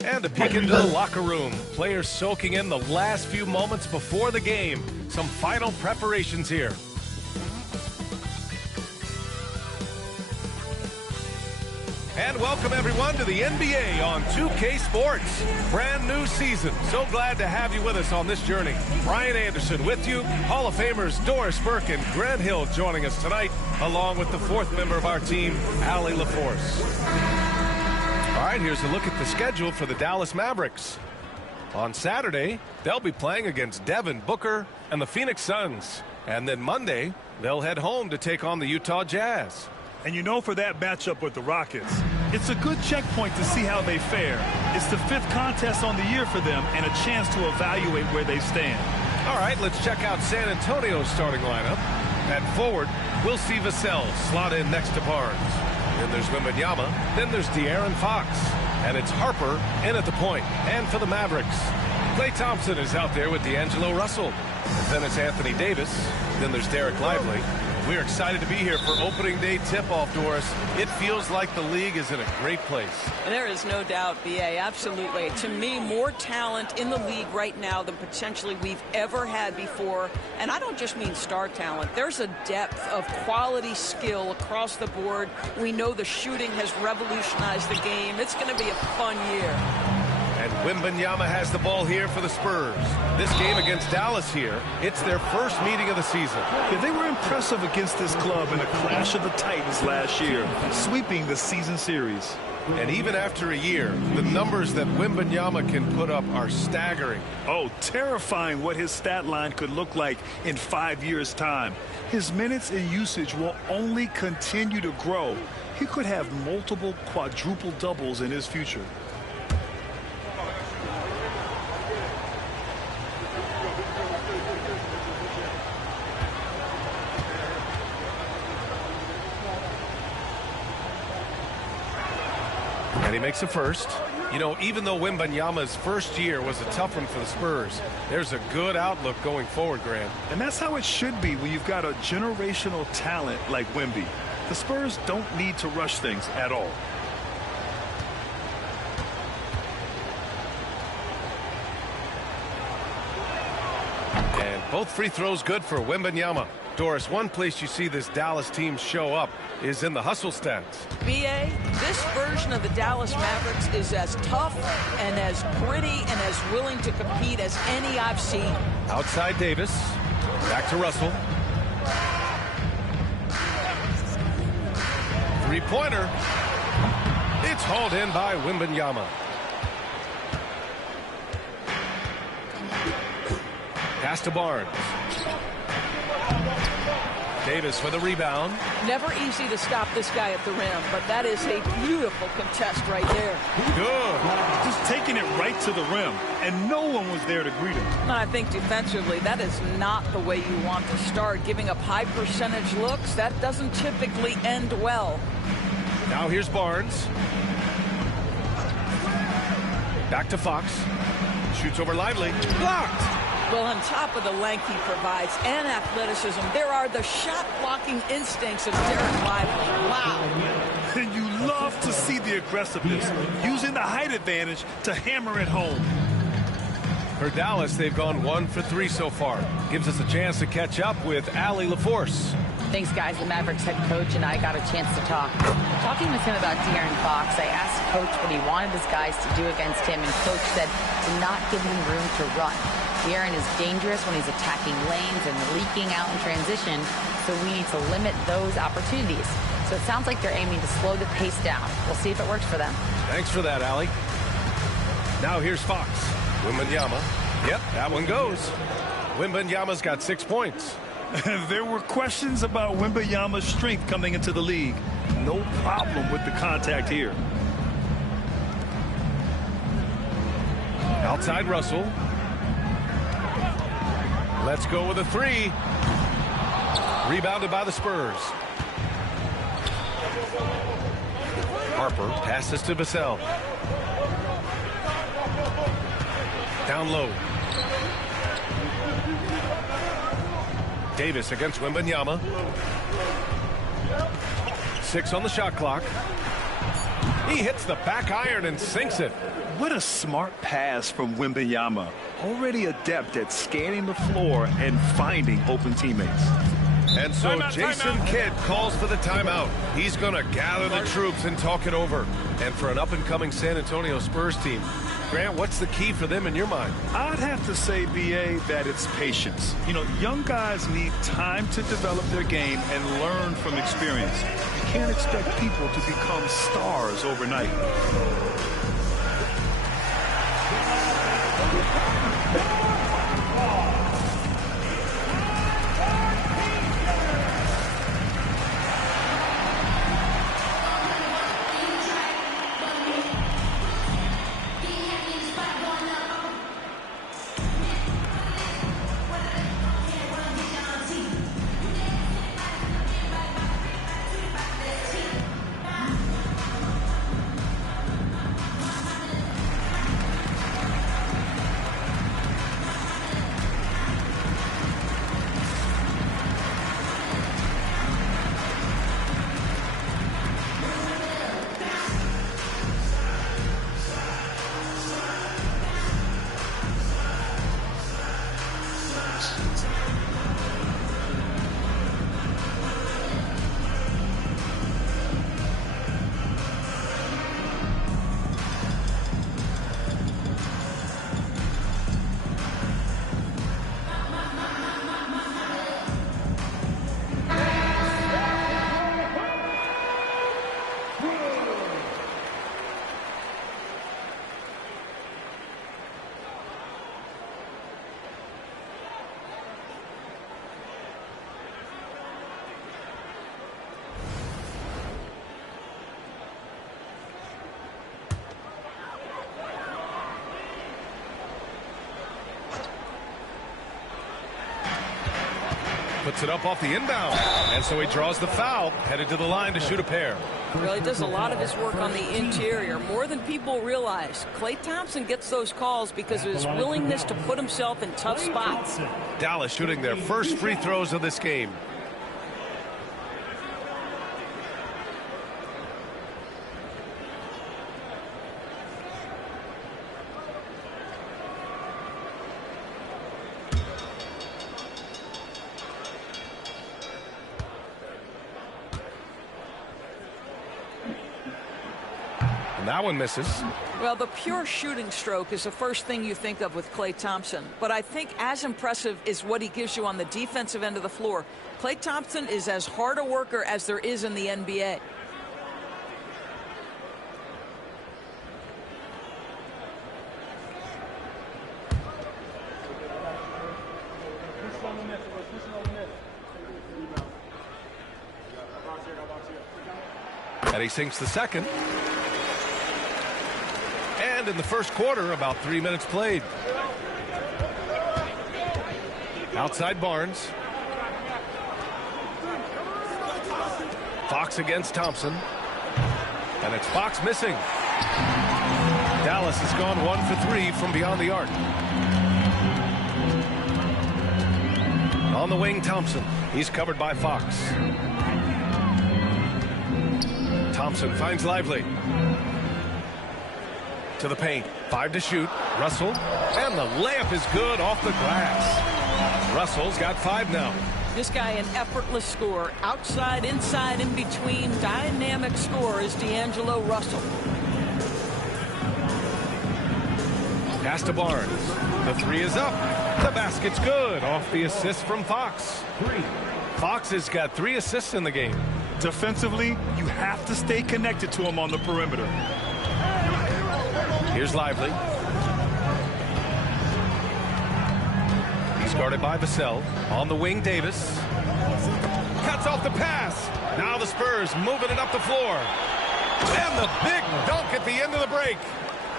And a peek into the locker room. Players soaking in the last few moments before the game. Some final preparations here. And welcome everyone to the NBA on 2K Sports. Brand new season. So glad to have you with us on this journey. Brian Anderson with you. Hall of Famers Doris Burke and Grant Hill joining us tonight, along with the fourth member of our team, Allie LaForce. All right, here's a look at the schedule for the Dallas Mavericks. On Saturday, they'll be playing against Devin Booker and the Phoenix Suns. And then Monday, they'll head home to take on the Utah Jazz. And you know, for that matchup with the Rockets, it's a good checkpoint to see how they fare. It's the fifth contest on the year for them and a chance to evaluate where they stand. All right, let's check out San Antonio's starting lineup. At forward, we'll see Vassell slot in next to Barnes. Then there's Wembanyama. Then there's De'Aaron Fox. And it's Harper in at the point. And for the Mavericks, Klay Thompson is out there with D'Angelo Russell. And then it's Anthony Davis. Then there's Derek Lively. We're excited to be here for opening day tip-off, Doris. It feels like the league is in a great place. There is no doubt, B.A., absolutely. To me, more talent in the league right now than potentially we've ever had before. And I don't just mean star talent. There's a depth of quality skill across the board. We know the shooting has revolutionized the game. It's going to be a fun year. And Wembanyama has the ball here for the Spurs. This game against Dallas here, it's their first meeting of the season. Yeah, they were impressive against this club in a clash of the Titans last year, sweeping the season series. And even after a year, the numbers that Wembanyama can put up are staggering. Oh, terrifying what his stat line could look like in 5 years' time. His minutes and usage will only continue to grow. He could have multiple quadruple doubles in his future. And he makes a first. You know, even though Wembanyama's first year was a tough one for the Spurs, there's a good outlook going forward, Grant. And that's how it should be when you've got a generational talent like Wemby. The Spurs don't need to rush things at all. And both free throws good for Wembanyama. Doris, one place you see this Dallas team show up is in the hustle stats. B.A., this version of the Dallas Mavericks is as tough and as gritty and as willing to compete as any I've seen. Outside Davis. Back to Russell. Three-pointer. It's hauled in by Wembanyama. Pass to Barnes. Davis for the rebound. Never easy to stop this guy at the rim, but that is a beautiful contest right there. Good. Just taking it right to the rim, and no one was there to greet him. I think defensively, that is not the way you want to start. Giving up high percentage looks, that doesn't typically end well. Now here's Barnes. Back to Fox. Shoots over Lively. Blocked. Well, on top of the length he provides and athleticism, there are the shot-blocking instincts of Derek Lively. Wow. And you love to see the aggressiveness, using the height advantage to hammer it home. For Dallas, they've gone 1 for 3 so far. Gives us a chance to catch up with Allie LaForce. Thanks, guys. The Mavericks head coach and I got a chance to talk. Talking with him about De'Aaron Fox, I asked Coach what he wanted his guys to do against him, and Coach said to not give him room to run. De'Aaron is dangerous when he's attacking lanes and leaking out in transition, so we need to limit those opportunities. So it sounds like they're aiming to slow the pace down. We'll see if it works for them. Thanks for that, Allie. Now here's Fox. Wembanyama. Yep, that one goes. Wembanyama's got 6 points. There were questions about Wembanyama's strength coming into the league. No problem with the contact here. Outside Russell. Let's go with a 3. Rebounded by the Spurs. Harper passes to Vassell. Down low. Davis against Wembanyama. 6 on the shot clock. He hits the back iron and sinks it. What a smart pass from Wembanyama. Already adept at scanning the floor and finding open teammates. And so Jason Kidd calls for the timeout. He's going to gather the troops and talk it over. And for an up-and-coming San Antonio Spurs team, Grant, what's the key for them in your mind? I'd have to say, B.A., that it's patience. You know, young guys need time to develop their game and learn from experience. You can't expect people to become stars overnight. Puts it up off the inbound. And so he draws the foul, headed to the line to shoot a pair. Really does a lot of his work on the interior, more than people realize. Klay Thompson gets those calls because of his willingness to put himself in tough spots. Dallas shooting their first free throws of this game. And that one misses. Well, the pure shooting stroke is the first thing you think of with Klay Thompson. But I think as impressive is what he gives you on the defensive end of the floor. Klay Thompson is as hard a worker as there is in the NBA. And he sinks the second. And in the first quarter, about 3 minutes played. Outside Barnes. Fox against Thompson. And it's Fox missing. Dallas has gone 1 for 3 from beyond the arc. On the wing, Thompson. He's covered by Fox. Thompson finds Lively. To the paint. 5 to shoot. Russell. And the layup is good off the glass. Russell's got 5 now. This guy an effortless scorer. Outside, inside, in between. Dynamic scorer is D'Angelo Russell. Pass to Barnes. The 3 is up. The basket's good off the assist from Fox. Fox has got 3 assists in the game. Defensively, you have to stay connected to him on the perimeter. Here's Lively. He's guarded by Vassell. On the wing, Davis. Cuts off the pass. Now the Spurs moving it up the floor. And the big dunk at the end of the break.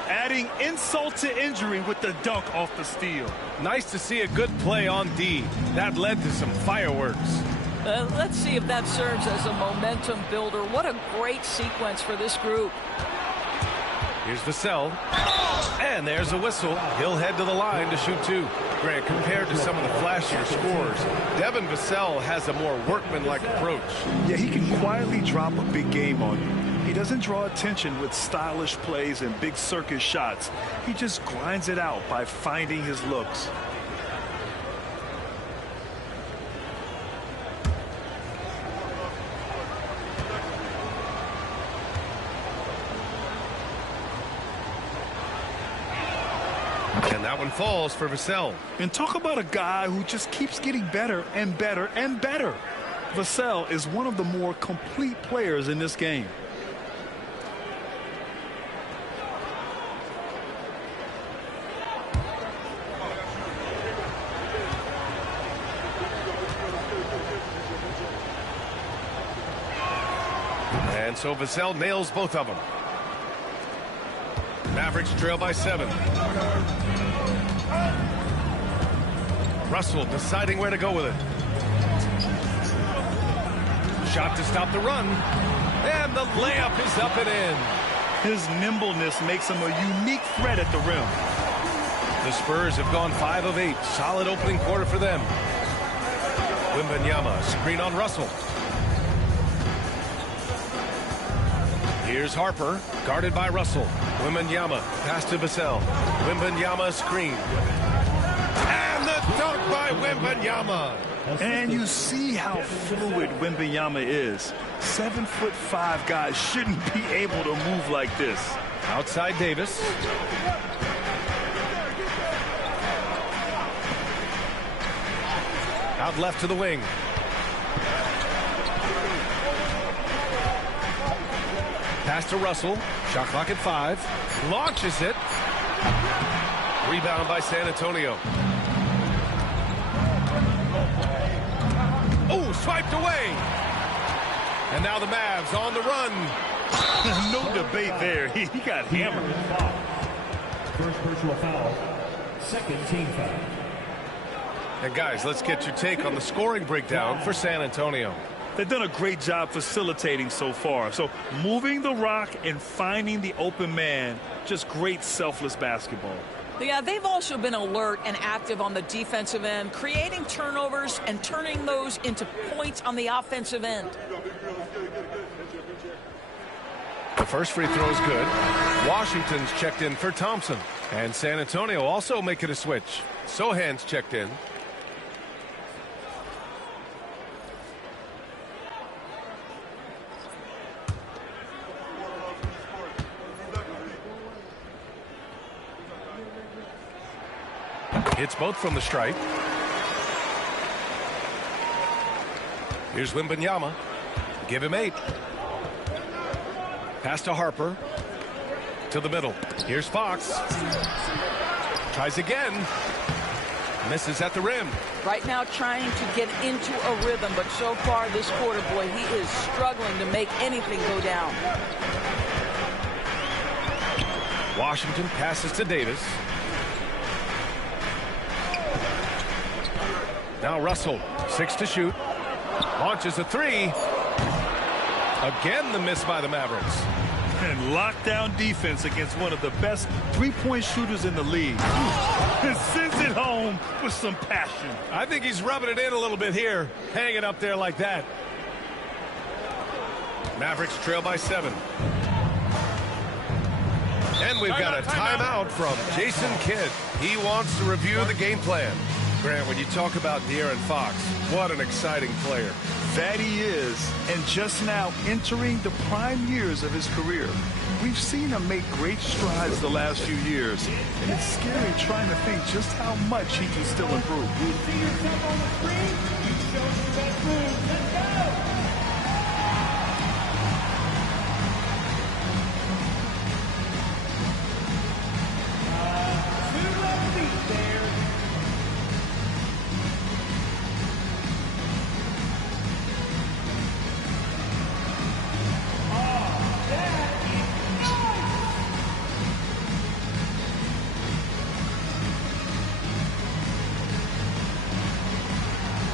Adding insult to injury with the dunk off the steal. Nice to see a good play on D. That led to some fireworks. Let's see if that serves as a momentum builder. What a great sequence for this group. Here's Vassell. And there's a whistle. He'll head to the line to shoot 2. Grant, compared to some of the flashier scorers, Devin Vassell has a more workmanlike approach. Yeah, he can quietly drop a big game on you. He doesn't draw attention with stylish plays and big circus shots. He just grinds it out by finding his looks. And that one falls for Vassell. And talk about a guy who just keeps getting better and better and better. Vassell is one of the more complete players in this game. And so Vassell nails both of them. Mavericks trail by 7. Russell deciding where to go with it. Shot to stop the run. And the layup is up and in. His nimbleness makes him a unique threat at the rim. The Spurs have gone 5 of 8. Solid opening quarter for them. Wembanyama, screen on Russell. Here's Harper, guarded by Russell. Wembanyama, pass to Vassell. Wembanyama, screen. And the dunk by Wembanyama. And you see how fluid Wembanyama is. 7'5" guys shouldn't be able to move like this. Outside Davis. Out left to the wing. Pass to Russell. Shot clock at 5. Launches it. Rebound by San Antonio. Oh, swiped away. And now the Mavs on the run. No debate there. He got hammered. First personal foul. Second team foul. And guys, let's get your take on the scoring breakdown for San Antonio. They've done a great job facilitating so far. So moving the rock and finding the open man, just great selfless basketball. Yeah, they've also been alert and active on the defensive end, creating turnovers and turning those into points on the offensive end. The first free throw is good. Washington's checked in for Thompson. And San Antonio also making a switch. Sohan's checked in. Hits both from the stripe. Here's Wembanyama. Give him 8. Pass to Harper. To the middle. Here's Fox. Tries again. Misses at the rim. Right now trying to get into a rhythm, but so far this quarter, boy, he is struggling to make anything go down. Washington passes to Davis. Now Russell, 6 to shoot. Launches a 3. Again, the miss by the Mavericks. And lockdown defense against one of the best three-point shooters in the league. And sends it home with some passion. I think he's rubbing it in a little bit here, hanging up there like that. Mavericks trail by 7. And we've got a timeout from Jason Kidd. He wants to review the game plan. Grant, when you talk about De'Aaron Fox, what an exciting player. That he is, and just now entering the prime years of his career. We've seen him make great strides the last few years, and it's scary trying to think just how much he can still improve. You see yourself on the screen, you show us that move. Let's go!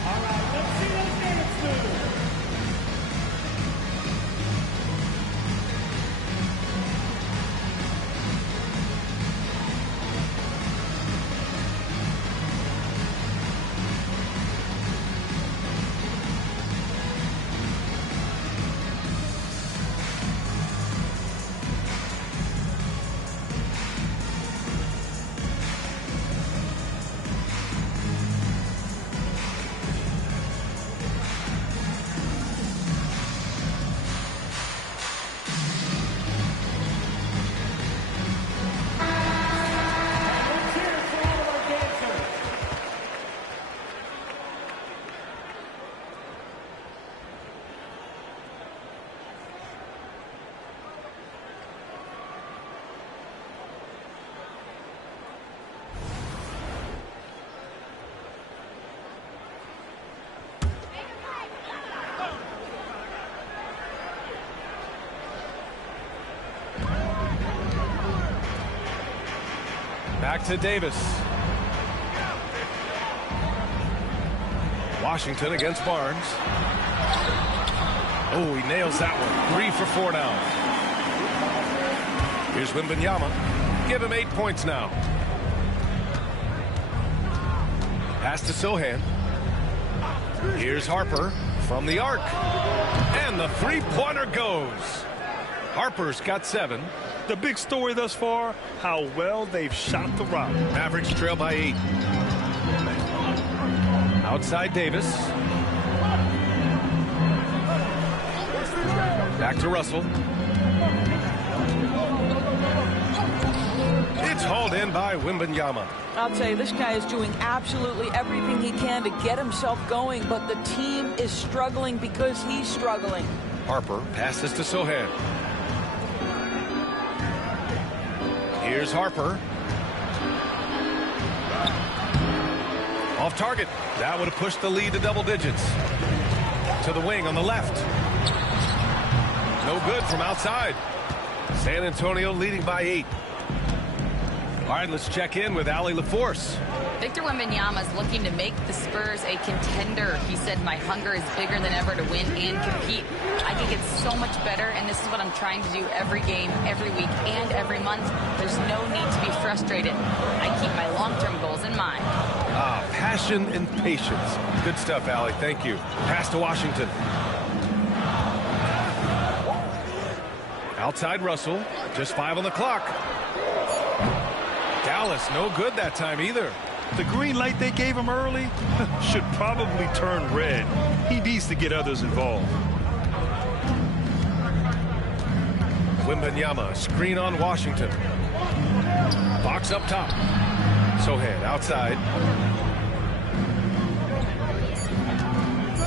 All right, let's see those hands move. Back to Davis. Washington against Barnes. Oh, he nails that one. 3 for 4 now. Here's Wembanyama. Give him 8 points now. Pass to Sochan. Here's Harper from the arc. And the three-pointer goes. Harper's got 7. The big story thus far, how well they've shot the rock. Mavericks trail by 8. Outside Davis. Back to Russell. It's hauled in by Wembanyama. I'll tell you, this guy is doing absolutely everything he can to get himself going, but the team is struggling because he's struggling. Harper passes to Sochan. Here's Harper. Off target. That would have pushed the lead to double digits. To the wing on the left. No good from outside. San Antonio leading by 8. All right, let's check in with Allie LaForce. Victor Wembanyama is looking to make the Spurs a contender. He said, my hunger is bigger than ever to win and compete. I think it's so much better, and this is what I'm trying to do every game, every week, and every month. There's no need to be frustrated. I keep my long-term goals in mind. Passion and patience. Good stuff, Allie. Thank you. Pass to Washington. Outside Russell. Just 5 on the clock. Dallas, no good that time either. The green light they gave him early should probably turn red. He needs to get others involved. Wembanyama, screen on Washington. Fox up top. Sochan outside.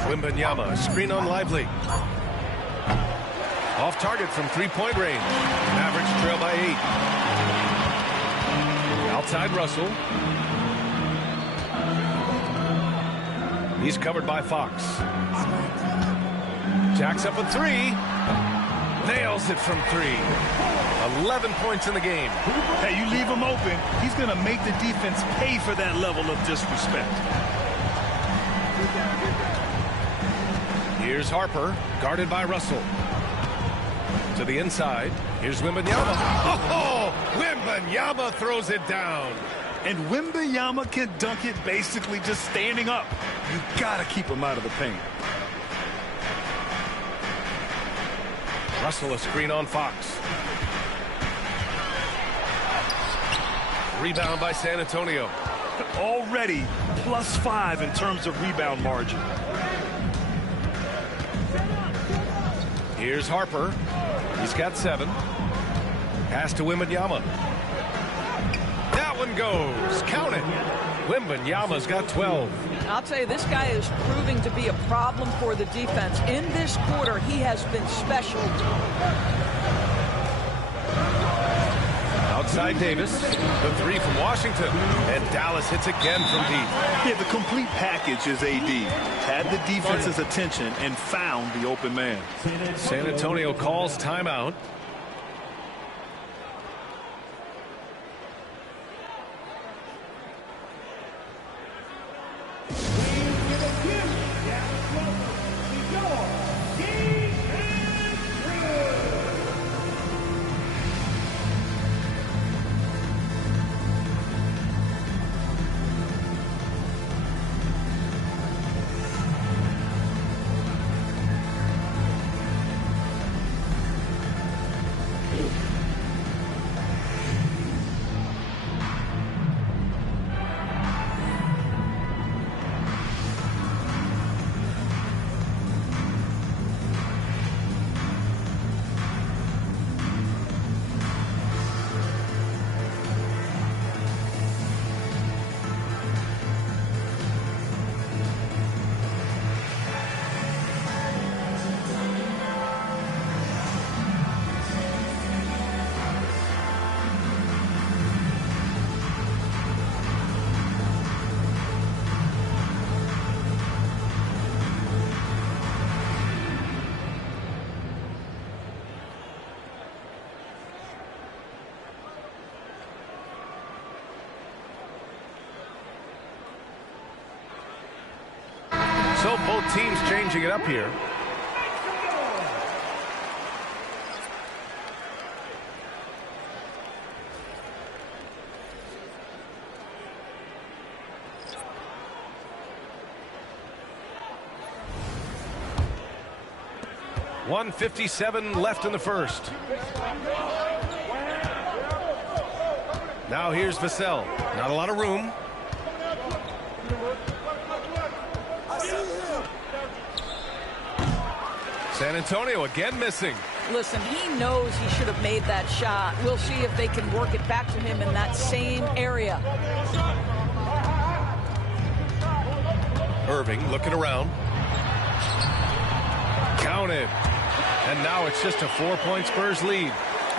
Wembanyama, screen on Lively. Off target from three-point range. Mavericks trail by 8. Outside Russell. He's covered by Fox. Jacks up a 3. Nails it from 3. 11 points in the game. Hey, you leave him open, he's going to make the defense pay for that level of disrespect. Here's Harper, guarded by Russell. To the inside. Here's Wembanyama. Oh, Wembanyama throws it down. And Wembanyama can dunk it basically just standing up. You got to keep him out of the paint. Russell a screen on Fox. Rebound by San Antonio. Already +5 in terms of rebound margin. Here's Harper. He's got 7. Pass to Wembanyama. That one goes. Count it. Wembanyama's got 12. I'll tell you, this guy is proving to be a problem for the defense. In this quarter, he has been special. Outside Davis. The 3 from Washington. And Dallas hits again from deep. Yeah, the complete package is AD. Had the defense's attention and found the open man. San Antonio calls timeout. So both teams changing it up here. .157 left in the first. Now here's Vassell. Not a lot of room. San Antonio again missing. Listen, he knows he should have made that shot. We'll see if they can work it back to him in that same area. Irving looking around. Counted. And now it's just a 4-point Spurs lead.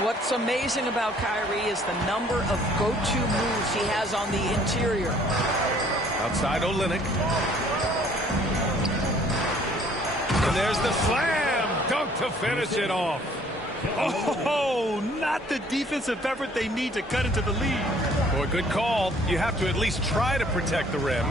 What's amazing about Kyrie is the number of go-to moves he has on the interior. Outside Olynyk. And there's the slam dunk to finish it off. Oh, not the defensive effort they need to cut into the lead. Boy, good call. You have to at least try to protect the rim.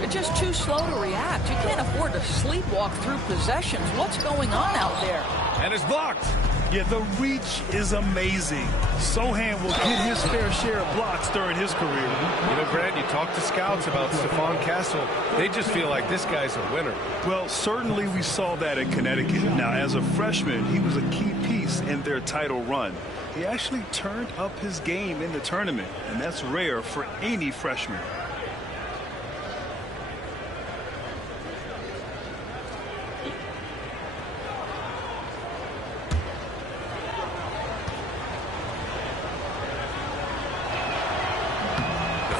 You're just too slow to react. You can't afford to sleepwalk through possessions. What's going on out there? And it's blocked. Yeah, the reach is amazing. Sohan will get his fair share of blocks during his career. You know, Grant, you talk to scouts about Stephon Castle. They just feel like this guy's a winner. Well, certainly we saw that in Connecticut. Now, as a freshman, he was a key piece in their title run. He actually turned up his game in the tournament, and that's rare for any freshman.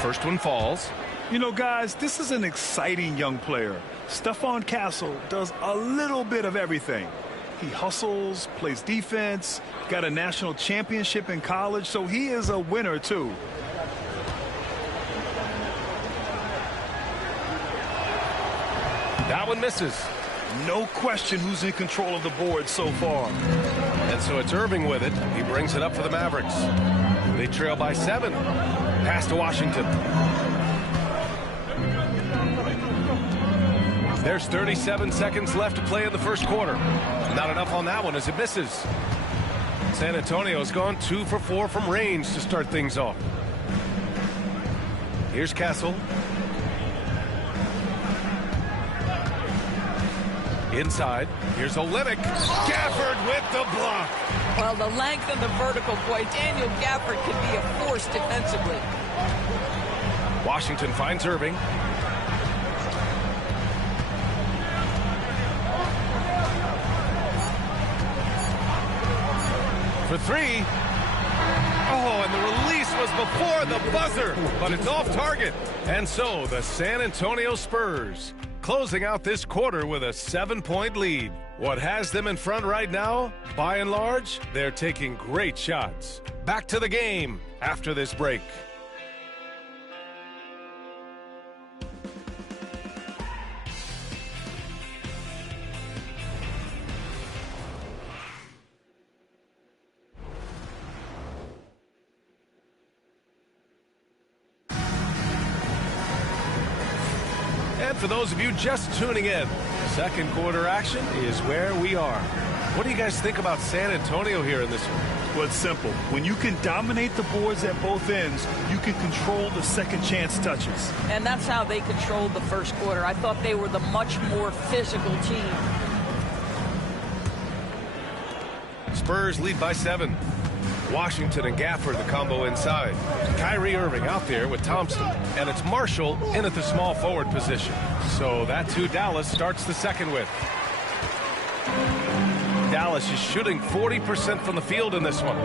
First one falls. You know, guys, this is an exciting young player. Stephon Castle does a little bit of everything. He hustles, plays defense, got a national championship in college, so he is a winner, too. That one misses. No question who's in control of the board so far. And so it's Irving with it. He brings it up for the Mavericks. They trail by 7. Pass to Washington. There's 37 seconds left to play in the first quarter. Not enough on that one as it misses. San Antonio's gone 2 for 4 from range to start things off. Here's Castle. Inside. Here's Olynyk. Gafford with the block. Well, the length and the vertical, boy, Daniel Gafford can be a force defensively. Washington finds Irving. For 3. Oh, and the release was before the buzzer, but it's off target. And so the San Antonio Spurs closing out this quarter with a 7-point lead. What has them in front right now? By and large, they're taking great shots. Back to the game after this break. And for those of you just tuning in, second quarter action is where we are. What do you guys think about San Antonio here in this one? Well, it's simple. When you can dominate the boards at both ends, you can control the second chance touches. And that's how they controlled the first quarter. I thought they were the much more physical team. Spurs lead by 7. Washington and Gafford the combo inside. Kyrie Irving out there with Thompson. And it's Marshall in at the small forward position. So that's who Dallas starts the second with. Dallas is shooting 40% from the field in this one.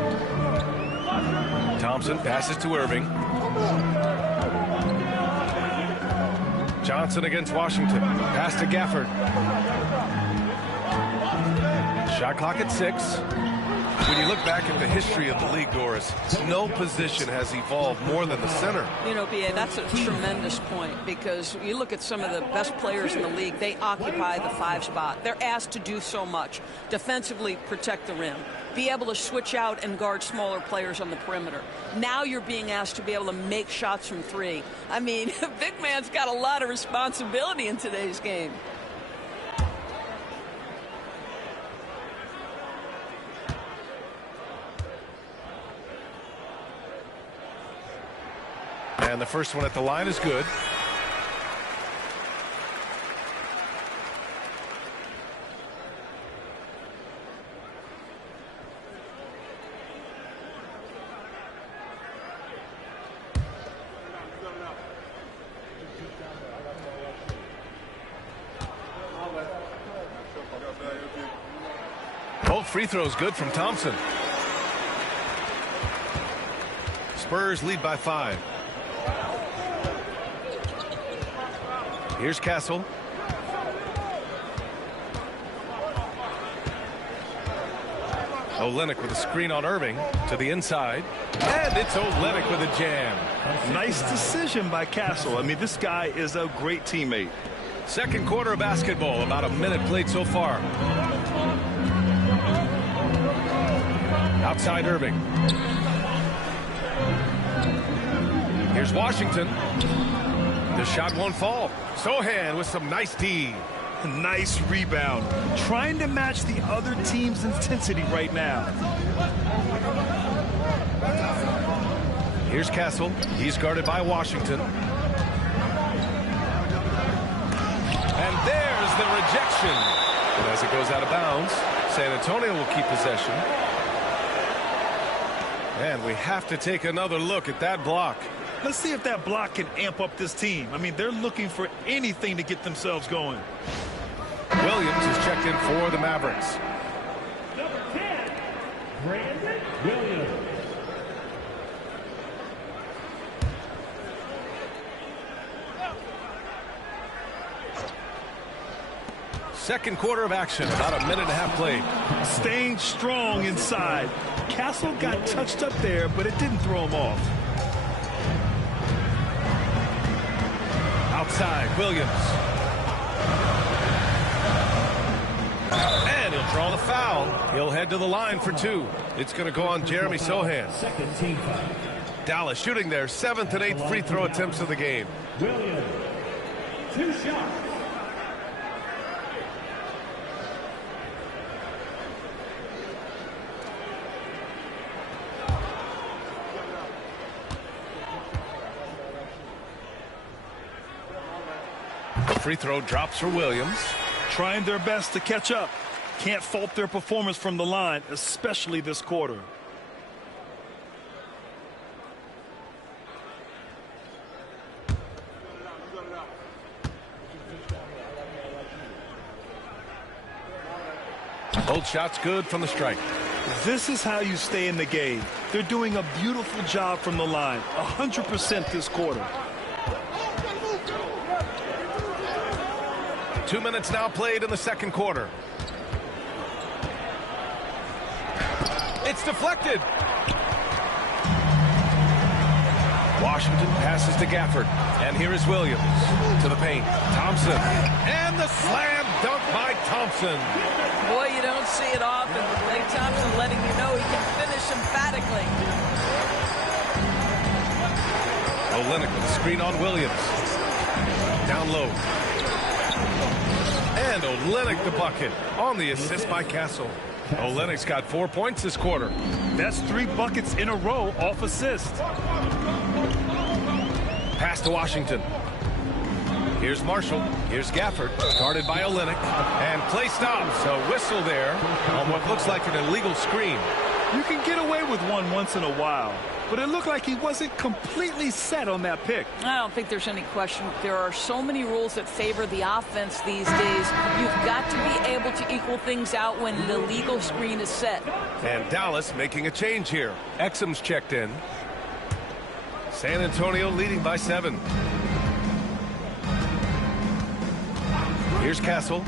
Thompson passes to Irving. Johnson against Washington. Pass to Gafford. Shot clock at 6. When you look back at the history of the league, Doris, no position has evolved more than the center. You know, B.A., that's a tremendous point because you look at some of the best players in the league, they occupy the 5 spot. They're asked to do so much. Defensively, protect the rim. Be able to switch out and guard smaller players on the perimeter. Now you're being asked to be able to make shots from 3. I mean, big man's got a lot of responsibility in today's game. And the first one at the line is good. Both free throws good from Thompson. Spurs lead by 5. Here's Castle. Olynyk with a screen on Irving to the inside. And it's Olynyk with a jam. Nice decision by Castle. I mean, this guy is a great teammate. Second quarter of basketball, about a minute played so far. Outside Irving. Here's Washington. The shot won't fall. Sochan with some nice D. Nice rebound. Trying to match the other team's intensity right now. Here's Castle. He's guarded by Washington. And there's the rejection. And as it goes out of bounds, San Antonio will keep possession. And we have to take another look at that block. Let's see if that block can amp up this team. I mean, they're looking for anything to get themselves going. Williams is checked in for the Mavericks. Number 10, Brandon Williams. Second quarter of action, about a minute and a half played. Staying strong inside. Castle got touched up there, but it didn't throw him off. Outside, Williams. And he'll draw the foul. He'll head to the line for 2. It's going to go on Jeremy Sochan. Second team foul. Dallas shooting their 7th and 8th free throw attempts of the game. Williams. 2 shots. The free throw drops for Williams. Trying their best to catch up. Can't fault their performance from the line, especially this quarter. Both shots good from the strike. This is how you stay in the game. They're doing a beautiful job from the line. 100% this quarter. 2 minutes now played in the second quarter. It's deflected. Washington passes to Gafford. And here is Williams to the paint. Thompson. And the slam dunk by Thompson. Boy, you don't see it often. Klay Thompson letting you know he can finish emphatically. Olynyk with a screen on Williams. Down low. And Olynyk the bucket on the assist by Castle. Olynyk's got 4 points this quarter. That's 3 buckets in a row off assist. Pass to Washington. Here's Marshall. Here's Gafford. Guarded by Olynyk. And Klay stops. A whistle there on what looks like an illegal screen. You can get away with one once in a while, but it looked like he wasn't completely set on that pick. I don't think there's any question. There are so many rules that favor the offense these days. You've got to be able to equal things out when the legal screen is set. And Dallas making a change here. Exum's checked in. San Antonio leading by 7. Here's Castle.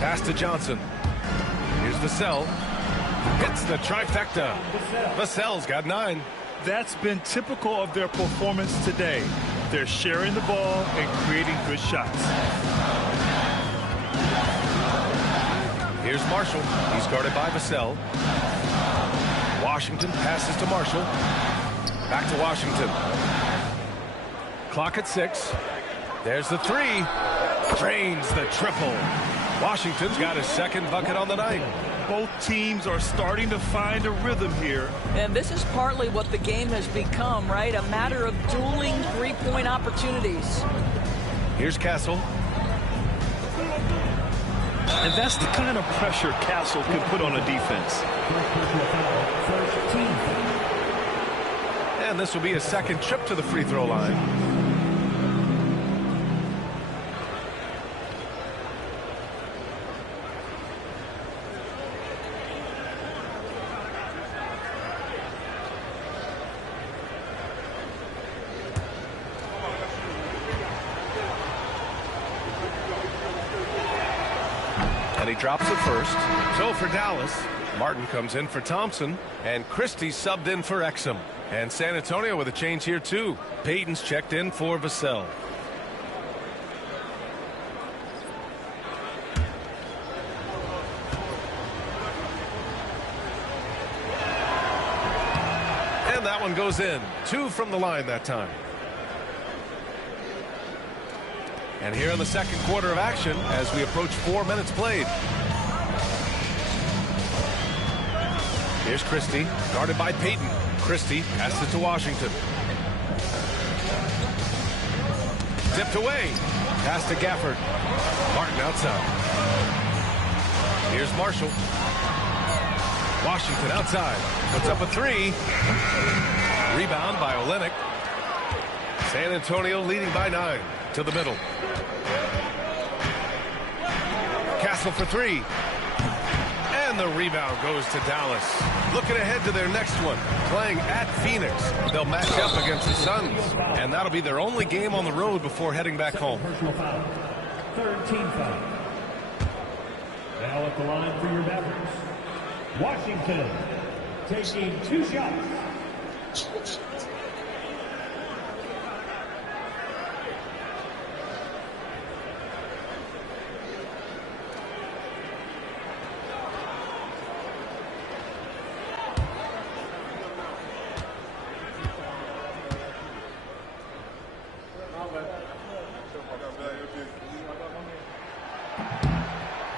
Pass to Johnson. Here's Vassell. Hits the trifecta. Vassell's got 9. That's been typical of their performance today. They're sharing the ball and creating good shots. Here's Marshall. He's guarded by Vassell. Washington passes to Marshall. Back to Washington. Clock at 6. There's the 3. Drains the triple. Washington's got his second bucket on the night. both teams are starting to find a rhythm here. And this is partly what the game has become, right? A matter of dueling three-point opportunities. Here's Castle. And that's the kind of pressure Castle can put on a defense. And this will be a second trip to the free throw line. And he drops it first. So for Dallas, Martin comes in for Thompson, and Christie subbed in for Exum. And San Antonio with a change here too. Payton's checked in for Vassell. And that one goes in. 2 from the line that time. And here in the second quarter of action as we approach 4 minutes played. Here's Christie, guarded by Payton. Christie passes it to Washington. Tipped away. Pass to Gafford. Martin outside. Here's Marshall. Washington outside. Puts up a 3. Rebound by Olynyk. San Antonio leading by 9 to the middle. Castle for 3. And the rebound goes to Dallas. Looking ahead to their next one, playing at Phoenix. They'll match up against the Suns, and that'll be their only game on the road before heading back home. Personal foul. Third team foul. Now at the line for your Mavericks, Washington taking 2 shots.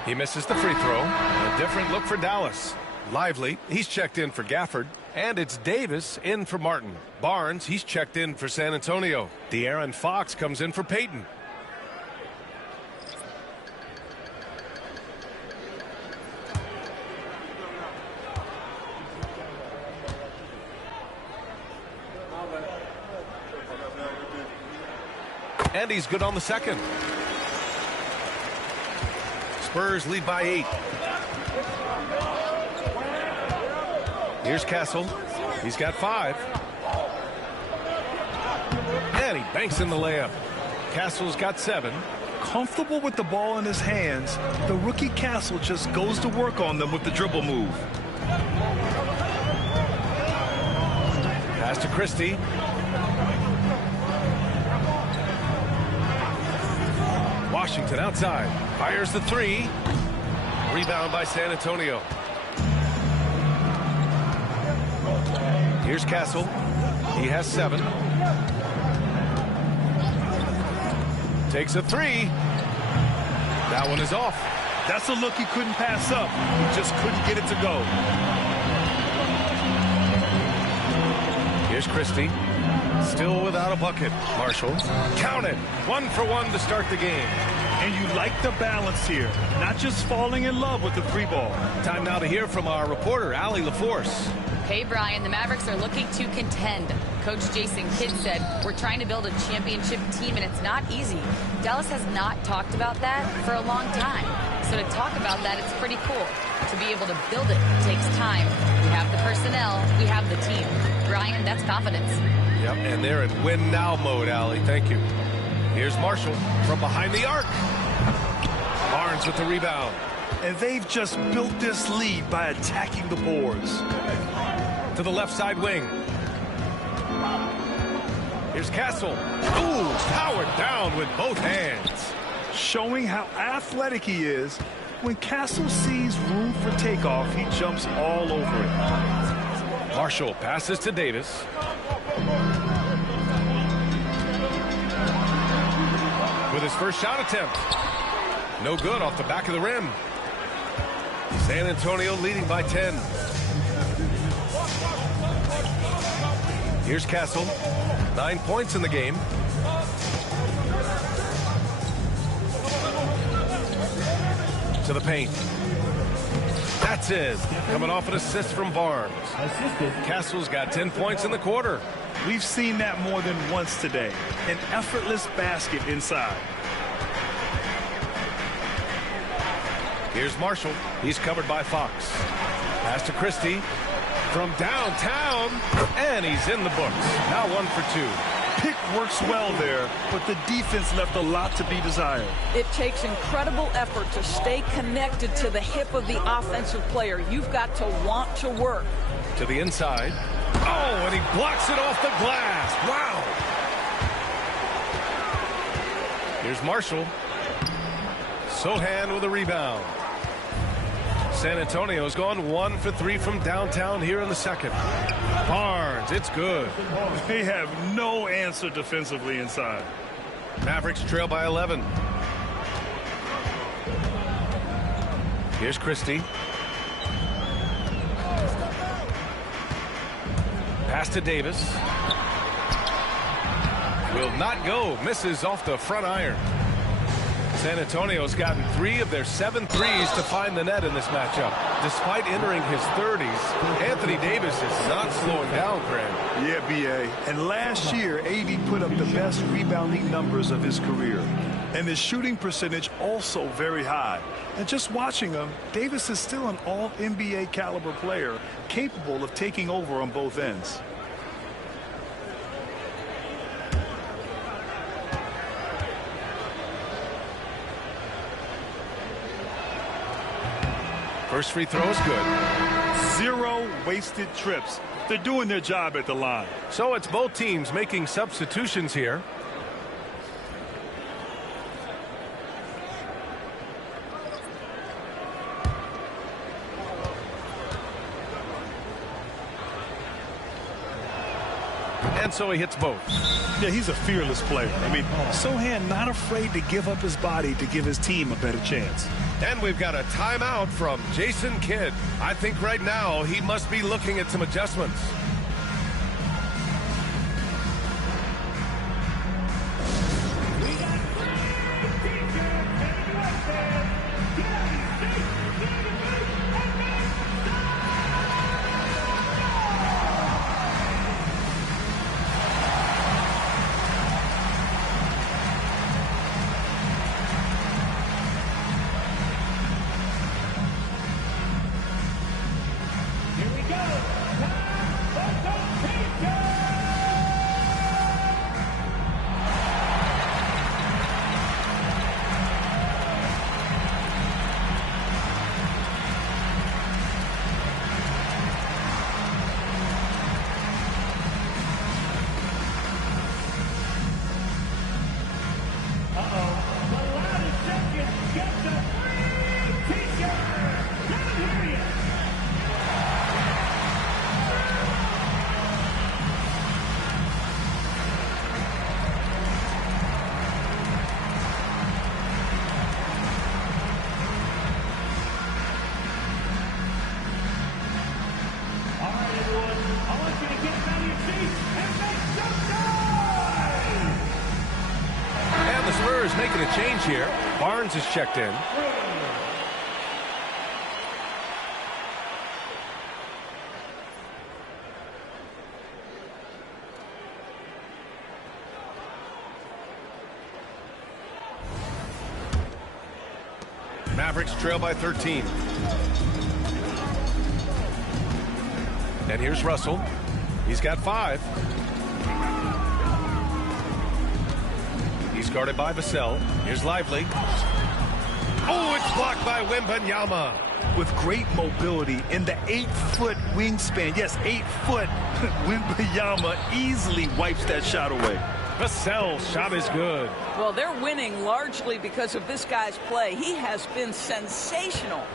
He misses the free throw. A different look for Dallas. Lively, he's checked in for Gafford. And it's Davis in for Martin. Barnes, he's checked in for San Antonio. De'Aaron Fox comes in for Payton. And he's good on the second. Spurs lead by 8. Here's Castle. He's got 5. And he banks in the layup. Castle's got 7. Comfortable with the ball in his hands, the rookie Castle just goes to work on them with the dribble move. Pass to Christie. Washington outside. Fires the 3. Rebound by San Antonio. Here's Castle. He has 7. Takes a 3. That one is off. That's a look he couldn't pass up. He just couldn't get it to go. Here's Christie. Still without a bucket. Marshall. Count it. 1 for 1 to start the game. And you like the balance here. Not just falling in love with the 3 ball. Time now to hear from our reporter, Allie LaForce. Hey, Brian, the Mavericks are looking to contend. Coach Jason Kidd said, we're trying to build a championship team, and it's not easy. Dallas has not talked about that for a long time. So to talk about that, it's pretty cool. To be able to build it takes time. We have the personnel. We have the team. Brian, that's confidence. Yep, and they're in win-now mode, Allie. Thank you. Here's Marshall from behind the arc. Barnes with the rebound. And they've just built this lead by attacking the boards. To the left side wing. Here's Castle. Ooh, powered down with both hands. Showing how athletic he is. When Castle sees room for takeoff, he jumps all over it. Marshall passes to Davis. With his first shot attempt. No good off the back of the rim. San Antonio leading by 10. Here's Castle. 9 points in the game. To the paint. That's it. Coming off an assist from Barnes. Castle's got 10 points in the quarter. We've seen that more than once today. An effortless basket inside. Here's Marshall. He's covered by Fox. Pass to Christie from downtown, and he's in the books. Now 1 for 2. Pick works well there, but the defense left a lot to be desired. It takes incredible effort to stay connected to the hip of the offensive player. You've got to want to work. To the inside. Oh, and he blocks it off the glass. Wow. Here's Marshall. Sohan with a rebound. San Antonio's gone 1 for 3 from downtown here in the second. Barnes, it's good. They have no answer defensively inside. Mavericks trail by 11. Here's Christie. Pass to Davis. Will not go. Misses off the front iron. San Antonio's gotten 3 of their 7 threes to find the net in this matchup. Despite entering his 30s, Anthony Davis is not slowing down, Graham. Yeah, B.A. And last year, AD put up the best rebounding numbers of his career. And his shooting percentage also very high. And just watching him, Davis is still an all-NBA caliber player, capable of taking over on both ends. First free throw is good. 0 wasted trips. They're doing their job at the line. So it's both teams making substitutions here. And so he hits both. Yeah, he's a fearless player. I mean, Sohan not afraid to give up his body to give his team a better chance. And we've got a timeout from Jason Kidd. I think right now he must be looking at some adjustments. Making a change here. Barnes is checked in. Mavericks trail by 13. And here's Russell. He's got 5. He's guarded by Vassell. Here's Lively. Oh, it's blocked by Wembanyama. With great mobility in the 8-foot wingspan. Yes, 8 foot. Wembanyama easily wipes that shot away. Vassell's shot is good. Well, they're winning largely because of this guy's play. He has been sensational.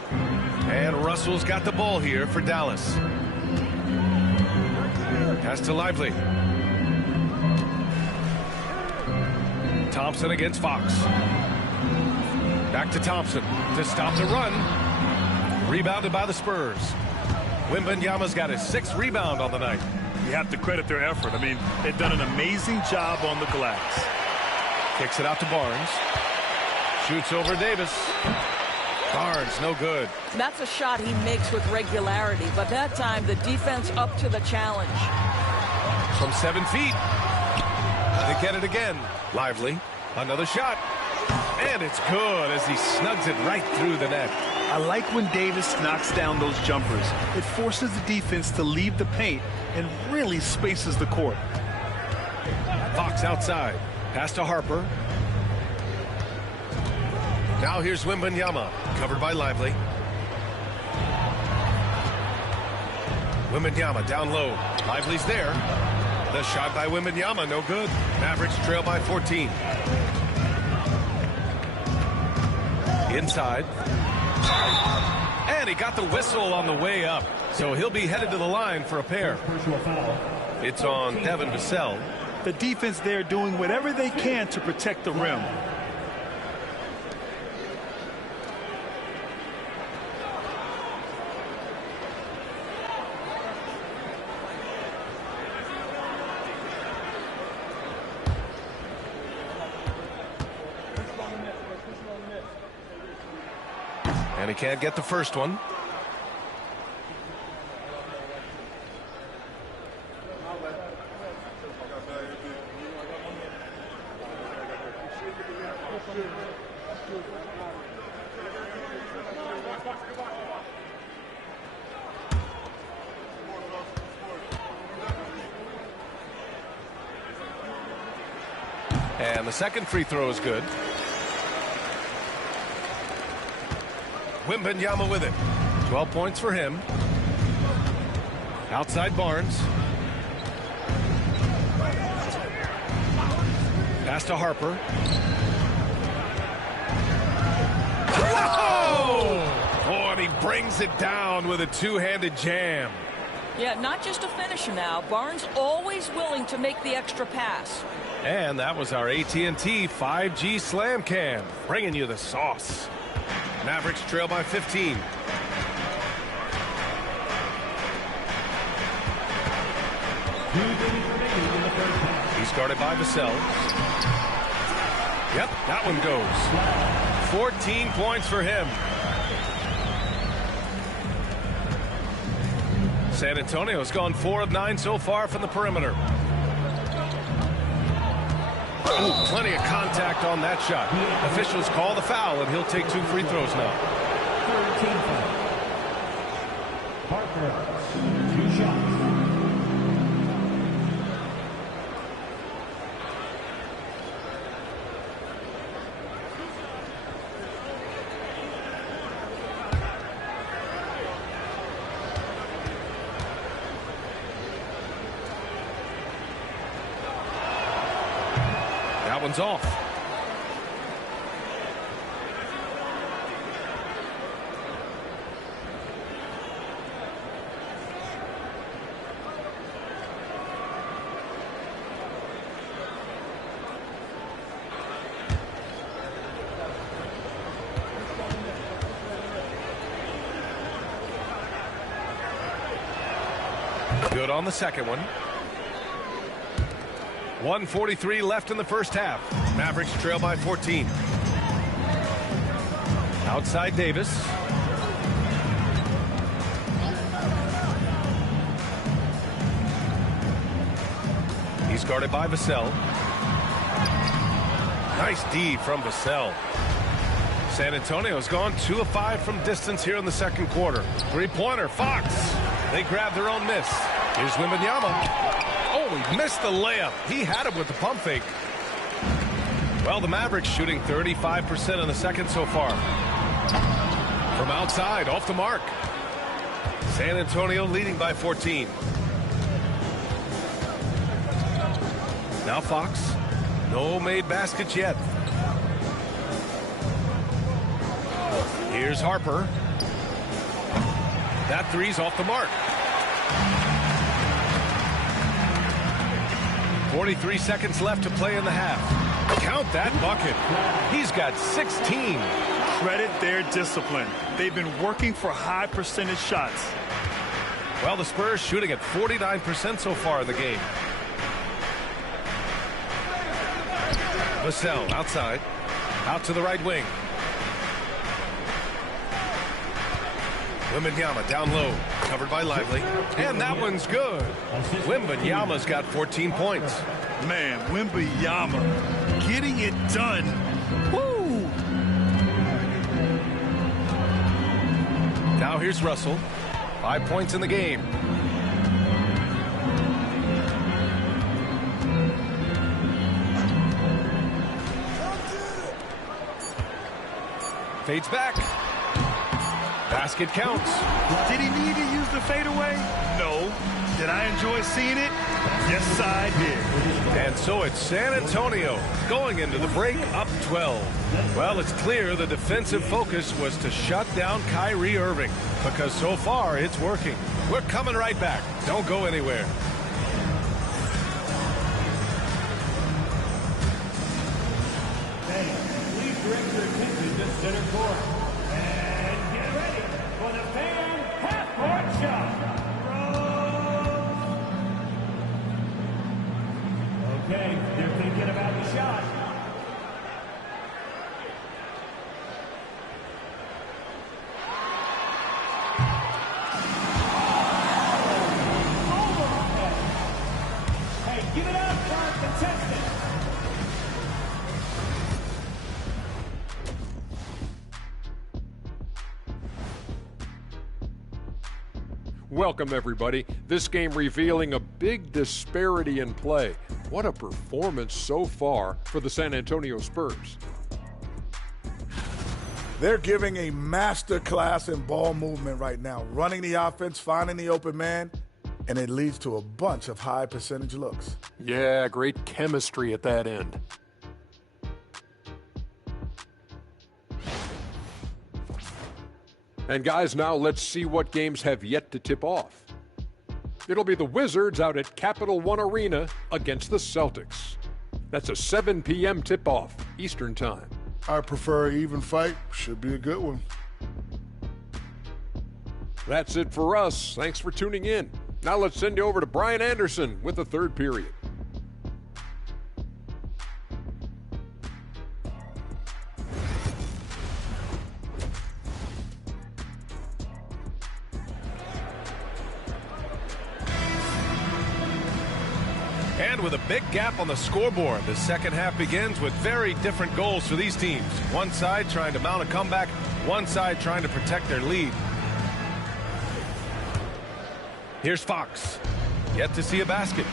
And Russell's got the ball here for Dallas. Pass to Lively. Thompson against Fox. Back to Thompson to stop the run. Rebounded by the Spurs. Wembanyama's got his 6th rebound on the night. You have to credit their effort. I mean, they've done an amazing job on the glass. Kicks it out to Barnes. Shoots over Davis. Barnes, no good. That's a shot he makes with regularity, but that time the defense up to the challenge. From 7 feet. They get it again. Lively. Another shot. And it's good as he snugs it right through the net. I like when Davis knocks down those jumpers. It forces the defense to leave the paint and really spaces the court. Fox outside. Pass to Harper. Now here's Wembanyama. Covered by Lively. Wembanyama down low. Lively's there. The shot by Wembanyama, no good. Mavericks trail by 14. Inside. And he got the whistle on the way up. So he'll be headed to the line for a pair. It's on Devin Vassell. The defense there doing whatever they can to protect the rim. And he can't get the first one. And the second free throw is good. Wembanyama with it. 12 points for him. Outside Barnes. Pass to Harper. Oh! Oh, and he brings it down with a two-handed jam. Yeah, not just a finisher now. Barnes always willing to make the extra pass. And that was our AT&T 5G Slam Cam, bringing you the sauce. Mavericks trail by 15. He's guarded by Vassell. Yep, that one goes. 14 points for him. San Antonio's gone 4 of 9 so far from the perimeter. Ooh, plenty of contact on that shot. Officials call the foul, and he'll take 2 free throws now. 13 foul. Harper, 2 shots. That one's off. Good on the second one. 1:43 left in the first half. Mavericks trail by 14. Outside Davis. He's guarded by Vassell. Nice D from Vassell. San Antonio's gone 2 of 5 from distance here in the second quarter. 3-pointer, Fox. They grab their own miss. Here's Wembanyama. Oh, he missed the layup. He had it with the pump fake. Well, the Mavericks shooting 35% in the second so far. From outside, off the mark. San Antonio leading by 14. Now Fox. No made baskets yet. Here's Harper. That three's off the mark. 43 seconds left to play in the half. Count that bucket. He's got 16. credit their discipline. They've been working for high percentage shots. Well, the Spurs shooting at 49% so far in the game. Vassell outside. Out to the right wing. Wembanyama down low. Covered by Lively. And that one's good. Wembanyama's got 14 points. Man, Wembanyama getting it done. Woo! Now here's Russell. 5 points in the game. Fades back. Basket counts. Did he need to use the fadeaway? No. Did I enjoy seeing it? Yes, I did. And so it's San Antonio going into the break up 12. Well, it's clear the defensive focus was to shut down Kyrie Irving because so far it's working. We're coming right back. Don't go anywhere. Hey, please direct your attention to center court. And get ready for the fan half-court shot. Okay, they're thinking about the shot. Hey, give it up for our contestants. Welcome, everybody. This game revealing a big disparity in play. What a performance so far for the San Antonio Spurs. They're giving a master class in ball movement right now, running the offense, finding the open man, and it leads to a bunch of high percentage looks. Yeah, great chemistry at that end. And guys, now let's see what games have yet to tip off. It'll be the Wizards out at Capital One Arena against the Celtics. That's a 7 p.m. tip-off Eastern Time. I prefer an even fight. Should be a good one. That's it for us. Thanks for tuning in. Now let's send you over to Brian Anderson with the third period. And with a big gap on the scoreboard, the second half begins with very different goals for these teams. One side trying to mount a comeback, one side trying to protect their lead. Here's Fox. Yet to see a basket.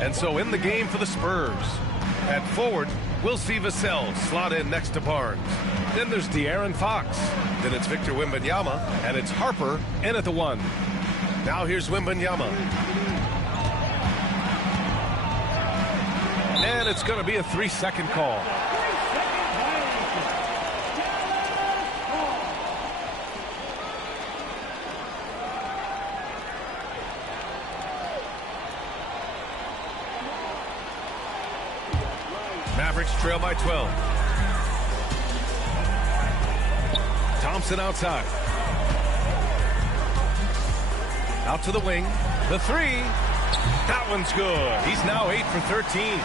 And so in the game for the Spurs. At forward, we'll see Vassell slot in next to Barnes. Then there's De'Aaron Fox. Then it's Victor Wembanyama, and it's Harper in at the one. Now here's Wembanyama. And it's going to be a 3-second call. Mavericks trail by 12. Thompson outside. Out to the wing. The three. That one's good. He's now 8 for 13.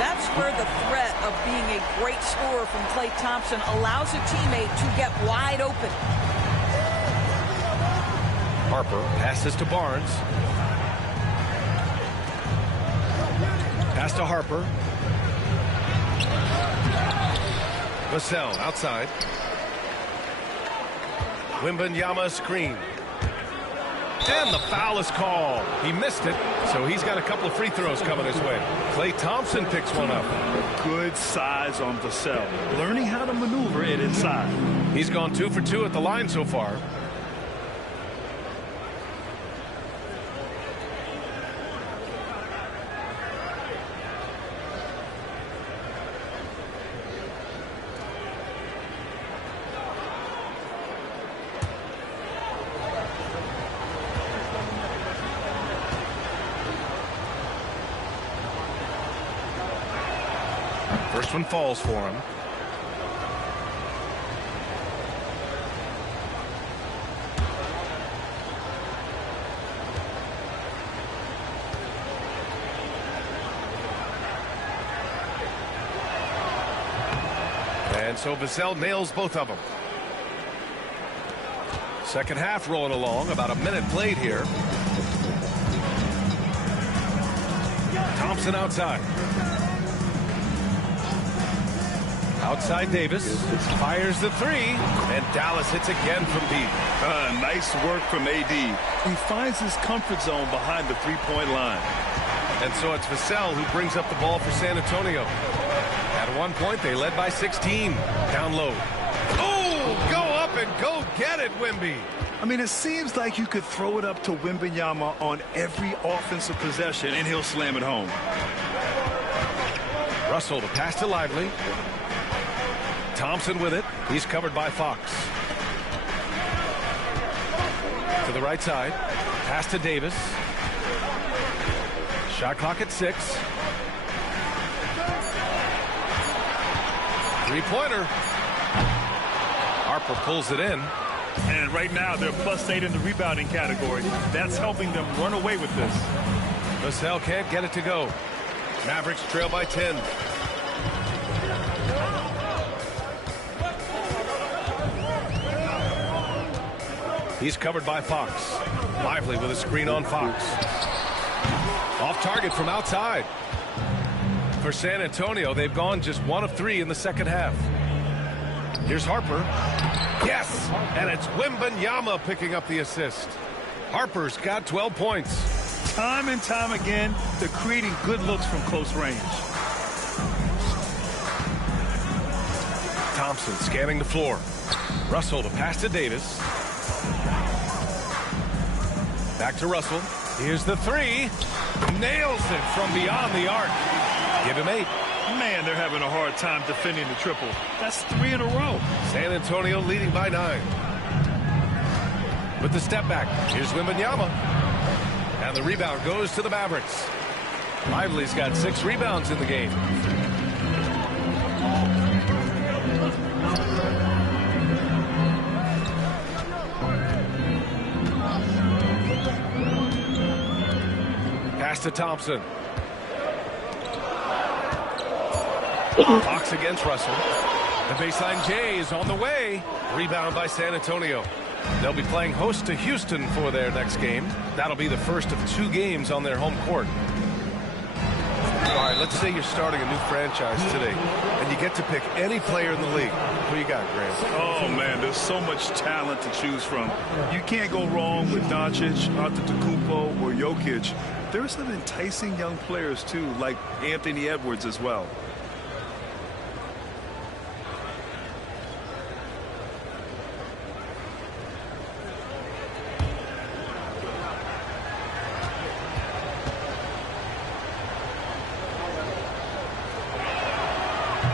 That's where the threat of being a great scorer from Klay Thompson allows a teammate to get wide open. Harper passes to Barnes. Pass to Harper. Vassell outside. Wembanyama screen. And the foul is called. He missed it, so he's got a couple of free throws coming his way. Klay Thompson picks one up. Good size on Vassell. Learning how to maneuver it inside. He's gone 2 for 2 at the line so far. First one falls for him. And so Vassell nails both of them. Second half rolling along, about a minute played here. Thompson outside. Outside Davis fires the three, and Dallas hits again from deep. Nice work from AD. He finds his comfort zone behind the three-point line. And so it's Vassell who brings up the ball for San Antonio. At one point, they led by 16. Down low. Oh, go up and go get it, Wemby. I mean, it seems like you could throw it up to Wembanyama on every offensive possession, and he'll slam it home. Russell, the pass to Lively. Thompson with it. He's covered by Fox. To the right side. Pass to Davis. Shot clock at 6. Three-pointer. Harper pulls it in. And right now, they're +8 in the rebounding category. That's helping them run away with this. Vassell can't get it to go. Mavericks trail by 10. He's covered by Fox. Lively with a screen on Fox. Off target from outside. For San Antonio, they've gone just 1 of 3 in the second half. Here's Harper. Yes! And it's Wembanyama picking up the assist. Harper's got 12 points. Time and time again, they're creating good looks from close range. Thompson scanning the floor. Russell, the pass to Davis. Back to Russell. Here's the three. Nails it from beyond the arc. Give him 8. Man, they're having a hard time defending the triple. That's 3 in a row. San Antonio leading by 9. With the step back, here's Wembanyama. And the rebound goes to the Mavericks. Lively's got 6 rebounds in the game. Pass to Thompson. Fox against Russell. The baseline J is on the way. Rebound by San Antonio. They'll be playing host to Houston for their next game. That'll be the first of 2 games on their home court. All right, let's say you're starting a new franchise today, and you get to pick any player in the league. Who you got, Graham? Oh, man, there's so much talent to choose from. You can't go wrong with Doncic, Antetokounmpo, or Jokic. There's some enticing young players, too, like Anthony Edwards as well.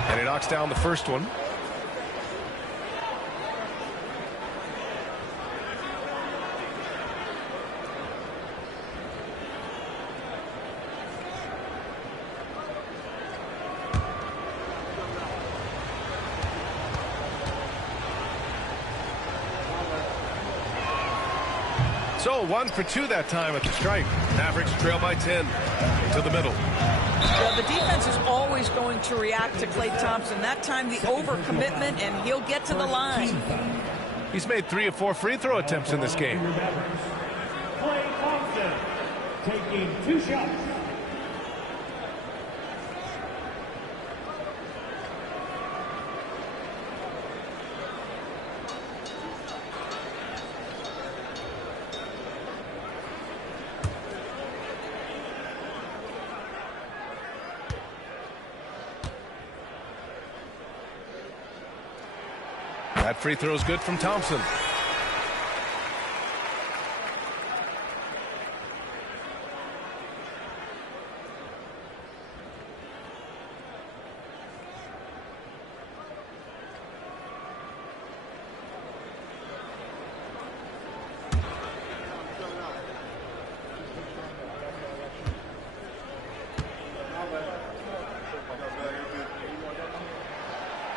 And he knocks down the first one. So 1 for 2 that time at the stripe. Mavericks trail by 10 to the middle. Well, the defense is always going to react to Klay Thompson. That time the overcommitment, and he'll get to the line. He's made 3 of 4 free throw attempts in this game. Klay Thompson taking 2 shots. That free throw is good from Thompson.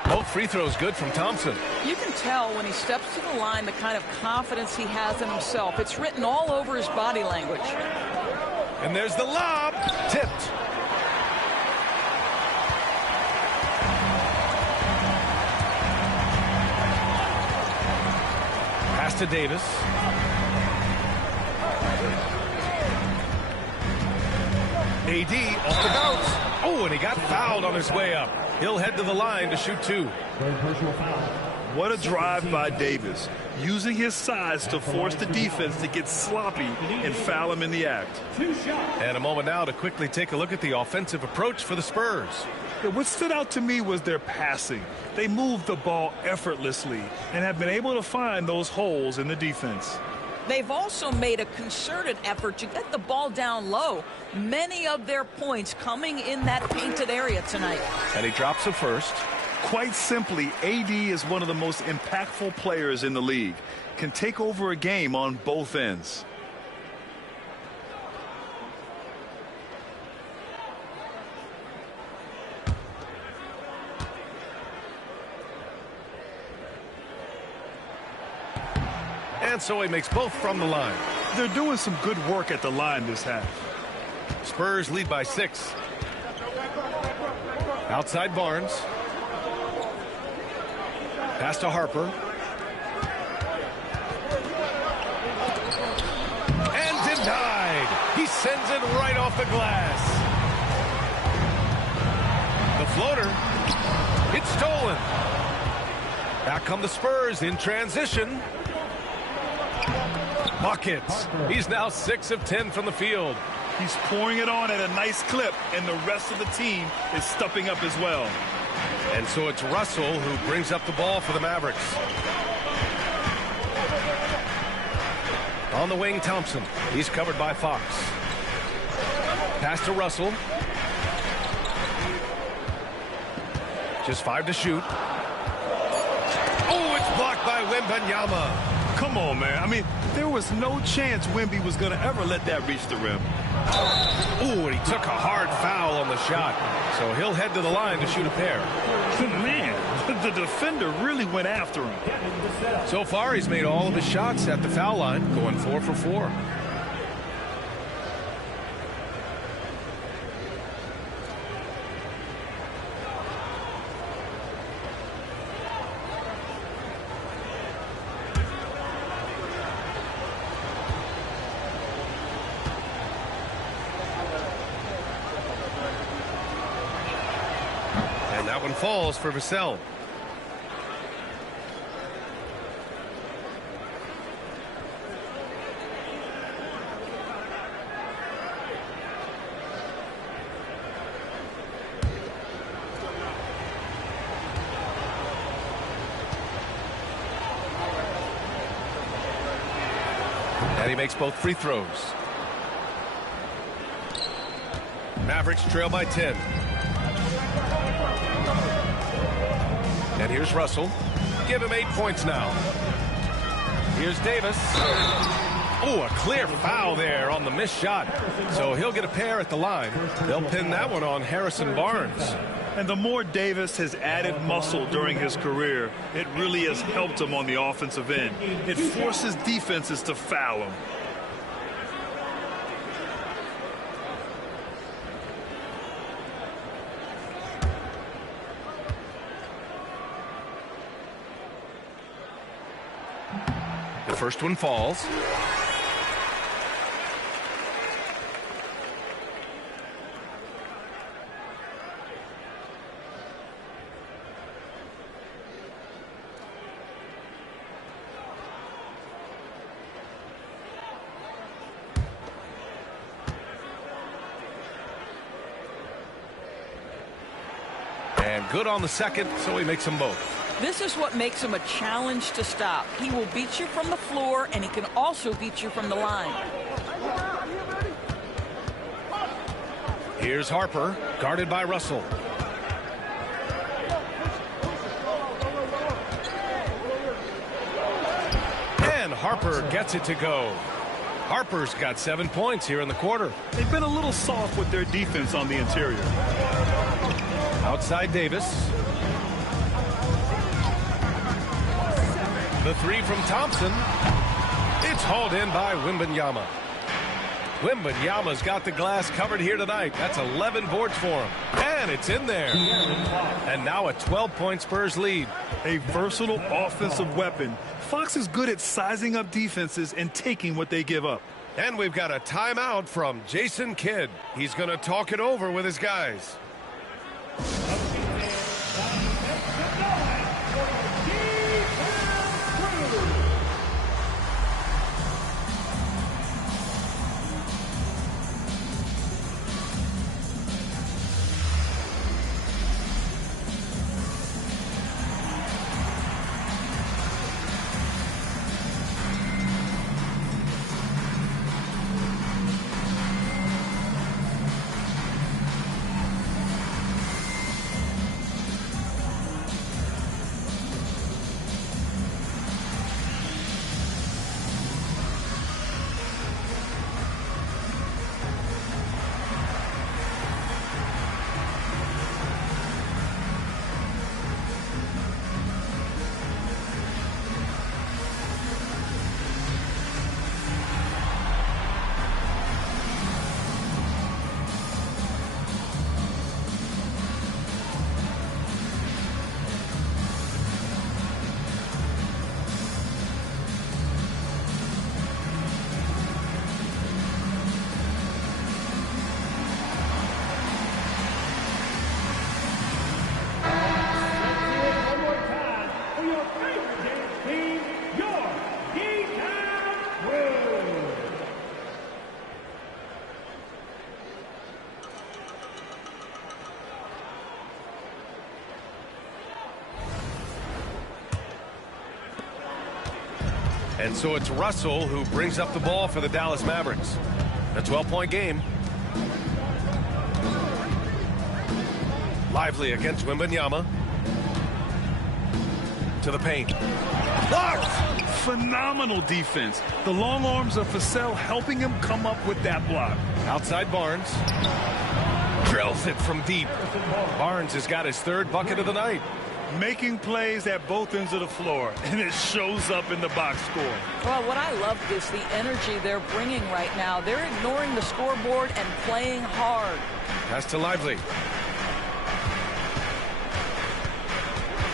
Both free throws good from Thompson. You can tell when he steps to the line the kind of confidence he has in himself. It's written all over his body language. And there's the lob. Tipped. to Davis. AD off the bounce. Oh, and he got fouled on his way up. He'll head to the line to shoot 2. What a drive by Davis, using his size to force the defense to get sloppy and foul him in the act. And a moment now to quickly take a look at the offensive approach for the Spurs. Yeah, what stood out to me was their passing. They moved the ball effortlessly and have been able to find those holes in the defense. They've also made a concerted effort to get the ball down low. Many of their points coming in that painted area tonight. And he drops the first. Quite simply, AD is one of the most impactful players in the league. Can take over a game on both ends. And so he makes both from the line. They're doing some good work at the line this half. Spurs lead by 6. Outside Barnes. Pass to Harper. And denied. He sends it right off the glass. The floater. It's stolen. Back come the Spurs in transition. Buckets. He's now 6 of 10 from the field. He's pouring it on at a nice clip, and the rest of the team is stepping up as well. And so it's Russell who brings up the ball for the Mavericks. On the wing, Thompson. He's covered by Fox. Pass to Russell. Just 5 to shoot. Oh, it's blocked by Wembanyama. Come on, man. I mean, there was no chance Wemby was going to ever let that reach the rim. Oh, and he took a hard foul on the shot. So he'll head to the line to shoot a pair. Man, the defender really went after him. So far, he's made all of his shots at the foul line, going 4 for 4. That one falls for Vassell. And he makes both free throws. Mavericks trail by 10. And here's Russell. Give him 8 points now. Here's Davis. Oh, a clear foul there on the missed shot. So he'll get a pair at the line. They'll pin that one on Harrison Barnes. And the more Davis has added muscle during his career, it really has helped him on the offensive end. It forces defenses to foul him. The first one falls. And good on the second, so he makes them both. This is what makes him a challenge to stop. He will beat you from the floor, and he can also beat you from the line. Here's Harper, guarded by Russell. And Harper gets it to go. Harper's got 7 points here in the quarter. They've been a little soft with their defense on the interior. Outside Davis. The three from Thompson. It's hauled in by Wembanyama. Wembanyama's got the glass covered here tonight. That's 11 boards for him. And it's in there. And now a 12-point Spurs lead. A versatile offensive weapon. Fox is good at sizing up defenses and taking what they give up. And we've got a timeout from Jason Kidd. He's going to talk it over with his guys. And so it's Russell who brings up the ball for the Dallas Mavericks. A 12-point game. Lively against Wembanyama. To the paint. Blocked! Phenomenal defense. The long arms of Vassell helping him come up with that block. Outside Barnes. Drills it from deep. Barnes has got his third bucket of the night. Making plays at both ends of the floor, and it shows up in the box score. Well, what I love is the energy they're bringing right now. They're ignoring the scoreboard and playing hard. Pass to Lively.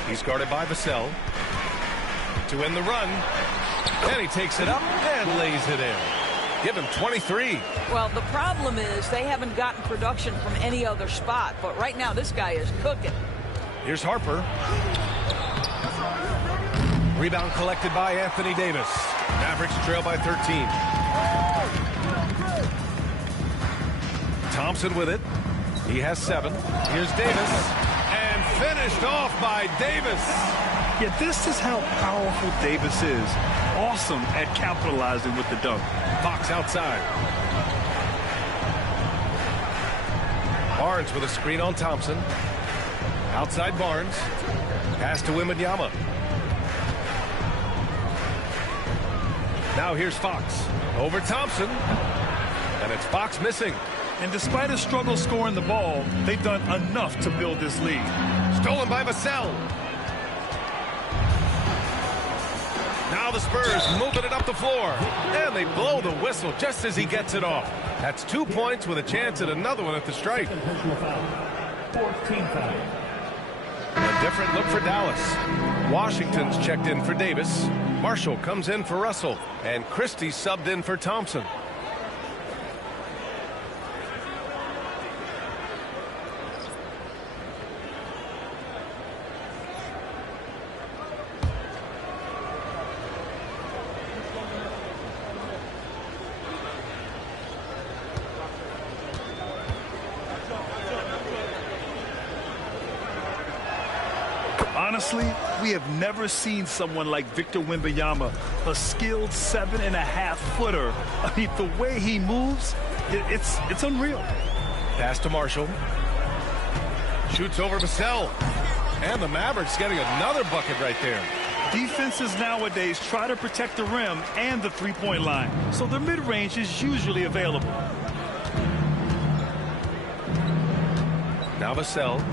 He's guarded by Vassell. To end the run. And he takes it up and lays it in. Give him 23. Well, the problem is they haven't gotten production from any other spot. But right now, this guy is cooking. Here's Harper. Rebound collected by Anthony Davis. Mavericks trail by 13. Thompson with it. He has 7. Here's Davis. And finished off by Davis. Yeah, this is how powerful Davis is. Awesome at capitalizing with the dunk. Fox outside. Barnes with a screen on Thompson. Outside Barnes. Pass to Wembanyama. Now here's Fox. Over Thompson. And it's Fox missing. And despite a struggle scoring the ball, they've done enough to build this lead. Stolen by Vassell. Now the Spurs moving it up the floor. And they blow the whistle just as he gets it off. That's 2 points with a chance at another one at the strike. 14 foul. A different look for Dallas. Washington's checked in for Davis. Marshall comes in for Russell. And Christie subbed in for Thompson. Honestly, we have never seen someone like Victor Wembanyama, a skilled 7.5-footer. I mean, the way he moves, it's unreal. Pass to Marshall. Shoots over Vassell. And the Mavericks getting another bucket right there. Defenses nowadays try to protect the rim and the three-point line, so their mid-range is usually available. Now Vassell.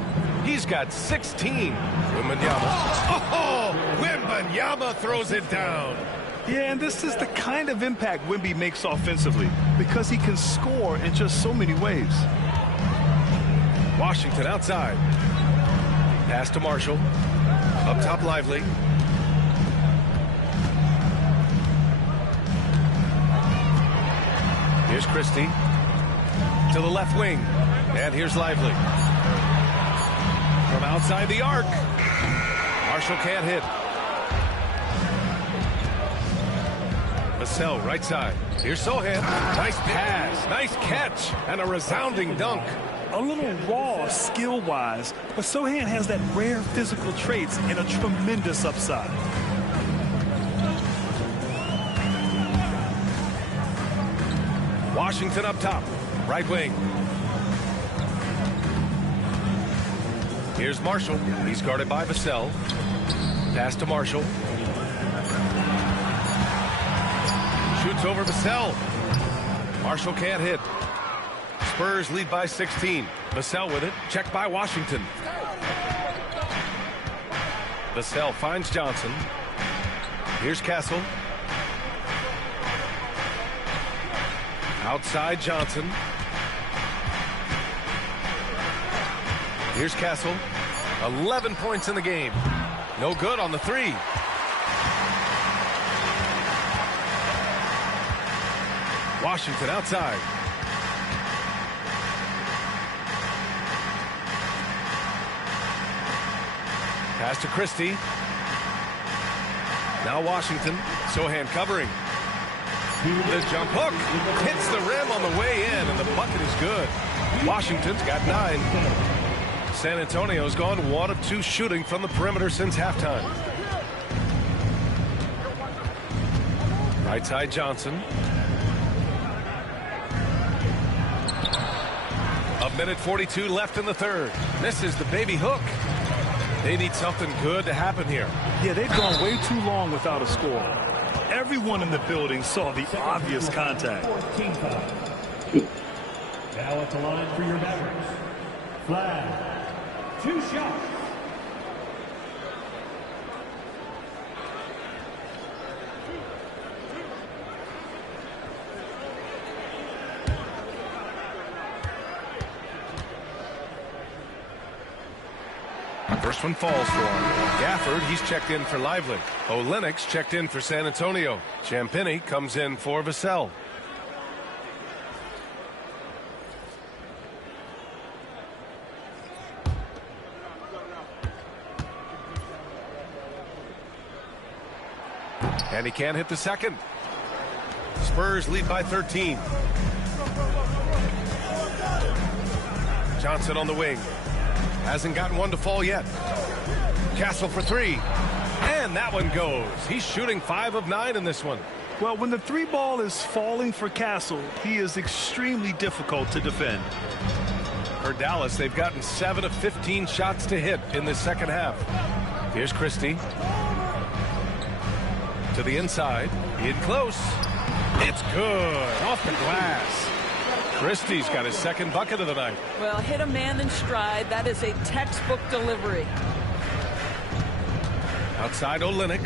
He's got 16. Wembanyama. Oh, Wembanyama throws it down. Yeah, and this is the kind of impact Wemby makes offensively because he can score in just so many ways. Washington outside. Pass to Marshall. Up top, Lively. Here's Christie. To the left wing. And here's Lively. From outside the arc. Marshall can't hit. Vassell, right side. Here's Sochan. Nice pass. Nice catch. And a resounding dunk. A little raw skill-wise, but Sochan has that rare physical traits and a tremendous upside. Washington up top. Right wing. Here's Marshall. He's guarded by Vassell. Pass to Marshall. Shoots over Vassell. Marshall can't hit. Spurs lead by 16. Vassell with it. Checked by Washington. Vassell finds Johnson. Here's Castle. Outside Johnson. Here's Castle. 11 points in the game. No good on the three. Washington outside. Pass to Christie. Now Washington. Sochan covering. The jump hook hits the rim on the way in, and the bucket is good. Washington's got 9. San Antonio's gone 1 of 2 shooting from the perimeter since halftime. Right side Johnson. A minute 42 left in the third. This is the baby hook. They need something good to happen here. Yeah, they've gone way too long without a score. Everyone in the building saw the obvious contact. 14 foul. Now at the line for your Mavericks. Flag. 2 shots. First one falls for him. Gafford, he's checked in for Lively. Olenix checked in for San Antonio. Champagnie comes in for Vassell. And he can't hit the second. Spurs lead by 13. Johnson on the wing. Hasn't gotten one to fall yet. Castle for 3. And that one goes. He's shooting 5 of 9 in this one. Well, when the 3 ball is falling for Castle, he is extremely difficult to defend. For Dallas, they've gotten 7 of 15 shots to hit in the second half. Here's Christie. To the inside. In close. It's good. Off the glass. Christie's got his second bucket of the night. Well, hit a man in stride. That is a textbook delivery. Outside Olynyk.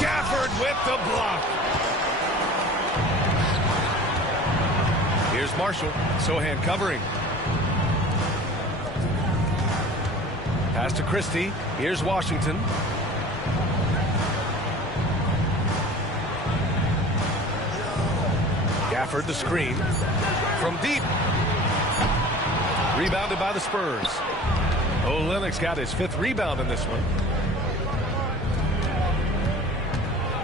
Gafford with the block. Here's Marshall. Sochan covering. Pass to Christie. Here's Washington. Gafford the screen. From deep. Rebounded by the Spurs. Olynyk's got his 5th rebound in this one.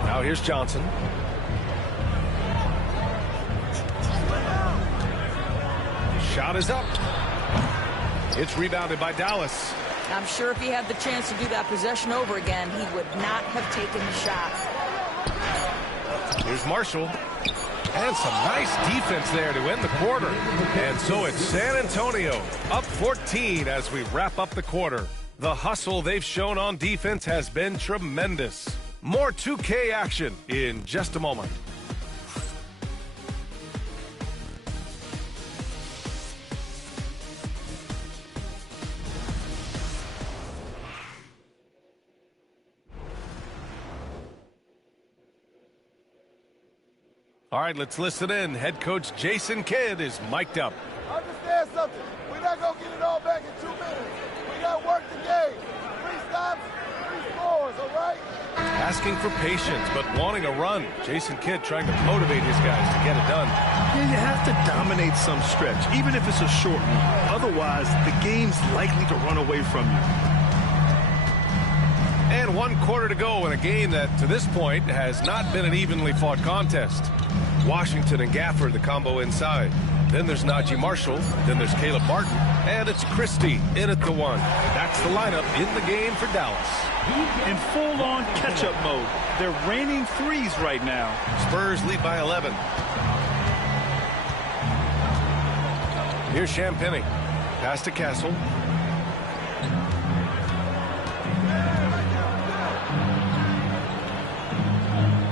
Now here's Johnson. Shot is up. It's rebounded by Dallas. I'm sure if he had the chance to do that possession over again, he would not have taken the shot. Here's Marshall. And some nice defense there to end the quarter. And so it's San Antonio up 14 as we wrap up the quarter. The hustle they've shown on defense has been tremendous. More 2K action in just a moment. All right, let's listen in. Head coach Jason Kidd is mic'd up. Understand something. We're not going to get it all back in 2 minutes. We got work the game. 3 stops, 3 scores, all right? Asking for patience, but wanting a run. Jason Kidd trying to motivate his guys to get it done. Yeah, you have to dominate some stretch, even if it's a short one. Otherwise, the game's likely to run away from you. And 1 quarter to go in a game that, to this point, has not been an evenly fought contest. Washington and Gafford, the combo inside. Then there's Najee Marshall. Then there's Caleb Martin. And it's Christie in at the 1. That's the lineup in the game for Dallas. In full-on catch-up mode. They're raining threes right now. Spurs lead by 11. Here's Champagnie. Pass to Castle.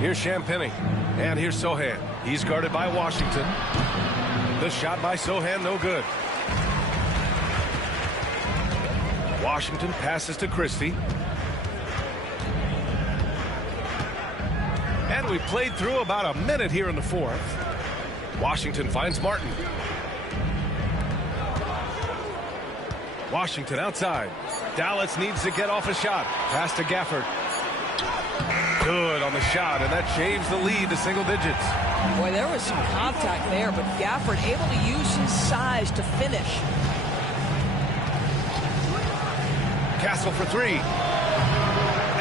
Here's Champagnie. And here's Sochan. He's guarded by Washington. The shot by Sochan, no good. Washington passes to Christie. And we played through about a minute here in the 4th. Washington finds Martin. Washington outside. Dallas needs to get off a shot. Pass to Gafford. Good on the shot, and that shaves the lead to single digits. Boy, there was some contact there, but Gafford able to use his size to finish. Castle for 3.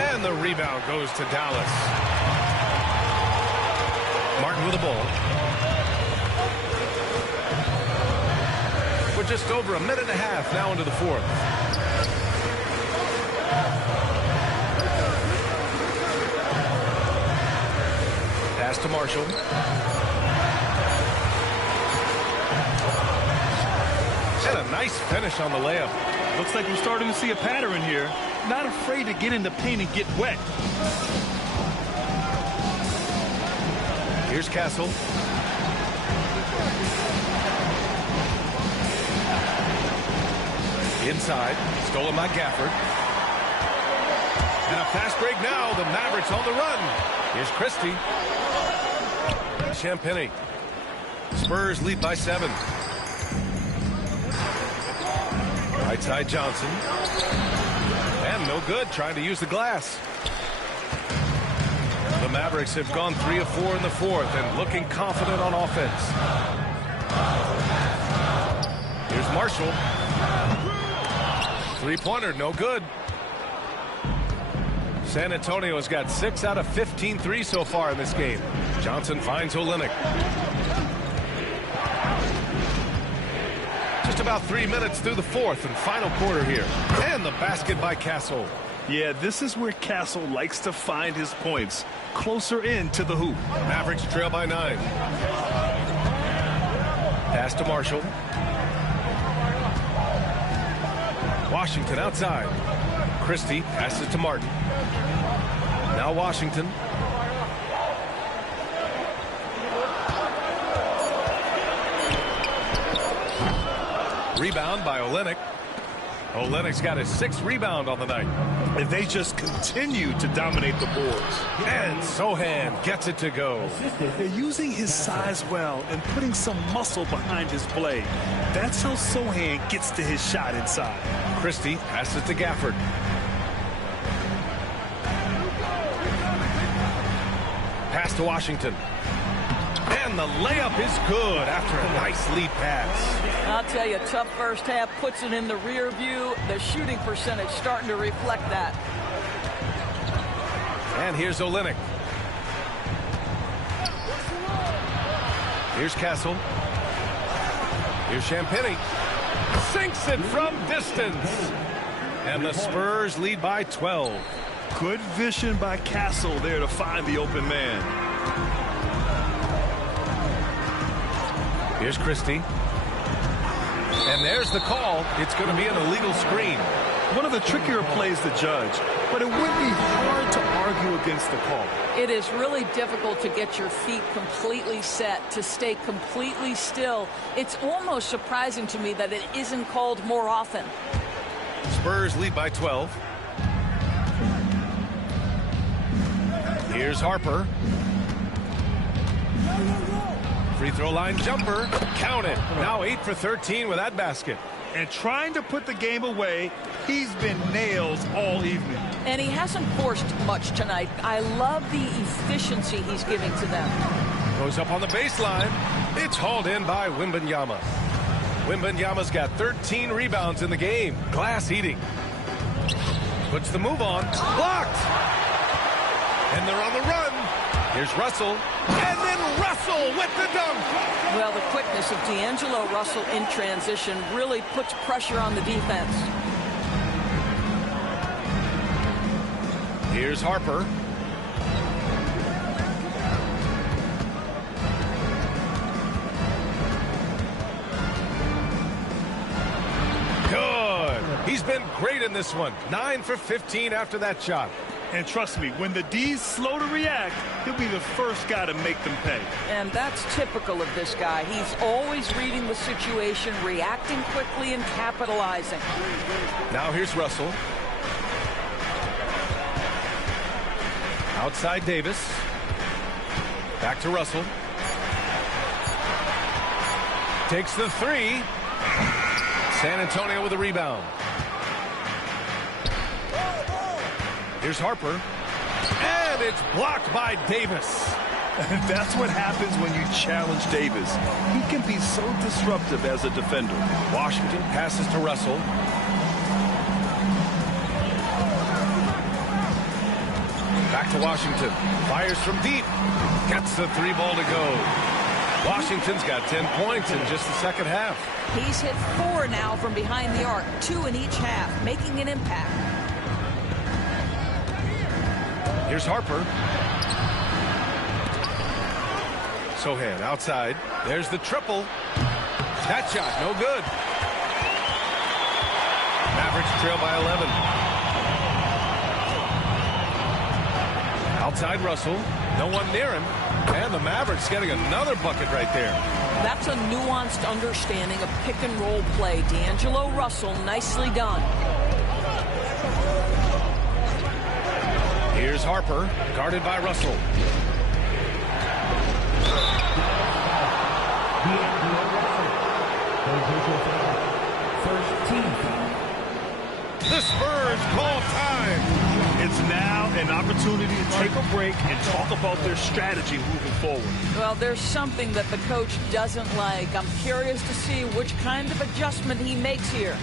And the rebound goes to Dallas. Martin with the ball. We're just over a minute and a half now into the 4th. Pass to Marshall. And a nice finish on the layup. Looks like we're starting to see a pattern here. Not afraid to get in the paint and get wet. Here's Castle. Inside. Stolen by Gafford. And a fast break now. The Mavericks on the run. Here's Christie. Champagnie. Spurs lead by 7. Right side Johnson. And no good, trying to use the glass. The Mavericks have gone 3 of 4 in the 4th and looking confident on offense. Here's Marshall. 3-pointer, no good. San Antonio has got 6 out of 15 threes so far in this game. Johnson finds Olynyk. Just about 3 minutes through the 4th and final quarter here. And the basket by Castle. Yeah, this is where Castle likes to find his points. Closer in to the hoop. Mavericks trail by 9. Pass to Marshall. Washington outside. Christie passes to Martin. Now Washington. Rebound by Olynyk. Olynyk's got his 6th rebound on the night. And they just continue to dominate the boards. And Sochan gets it to go. They're using his size well and putting some muscle behind his play. That's how Sochan gets to his shot inside. Christie passes to Gafford. Pass to Washington. And the layup is good after a nice lead pass. I'll tell you, tough first half, puts it in the rear view. The shooting percentage starting to reflect that. And here's Olynyk. Here's Castle. Here's Champagnie. Sinks it from distance. And the Spurs lead by 12. Good vision by Castle there to find the open man. Here's Christie. And there's the call. It's going to be an illegal screen. One of the trickier plays to judge, but it would be hard to argue against the call. It is really difficult to get your feet completely set, to stay completely still. It's almost surprising to me that it isn't called more often. Spurs lead by 12. Here's Harper. Free throw line jumper. Count it. Now 8 for 13 with that basket. And trying to put the game away, he's been nails all evening. And he hasn't forced much tonight. I love the efficiency he's giving to them. Goes up on the baseline. It's hauled in by Wembanyama. Wembanyama's got 13 rebounds in the game. Glass eating. Puts the move on. Blocked. And they're on the run. Here's Russell. And then Russell with the dunk. Well, the quickness of D'Angelo Russell in transition really puts pressure on the defense. Here's Harper. Good. He's been great in this one. 9 for 15 after that shot. And trust me, when the D's slow to react, he'll be the first guy to make them pay. And that's typical of this guy. He's always reading the situation, reacting quickly, and capitalizing. Now here's Russell. Outside Davis. Back to Russell. Takes the three. San Antonio with a rebound. Here's Harper. And it's blocked by Davis. And that's what happens when you challenge Davis. He can be so disruptive as a defender. Washington passes to Russell. Back to Washington. Fires from deep. Gets the three ball to go. Washington's got 10 points in just the second half. He's hit 4 now from behind the arc, 2 in each half, making an impact. Here's Harper. Sohan outside. There's the triple. That shot, no good. Mavericks trail by 11. Outside Russell. No one near him. And the Mavericks getting another bucket right there. That's a nuanced understanding of pick and roll play. D'Angelo Russell, nicely done. Here's Harper, guarded by Russell. The Spurs call time. It's now an opportunity to take a break and talk about their strategy moving forward. Well, there's something that the coach doesn't like. I'm curious to see which kind of adjustment he makes here.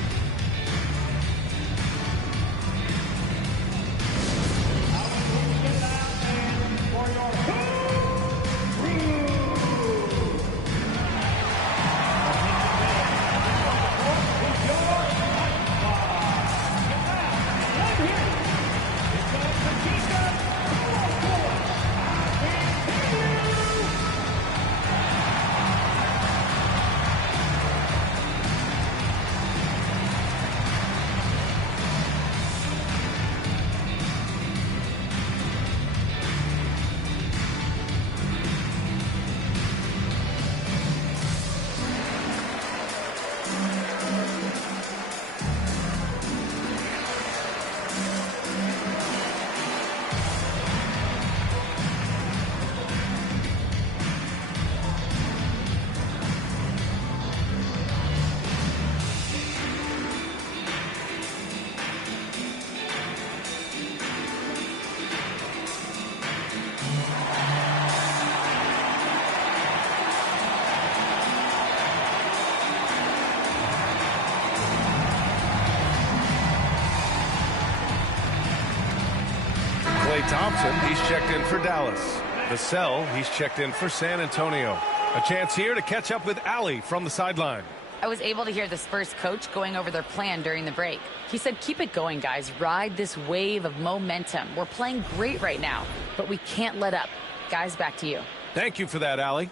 Klay Thompson, he's checked in for Dallas. Vassell, he's checked in for San Antonio. A chance here to catch up with Allie from the sideline. I was able to hear the Spurs coach going over their plan during the break. He said, keep it going, guys. Ride this wave of momentum. We're playing great right now, but we can't let up. Guys, back to you. Thank you for that, Allie.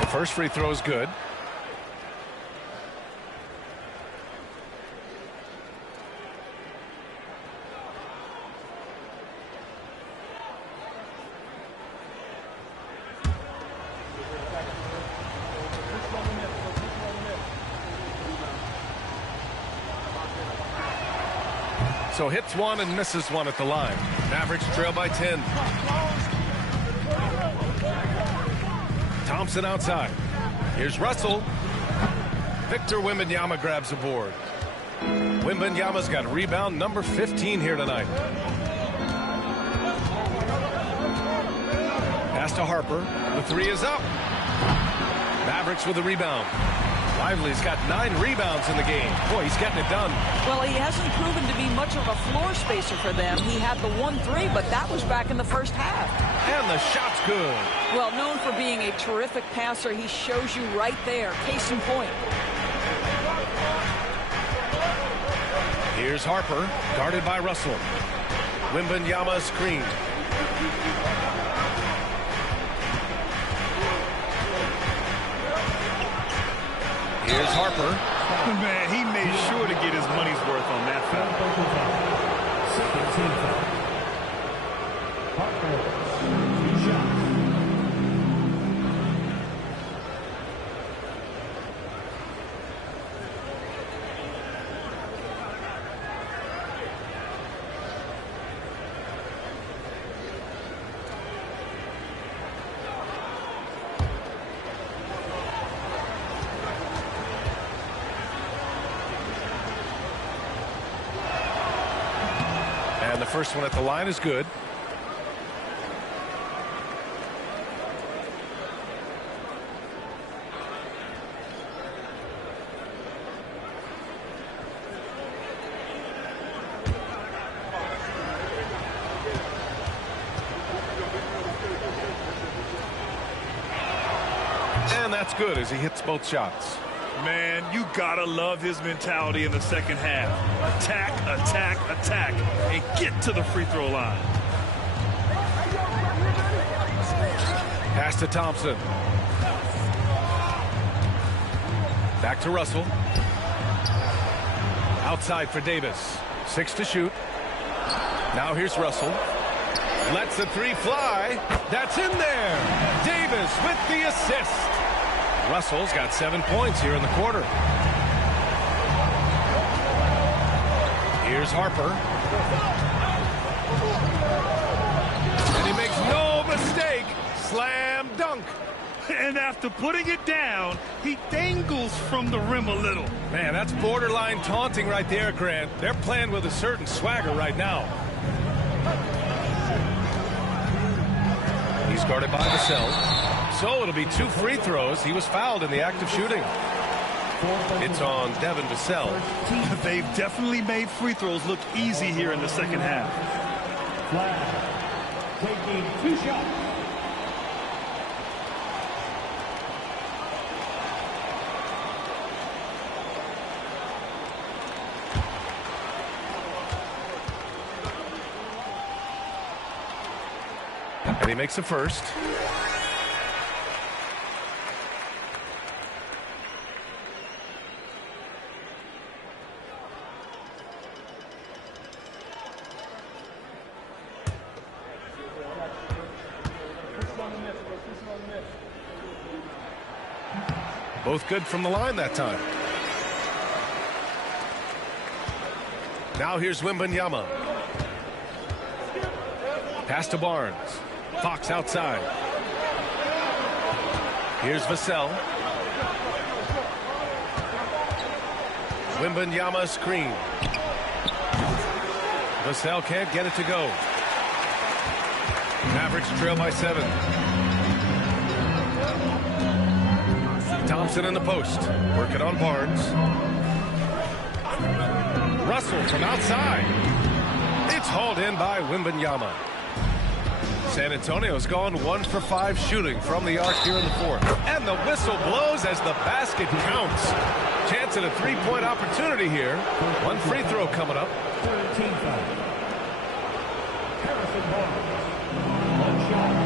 The first free throw is good. So hits one and misses one at the line. Mavericks trail by 10. Thompson outside. Here's Russell. Victor Wembanyama grabs the board. Wembanyama's got rebound number 15 here tonight. Pass to Harper. The three is up. Mavericks with the rebound. Lively's got 9 rebounds in the game. Boy, he's getting it done. Well, he hasn't proven to be much of a floor spacer for them. He had the 1-3, but that was back in the first half. And the shot's good. Well, known for being a terrific passer, he shows you right there. Case in point. Here's Harper, guarded by Russell. Wembanyama screen. Here's Harper. Man, he made sure to get his money's worth on that foul. And the first one at the line is good. And that's good as he hits both shots. Man, you gotta love his mentality in the second half. Attack, attack, attack, and get to the free throw line. Pass to Thompson. Back to Russell. Outside for Davis. 6 to shoot. Now here's Russell. Lets the three fly. That's in there. Davis with the assist. Russell's got 7 points here in the quarter. Here's Harper. And he makes no mistake. Slam dunk. And after putting it down, he dangles from the rim a little. Man, that's borderline taunting right there, Grant. They're playing with a certain swagger right now. He's guarded by Vassell. So it'll be 2 free throws. He was fouled in the act of shooting. It's on Devin Vassell. They've definitely made free throws look easy here in the second half. Flag. Taking 2 shots. And he makes the first. Both good from the line that time. Now here's Wembanyama. Pass to Barnes. Fox outside. Here's Vassell. Wembanyama screen. Vassell can't get it to go. Mavericks trail by 7. Thompson in the post. Working on Barnes. Russell from outside. It's hauled in by Wembanyama. San Antonio's gone 1 for 5 shooting from the arc here in the fourth. And the whistle blows as the basket counts. Chance at a 3-point opportunity here. 1 free throw coming up. 13 foul. Harrison Barnes. 1 shot.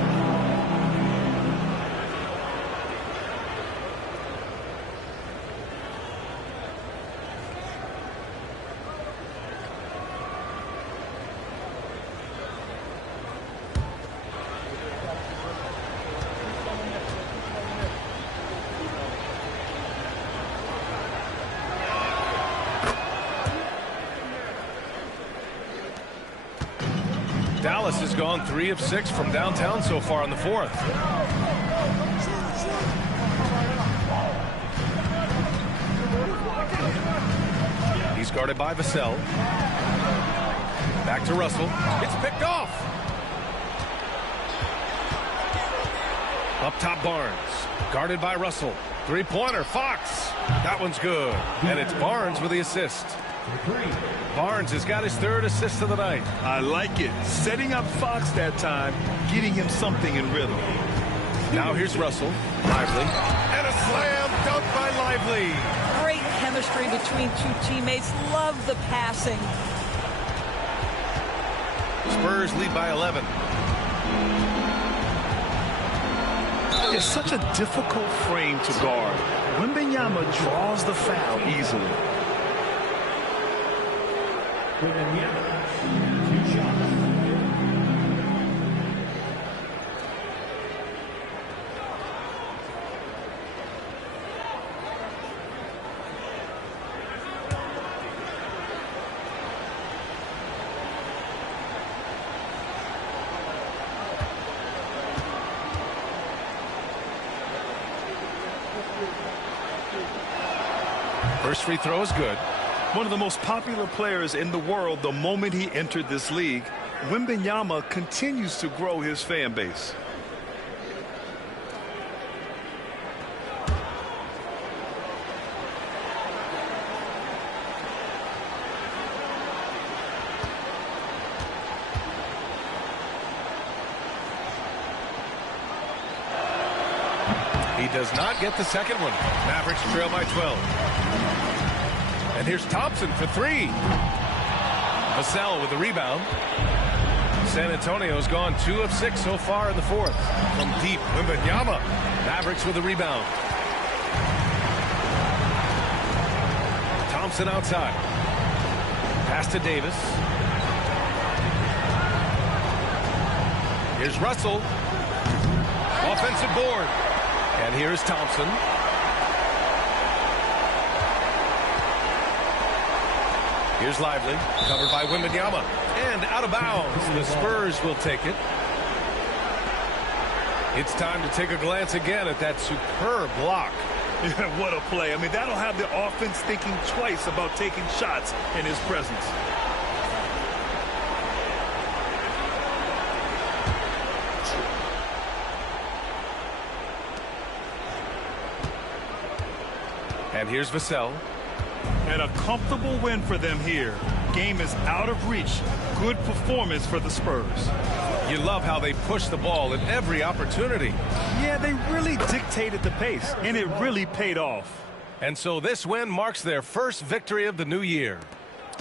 Dallas has gone 3 of 6 from downtown so far in the fourth. He's guarded by Vassell. Back to Russell. It's picked off. Up top, Barnes. Guarded by Russell. Three-pointer, Fox. That one's good. And it's Barnes with the assist. Barnes has got his 3rd assist of the night. I like it. Setting up Fox that time, getting him something in rhythm. Now here's Russell. Lively. And a slam dunk by Lively. Great chemistry between two teammates. Love the passing. Spurs lead by 11. It's such a difficult frame to guard. Wembanyama draws the foul easily. Wembanyama, 2 shots. First free throw is good. One of the most popular players in the world the moment he entered this league, Wembanyama continues to grow his fan base. He does not get the second one. Mavericks trail by 12. And here's Thompson for 3. Vassell with the rebound. San Antonio's gone 2 of 6 so far in the fourth. From deep, Wembanyama. Mavericks with the rebound. Thompson outside. Pass to Davis. Here's Russell. Offensive board. And here's Thompson. Here's Lively, covered by Wembanyama. And out of bounds. The Spurs will take it. It's time to take a glance again at that superb block. Yeah, what a play. I mean, that'll have the offense thinking twice about taking shots in his presence. And here's Vassell. And a comfortable win for them here. Game is out of reach. Good performance for the Spurs. You love how they push the ball at every opportunity. Yeah, they really dictated the pace, and it really paid off. And so this win marks their first victory of the new year.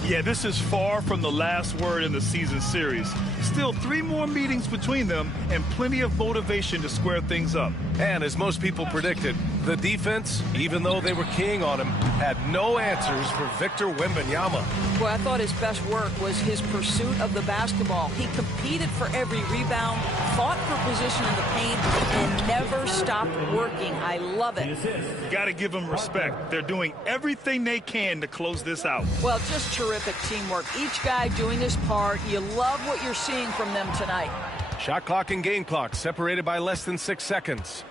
Yeah, this is far from the last word in the season series. Still 3 more meetings between them and plenty of motivation to square things up. And as most people predicted, the defense, even though they were keying on him, had no answers for Victor Wembanyama. Boy, I thought his best work was his pursuit of the basketball. He competed for every rebound, fought for position in the paint, and never stopped working. I love it. Got to give them respect. They're doing everything they can to close this out. Well, just terrific teamwork. Each guy doing his part. You love what you're seeing from them tonight. Shot clock and game clock separated by less than 6 seconds.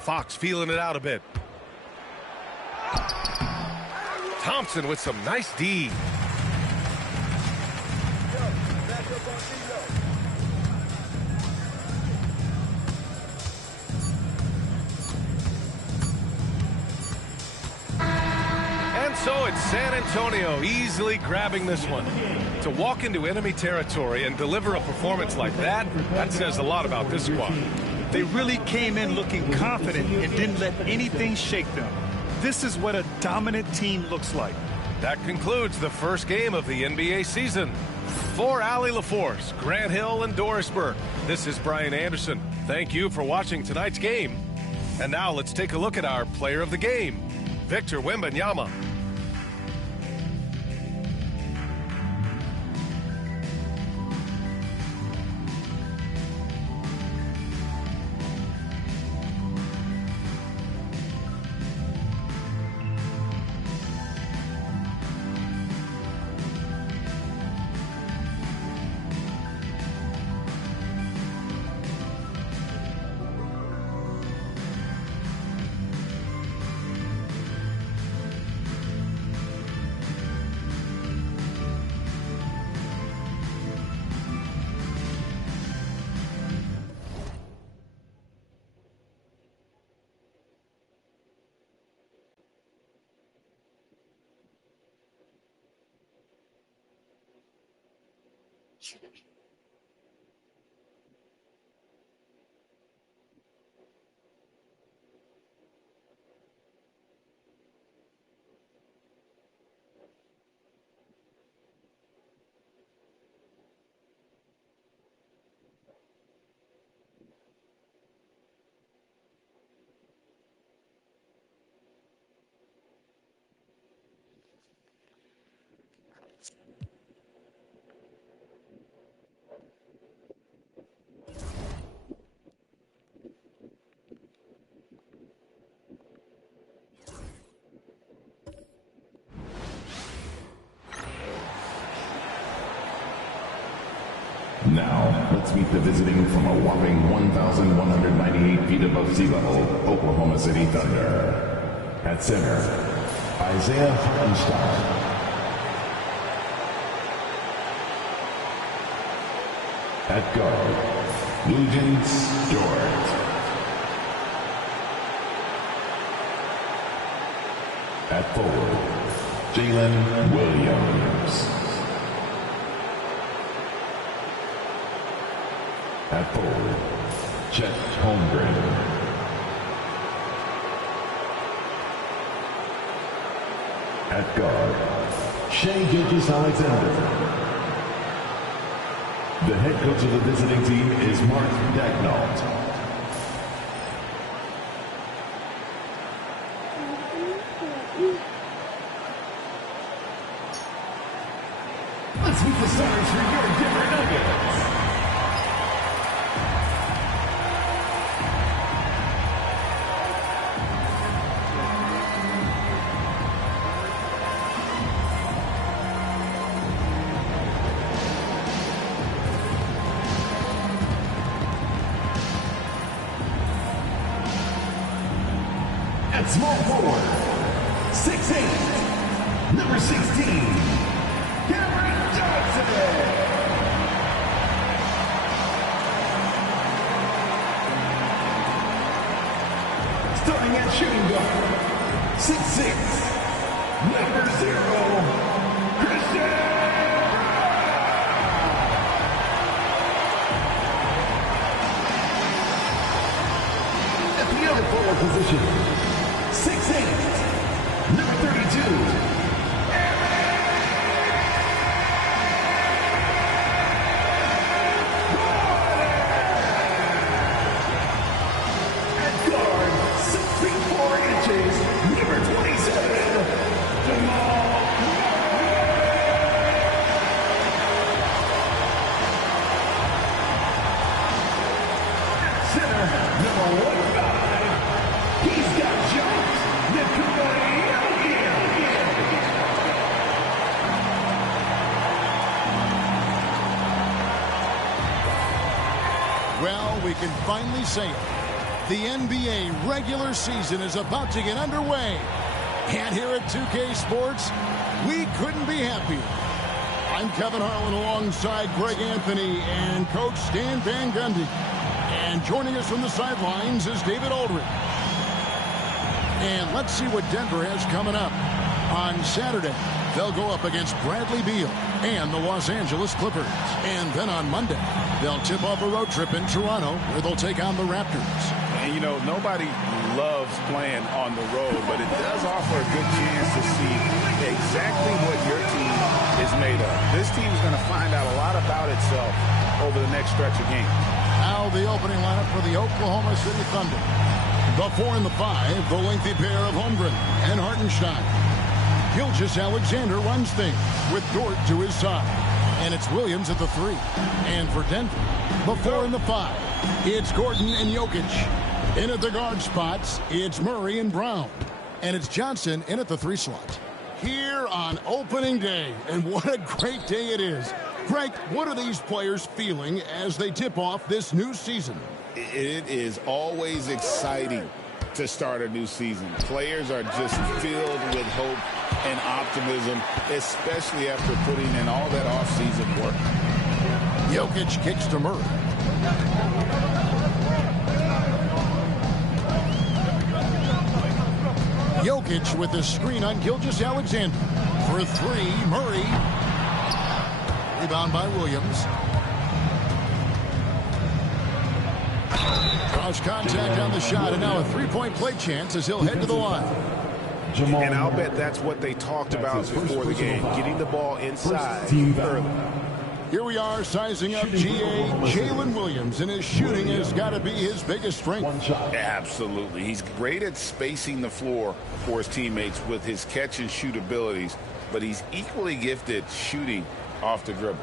Fox feeling it out a bit. Thompson with some nice D. And so it's San Antonio easily grabbing this one. To walk into enemy territory and deliver a performance like that, that says a lot about this squad. They really came in looking confident and didn't let anything shake them. This is what a dominant team looks like. That concludes the first game of the NBA season. For Allie LaForce, Grant Hill, and Doris Burke, this is Brian Anderson. Thank you for watching tonight's game. And now let's take a look at our player of the game, Victor Wembanyama. Now, let's meet the visiting from a whopping 1,198 feet above sea level, Oklahoma City Thunder. At center, Isaiah Hartenstein. At guard, Luguentz Dort. At forward, Jalen Williams. At forward, Chet Holmgren. At guard, Shai Gilgeous-Alexander. The head coach of the visiting team is Mark Daigneault. Let's meet the stars for your Denver Nuggets. At small forward, 6'8", number 16, Cameron Johnson. Starting at shooting guard, 6'6", number 0, Christian Braun. At the other forward position, 6'8", number 32, at guard, 6 feet 4 inches, number 27, Jamal Murray. At center, number 15, he's got shots. Well, we can finally say it. The NBA regular season is about to get underway. And here at 2K Sports, we couldn't be happier. I'm Kevin Harlan alongside Greg Anthony and Coach Stan Van Gundy. And joining us from the sidelines is David Aldridge. And let's see what Denver has coming up. On Saturday, they'll go up against Bradley Beal and the Los Angeles Clippers. And then on Monday, they'll tip off a road trip in Toronto where they'll take on the Raptors. And, you know, nobody loves playing on the road, but it does offer a good chance to see exactly what your team is made of. This team is going to find out a lot about itself over the next stretch of games. Now the opening lineup for the Oklahoma City Thunder. The 4 and the 5, the lengthy pair of Holmgren and Hartenstein. Gilgeous-Alexander runs things with Dort to his side. And it's Williams at the 3. And for Denver, the 4 and the 5, it's Gordon and Jokic. In at the guard spots, it's Murray and Brown. And it's Johnson in at the 3 slot. Here on opening day, and what a great day it is. Greg, what are these players feeling as they tip off this new season? It is always exciting to start a new season. Players are just filled with hope and optimism, especially after putting in all that offseason work. Jokic kicks to Murray. Jokic with the screen on Gilgeous-Alexander. For 3, Murray. rebound by Williams. Cross contact on the shot, and now a three-point play chance as he'll head to the line. And I'll bet that's what they talked about before the game, getting the ball inside early. Here we are sizing up GA Jalen Williams, and his shooting has got to be his biggest strength. Absolutely. He's great at spacing the floor for his teammates with his catch and shoot abilities, but he's equally gifted shooting off the dribble.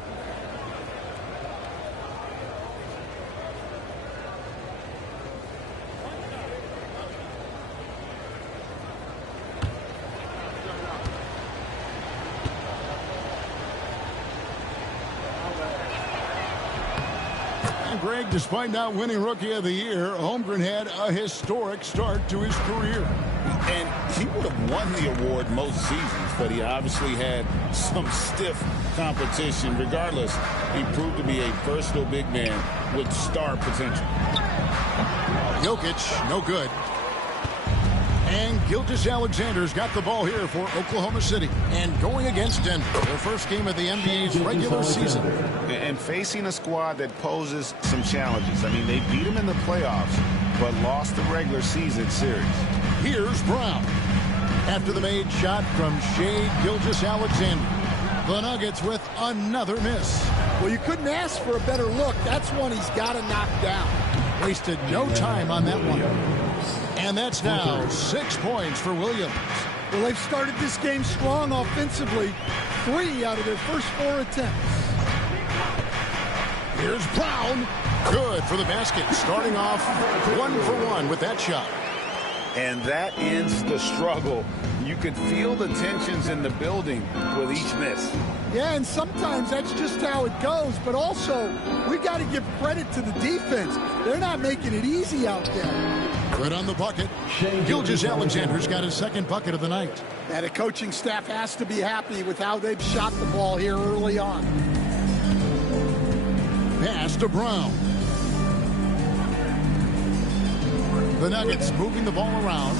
Greg, despite not winning Rookie of the Year, Holmgren had a historic start to his career. And he would have won the award most seasons, but he obviously had some stiff competition. Regardless, he proved to be a versatile big man with star potential. Jokic, no good. And Gilgeous-Alexander's got the ball here for Oklahoma City. And going against Denver, their first game of the NBA's regular season. And facing a squad that poses some challenges. I mean, they beat them in the playoffs, but lost the regular season series. Here's Brown. After the made shot from Shai Gilgeous-Alexander. The Nuggets with another miss. Well, you couldn't ask for a better look. That's one he's got to knock down. Wasted no time on that one. And that's now 6 points for Williams. Well, they've started this game strong offensively. 3 out of their first 4 attempts. Here's Brown. Good for the basket. Starting off 1 for 1 with that shot. And that ends the struggle. You could feel the tensions in the building with each miss. Yeah, and sometimes that's just how it goes. But also, we got to give credit to the defense. They're not making it easy out there. Good on the bucket. Gilgeous-Alexander's got his second bucket of the night. And the coaching staff has to be happy with how they've shot the ball here early on. Pass to Brown. The Nuggets moving the ball around.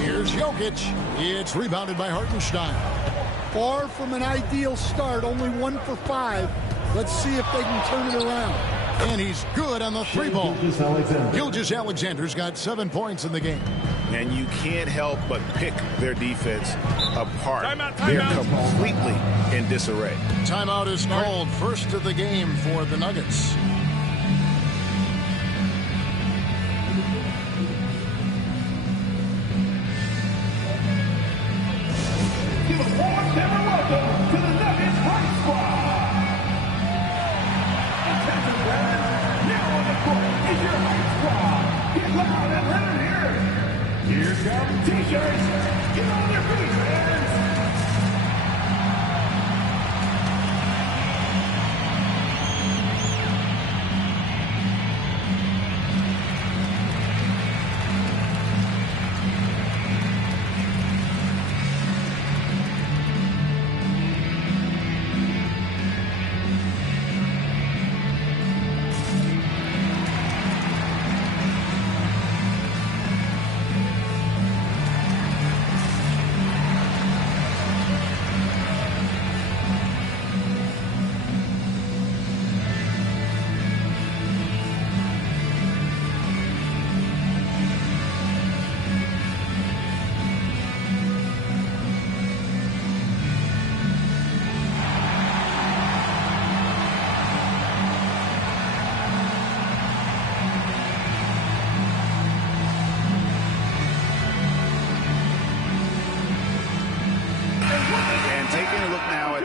Here's Jokic. It's rebounded by Hartenstein. Far from an ideal start, only 1 for 5. Let's see if they can turn it around. And he's good on the 3 ball. Gilgeous-Alexander's got 7 points in the game. And you can't help but pick their defense apart. Timeout. They're completely in disarray. Timeout is called. First of the game for the Nuggets. Give a warm dinner welcome to the Nuggets Party Squad. Attention fans, now on the court is your Hype Squad. Get loud and let them hear it. Here come T-shirts. Get on their feet, fans.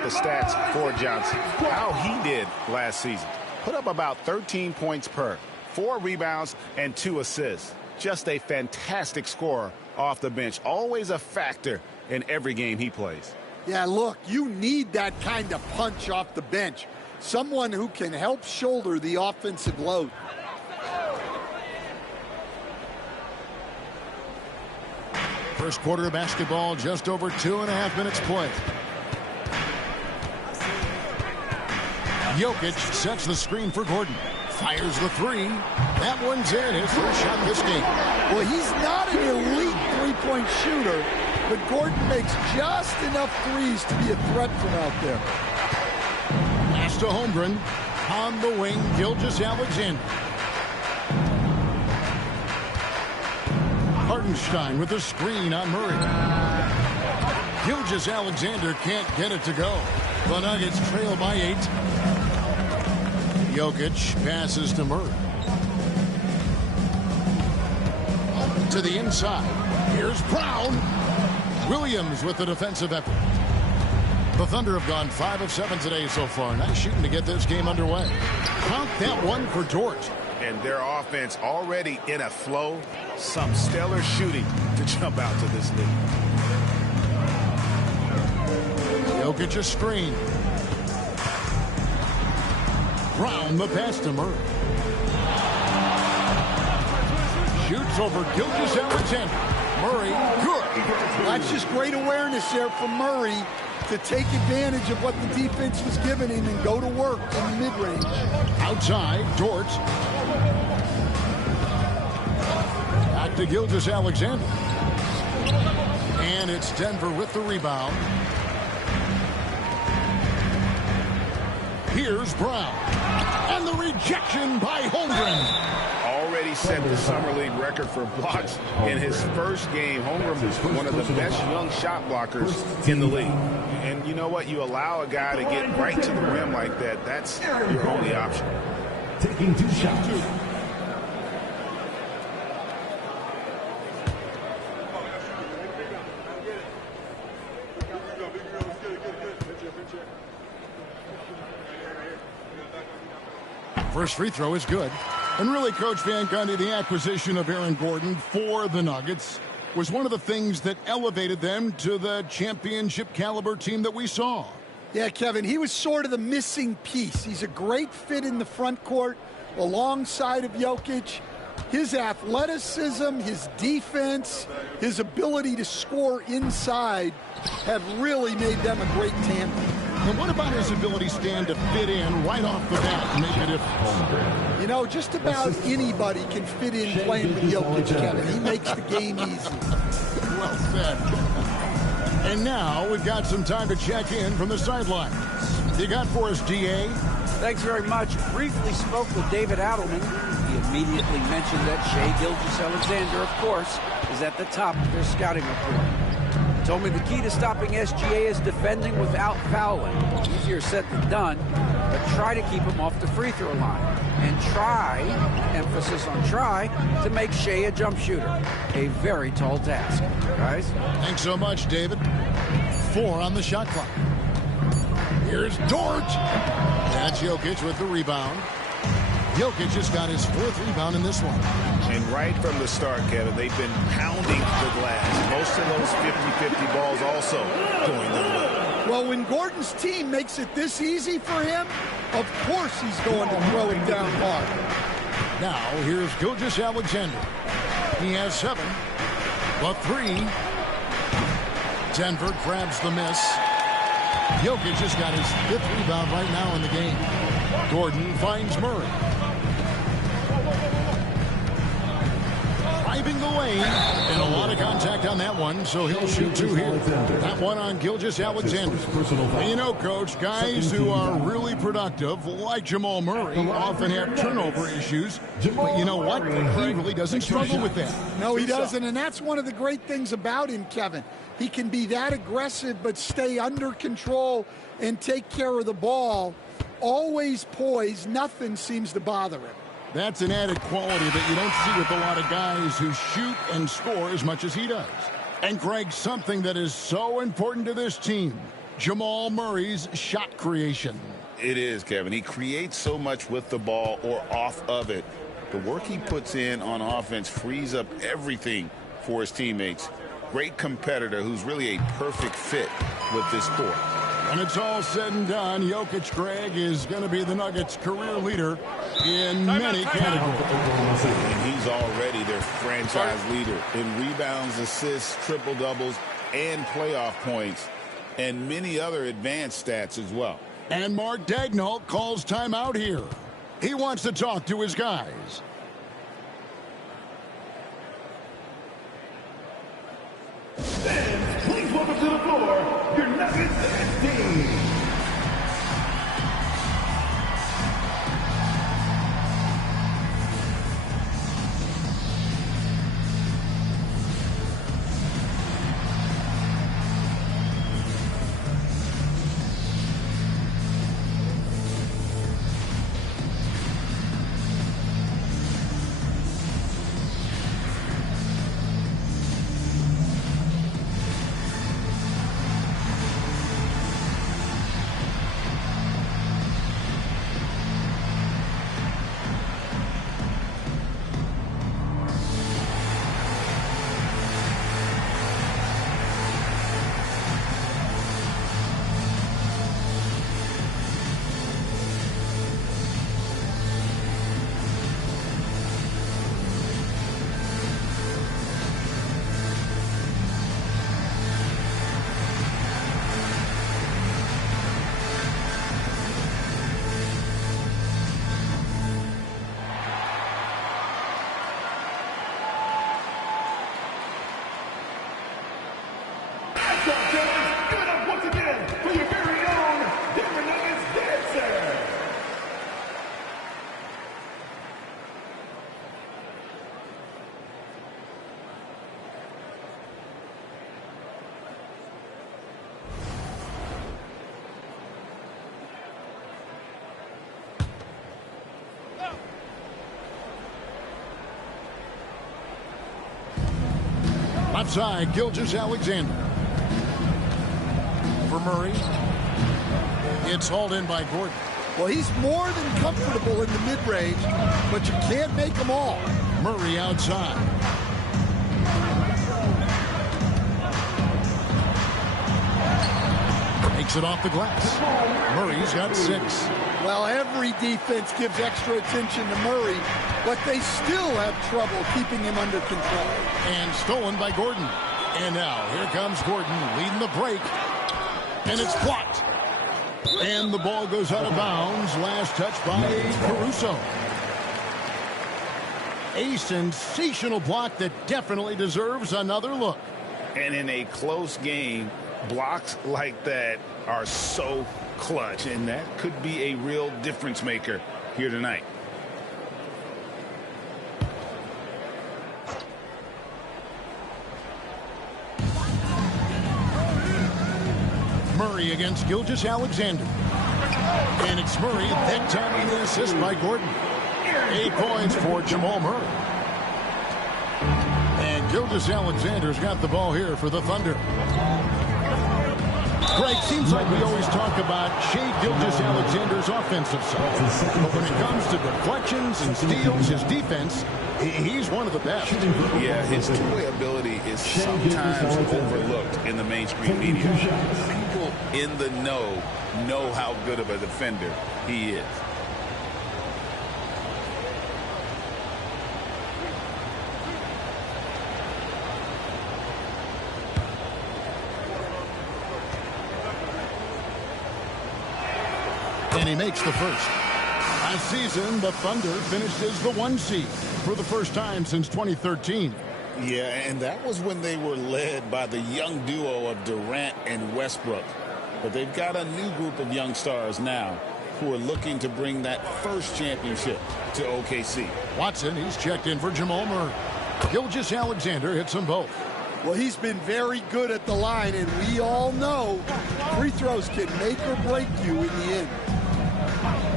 Stats for Johnson. How he did last season. Put up about 13 points per, 4 rebounds, and 2 assists. Just a fantastic scorer off the bench. Always a factor in every game he plays. Yeah, look, you need that kind of punch off the bench. Someone who can help shoulder the offensive load. First quarter of basketball, just over 2.5 minutes play. Jokic sets the screen for Gordon. Fires the 3. That one's in. His first shot this game. Well, he's not an elite three-point shooter, but Gordon makes just enough threes to be a threat from out there. Pass to Holmgren. On the wing, Gilgeous-Alexander. Hartenstein with a screen on Murray. Gilgeous-Alexander can't get it to go. The Nuggets trail by 8. Jokic passes to Murray. To the inside. Here's Brown. Williams with the defensive effort. The Thunder have gone 5 of 7 today so far. Nice shooting to get this game underway. Count that one for Dort. And their offense already in a flow. Some stellar shooting to jump out to this lead. Jokic a screen. Brown the pass to Murray. Shoots over Gilgeous-Alexander. Murray, good. That's just great awareness there from Murray to take advantage of what the defense was giving him and go to work in the mid-range. Outside, Dort. Back to Gilgeous-Alexander. And it's Denver with the rebound. Here's Brown. And the rejection by Holmgren. Already set the Summer League record for blocks in his first game. Holmgren was one of the best young shot blockers in the league. And you know what? You allow a guy to get right to the rim like that. That's your only option. Taking 2 shots. First free throw is good. And really, Coach Van Gundy, the acquisition of Aaron Gordon for the Nuggets was one of the things that elevated them to the championship caliber team that we saw. Yeah, Kevin, he was sort of the missing piece. He's a great fit in the front court alongside of Jokic. His athleticism, his defense, his ability to score inside have really made them a great tandem. And what about his ability, Stan, to fit in right off the bat and make a difference? You know, just about anybody can fit in playing with Jokic, Kevin. He makes the game easy. Well said. And now we've got some time to check in from the sidelines. You got for us, DA? Thanks very much. Briefly spoke with David Adelman. He immediately mentioned that Shai Gilgeous-Alexander, of course, is at the top of their scouting report. He told me the key to stopping SGA is defending without fouling. Easier said than done, but try to keep him off the free throw line. And try, emphasis on try, to make Shai a jump shooter. A very tall task. Guys? Thanks so much, David. 4 on the shot clock. Here's Dort. That's Jokic with the rebound. Jokic just got his 4th rebound in this one. And right from the start, Kevin, they've been pounding the glass. Most of those 50-50 balls also going their way. Well, when Gordon's team makes it this easy for him, of course he's going to throw it down hard. Now, here's Gilgeous-Alexander. He has 7. The 3. Denver grabs the miss. Jokic just got his 5th rebound right now in the game. Gordon finds Murray. Driving the lane, and a lot of contact on that one, so he'll shoot 2 here. That one on Gilgeous-Alexander. And you know, Coach, guys who are really productive, like Jamal Murray, often have turnover issues. But you know what? He really doesn't struggle with that. No, he doesn't, and that's one of the great things about him, Kevin. He can be that aggressive but stay under control and take care of the ball. Always poised. Nothing seems to bother him. That's an added quality that you don't see with a lot of guys who shoot and score as much as he does. And, Greg, something that is so important to this team, Jamal Murray's shot creation. It is, Kevin. He creates so much with the ball or off of it. The work he puts in on offense frees up everything for his teammates. Great competitor who's really a perfect fit with this core. When it's all said and done, Jokic, Greg, is going to be the Nuggets' career leader in many categories. And he's already their franchise leader in rebounds, assists, triple-doubles, and playoff points, and many other advanced stats as well. And Mark Daigneault calls timeout here. He wants to talk to his guys. Starters, give it up once again for your very own Denver Nuggets dancer. Outside, Gilgeous-Alexander. For Murray. It's hauled in by Gordon. Well, he's more than comfortable in the mid-range, but you can't make them all. Murray outside. Takes it off the glass. Murray's got 6. Well, every defense gives extra attention to Murray, but they still have trouble keeping him under control. And stolen by Gordon. And now, here comes Gordon leading the break. And it's blocked. And the ball goes out of bounds. Last touch by Caruso. A sensational block that definitely deserves another look. And in a close game, blocks like that are so clutch, and that could be a real difference maker here tonight. Murray against Gilgeous-Alexander. And it's Murray, that time in the assist by Gordon. 8 points for Jamal Murray. And Gilgeous-Alexander's got the ball here for the Thunder. Greg, seems like we always talk about Shai Gilgeous-Alexander's offensive side. But when it comes to deflections and steals, his defense, he's one of the best. Yeah, his two-way ability is sometimes overlooked in the mainstream media. People in the know how good of a defender he is. And he makes the first. Last season, the Thunder finished as the 1 seed for the first time since 2013. Yeah, and that was when they were led by the young duo of Durant and Westbrook. But they've got a new group of young stars now who are looking to bring that first championship to OKC. Watson, he's checked in for Jamal Murray. Gilgeous-Alexander hits them both. Well, he's been very good at the line, and we all know free throws can make or break you in the end.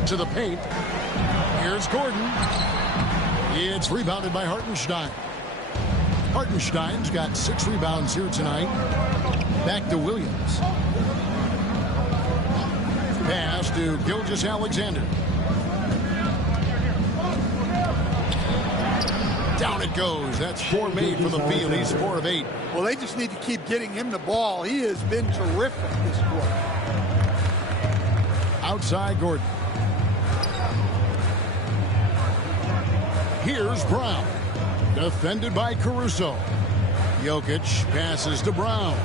To the paint. Here's Gordon. It's rebounded by Hartenstein. Hartenstein's got 6 rebounds here tonight. Back to Williams. Pass to Gilgeous-Alexander. Down it goes. That's 4 made from the field. He's 4 of 8. Well, they just need to keep getting him the ball. He has been terrific this quarter. Outside Gordon. Here's Brown. Defended by Caruso. Jokic passes to Brown.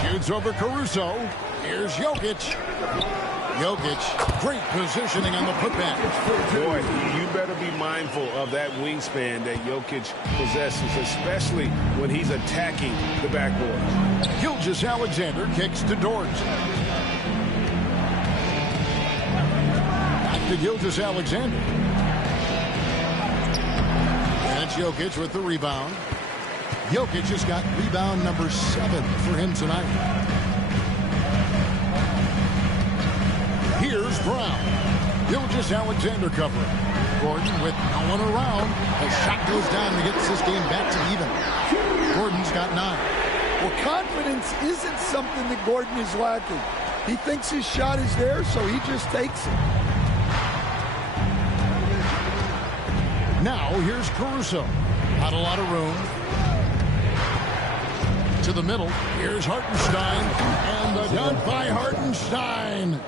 Shoots over Caruso. Here's Jokic. Jokic, great positioning on the putback. Boy, you better be mindful of that wingspan that Jokic possesses, especially when he's attacking the backboard. Gilgeous-Alexander kicks to Dort. Back to Gilgeous-Alexander. And it's Jokic with the rebound. Jokic has got rebound number 7 for him tonight. Here's Brown. Gilgeous-Alexander covering. Gordon with no one around. The shot goes down and gets this game back to even. Gordon's got 9. Well, confidence isn't something that Gordon is lacking. He thinks his shot is there, so he just takes it. Now, here's Caruso. Not a lot of room. To the middle. Here's Hartenstein. And the dunk by Hartenstein.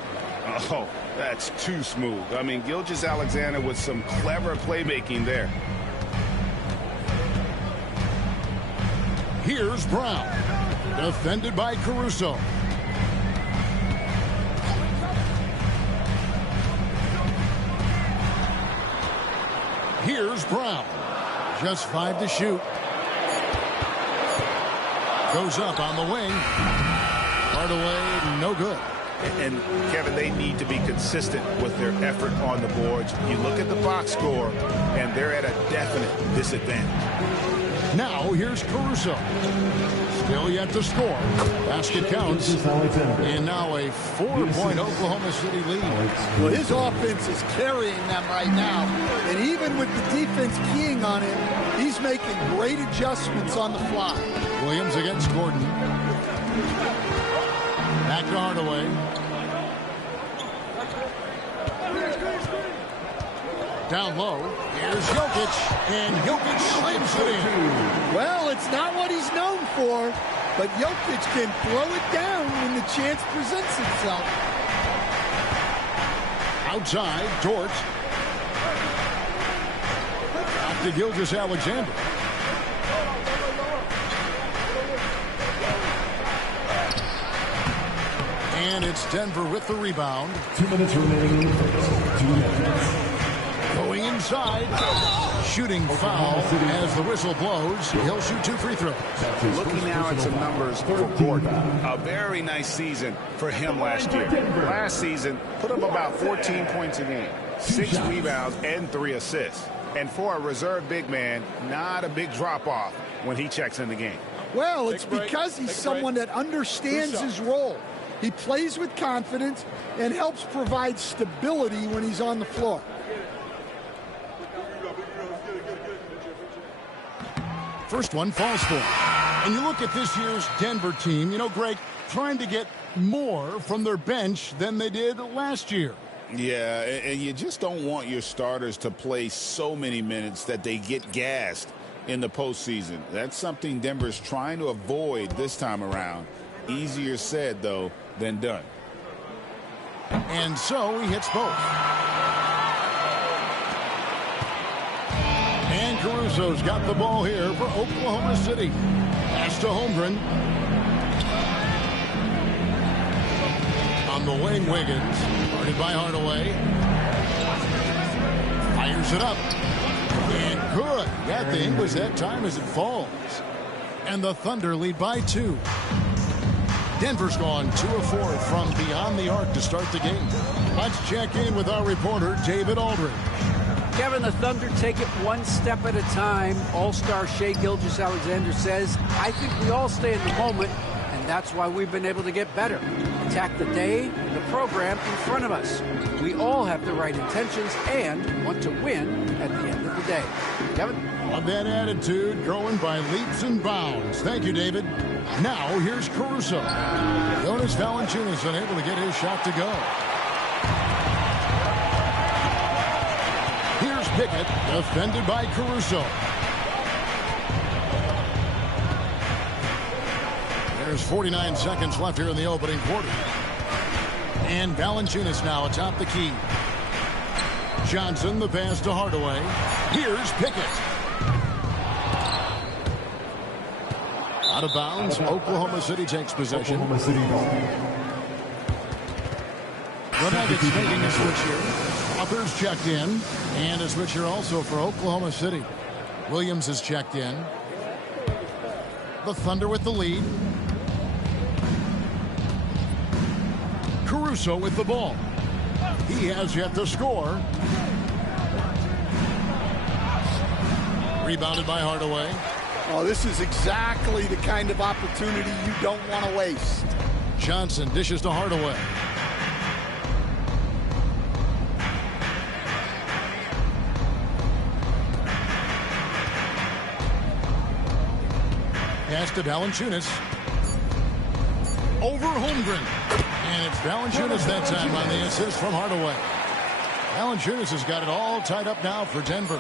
Oh, that's too smooth. I mean, Gilgeous-Alexander with some clever playmaking there. Here's Brown. Defended by Caruso. Here's Brown. Just 5 to shoot. Goes up on the wing. Hardaway, no good. And Kevin, they need to be consistent with their effort on the boards. You look at the box score, and they're at a definite disadvantage. Now here's Caruso. Still yet to score. Basket counts. And now a 4-point Oklahoma City lead. Well, his offense is carrying them right now. And even with the defense keying on him, he's making great adjustments on the fly. Williams against Gordon. Back to Hardaway. Down low. Here's Jokic. And Jokic slams it in. Well, it's not what he's known for, but Jokic can throw it down when the chance presents itself. Outside, Dort. Back to Gilgeous-Alexander. And it's Denver with the rebound. 2 minutes remaining. 2 minutes. Going inside. Shooting foul as the whistle blows. He'll shoot 2 free throws. Looking now at some numbers for Gordon. A very nice season for him last year. Last season, put up about 14 points a game, 6 rebounds, and 3 assists. And for a reserve big man, not a big drop-off when he checks in the game. Well, it's because he's someone that understands his role. He plays with confidence and helps provide stability when he's on the floor. First one falls for him. And you look at this year's Denver team, you know, Greg, trying to get more from their bench than they did last year. Yeah, and you just don't want your starters to play so many minutes that they get gassed in the postseason. That's something Denver's trying to avoid this time around. Easier said, though, than done. And so he hits both. And Caruso's got the ball here for Oklahoma City. Pass to Holmgren. On the wing, Wiggins. Guarded by Hardaway. Fires it up. And good. Got the English that time as it falls. And the Thunder lead by 2. Denver's gone 2 of 4 from beyond the arc to start the game. Let's check in with our reporter, David Aldridge. Kevin, the Thunder take it one step at a time. All-star Shai Gilgeous-Alexander says, I think we all stay in the moment, and that's why we've been able to get better. Attack the day, the program in front of us. We all have the right intentions and want to win at the end of the day. Kevin? On that attitude, growing by leaps and bounds. Thank you, David. Now, here's Caruso. Jonas Valanciunas unable to get his shot to go. Here's Pickett, defended by Caruso. There's 49 seconds left here in the opening quarter. And Valanciunas now atop the key. Johnson, the pass to Hardaway. Here's Pickett. Out of bounds. Oklahoma City takes possession. Oklahoma City. The Nuggets making a switch here. Others checked in. And a switch here also for Oklahoma City. Williams is checked in. The Thunder with the lead. Caruso with the ball. He has yet to score. Rebounded by Hardaway. Oh, this is exactly the kind of opportunity you don't want to waste. Johnson dishes to Hardaway. Pass to Valanciunas. Over Holmgren. And it's Valanciunas that time on the assist from Hardaway. Valanciunas has got it all tied up now for Denver.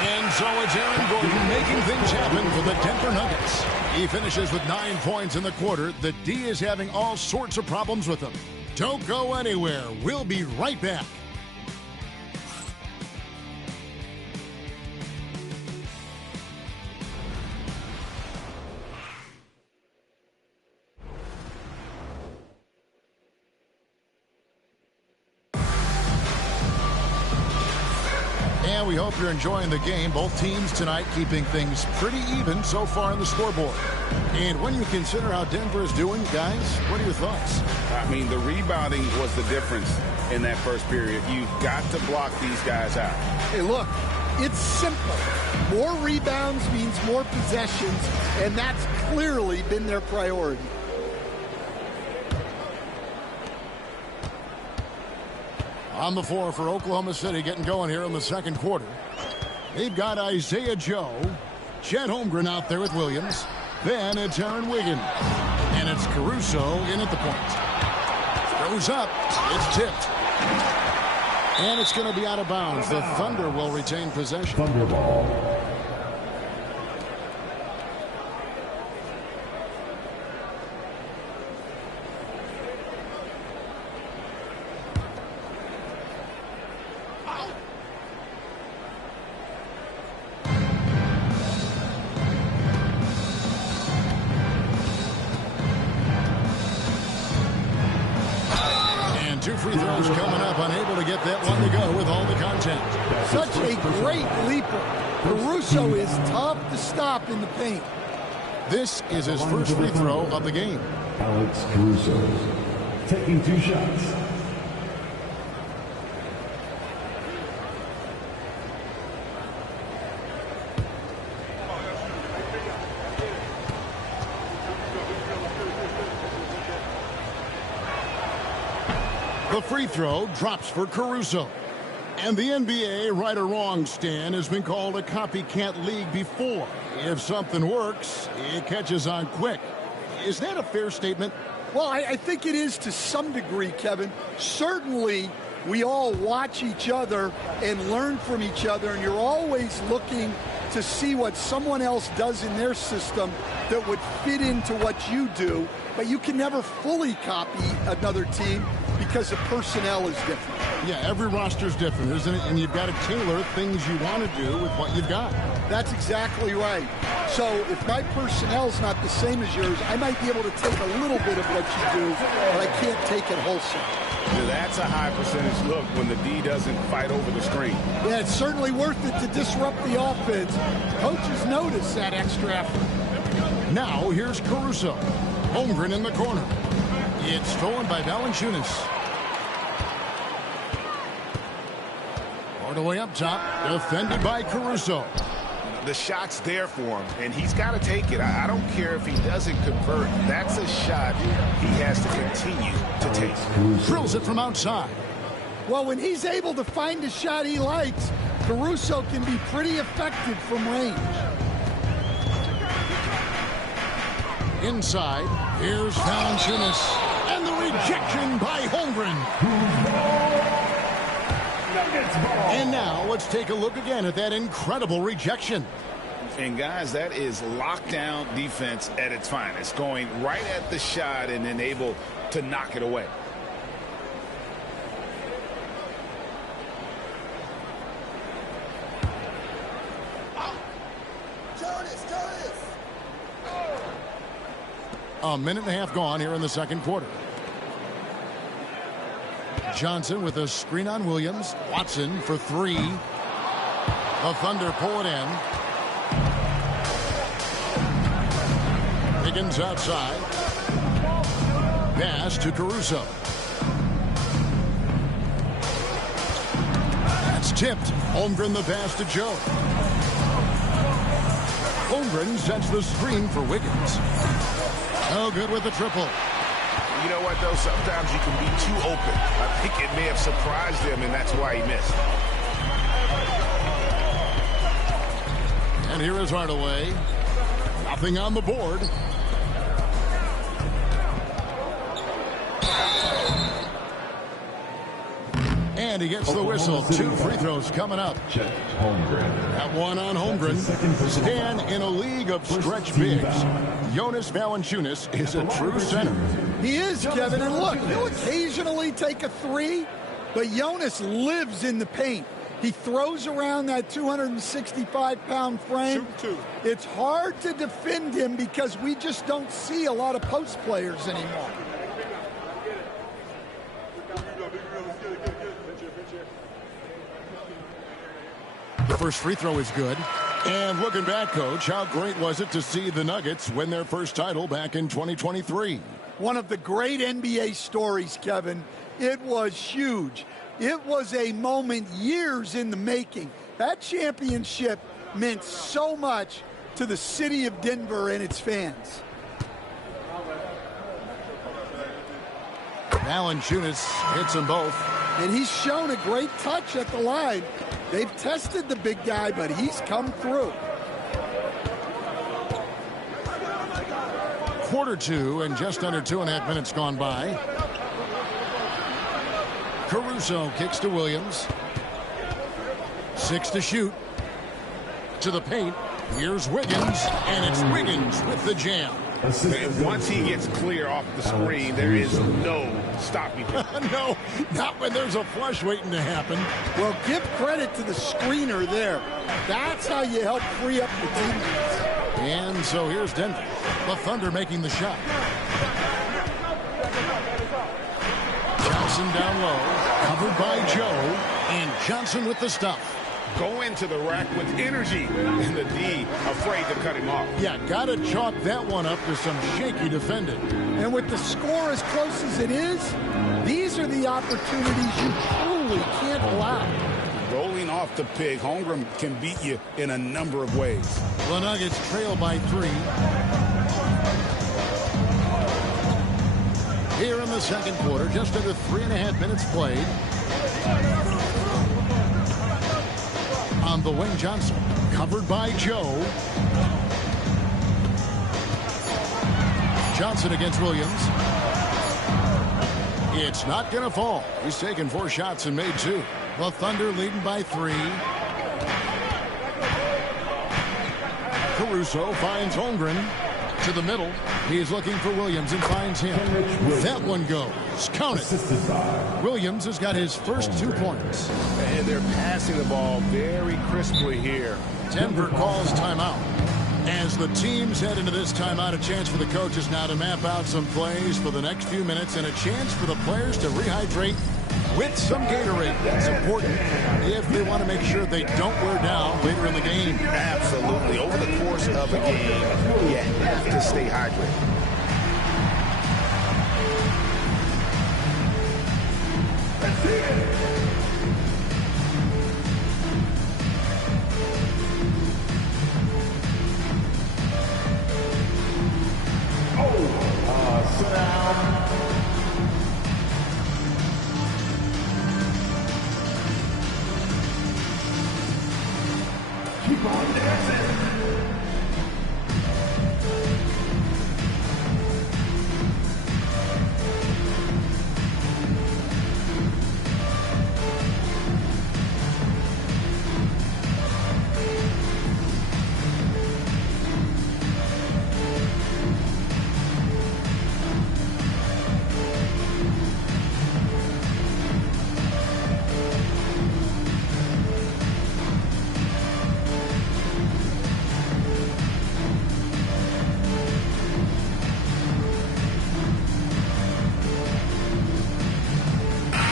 And so it's Aaron Gordon making things happen for the Denver Nuggets. He finishes with 9 points in the quarter. The D is having all sorts of problems with him. Don't go anywhere. We'll be right back. we hope you're enjoying the game. Both teams tonight keeping things pretty even so far on the scoreboard. And when you consider how Denver is doing, guys, what are your thoughts? I mean, the rebounding was the difference in that first period. You've got to block these guys out. Hey, look, it's simple. More rebounds means more possessions, and that's clearly been their priority. On the floor for Oklahoma City, getting going here in the second quarter. They've got Isaiah Joe, Chet Holmgren out there with Williams. Then it's Aaron Wiggins. And it's Caruso in at the point. Throws up. It's tipped. And it's going to be out of bounds. The Thunder will retain possession. Thunder ball. Two free throws coming up, unable to get that one to go with all the contact. Such a great leaper. Caruso is tough to stop in the paint. This is his first free throw of the game. Alex Caruso taking 2 shots. The free throw drops for Caruso. And the NBA, right or wrong, Stan, has been called a copycat league before. If something works, it catches on quick. Is that a fair statement? Well, I think it is to some degree, Kevin. Certainly, we all watch each other and learn from each other, and you're always looking to see what someone else does in their system that would fit into what you do. But you can never fully copy another team because the personnel is different. Yeah, every roster's different, isn't it? And you've got to tailor things you want to do with what you've got. That's exactly right. So if my personnel's not the same as yours, I might be able to take a little bit of what you do, but I can't take it wholesale. That's a high percentage look when the D doesn't fight over the screen. Yeah, it's certainly worth it to disrupt the offense. Coaches notice that extra effort. Now here's Caruso. Holmgren in the corner. It's stolen by Valanciunas. All the way up top, defended by Caruso. The shot's there for him, and he's got to take it. I don't care if he doesn't convert. That's a shot he has to continue to take. Drills it from outside. Well, when he's able to find a shot he likes, Caruso can be pretty effective from range. Inside, here's Valanciunas. And the rejection by Holmgren. And now let's take a look again at that incredible rejection. And guys, that is lockdown defense at its finest. Going right at the shot and then able to knock it away. A minute and a half gone here in the second quarter. Johnson with a screen on Williams. Watson for 3. The Thunder pull it in. Higgins outside. Pass to Caruso. That's tipped. Holmgren the pass to Joe. Holmgren sets the screen for Wiggins. No good with the triple. You know what, though? Sometimes you can be too open. I think it may have surprised him, and that's why he missed. And here is Hardaway. Nothing on the board. And he gets the whistle. 2 free throws coming up. Chet Holmgren. That one on Holmgren. Stan, in a league of stretch bigs, Jonas Valanciunas is a true center. He is, Kevin. And look, he'll occasionally take a 3, but Jonas lives in the paint. He throws around that 265-pound frame. It's hard to defend him because we just don't see a lot of post players anymore. First free throw is good. And looking back, Coach, how great was it to see the Nuggets win their first title back in 2023? One of the great NBA stories, Kevin. It was huge. It was a moment years in the making. That championship meant so much to the city of Denver and its fans. Valanciunas hits them both. And he's shown a great touch at the line. They've tested the big guy, but he's come through. Quarter two and just under 2.5 minutes gone by. Caruso kicks to Williams. 6 to shoot. To the paint. Here's Wiggins, and it's Wiggins with the jam. And once he gets clear off the screen, there is no stopping him. No, not when there's a flush waiting to happen. Well, give credit to the screener there. That's how you help free up the teammates. And so here's Denver. The Thunder making the shot. Johnson down low, covered by Joe, and Johnson with the stuff. Go into the rack with energy, and the D afraid to cut him off. Yeah, got to chalk that one up to some shaky defending. And with the score as close as it is, these are the opportunities you truly can't allow. Rolling off the pig, Holmgren can beat you in a number of ways. The Nuggets trail by 3. Here in the second quarter, just under 3.5 minutes played. On the wing, Johnson, covered by Joe. Johnson against Williams. It's not going to fall. He's taken 4 shots and made 2. The Thunder leading by 3. Caruso finds Holmgren to the middle. He's looking for Williams and finds him. That one goes. Count it. Williams has got his first 2 points. And they're passing the ball very crisply here. Denver calls timeout. As the teams head into this timeout, a chance for the coaches now to map out some plays for the next few minutes and a chance for the players to rehydrate with some Gatorade. That's important if they want to make sure they don't wear down later in the game. Absolutely. Over the course of a game, you have to stay hydrated. Let's see it. Sit down. Keep on dancing.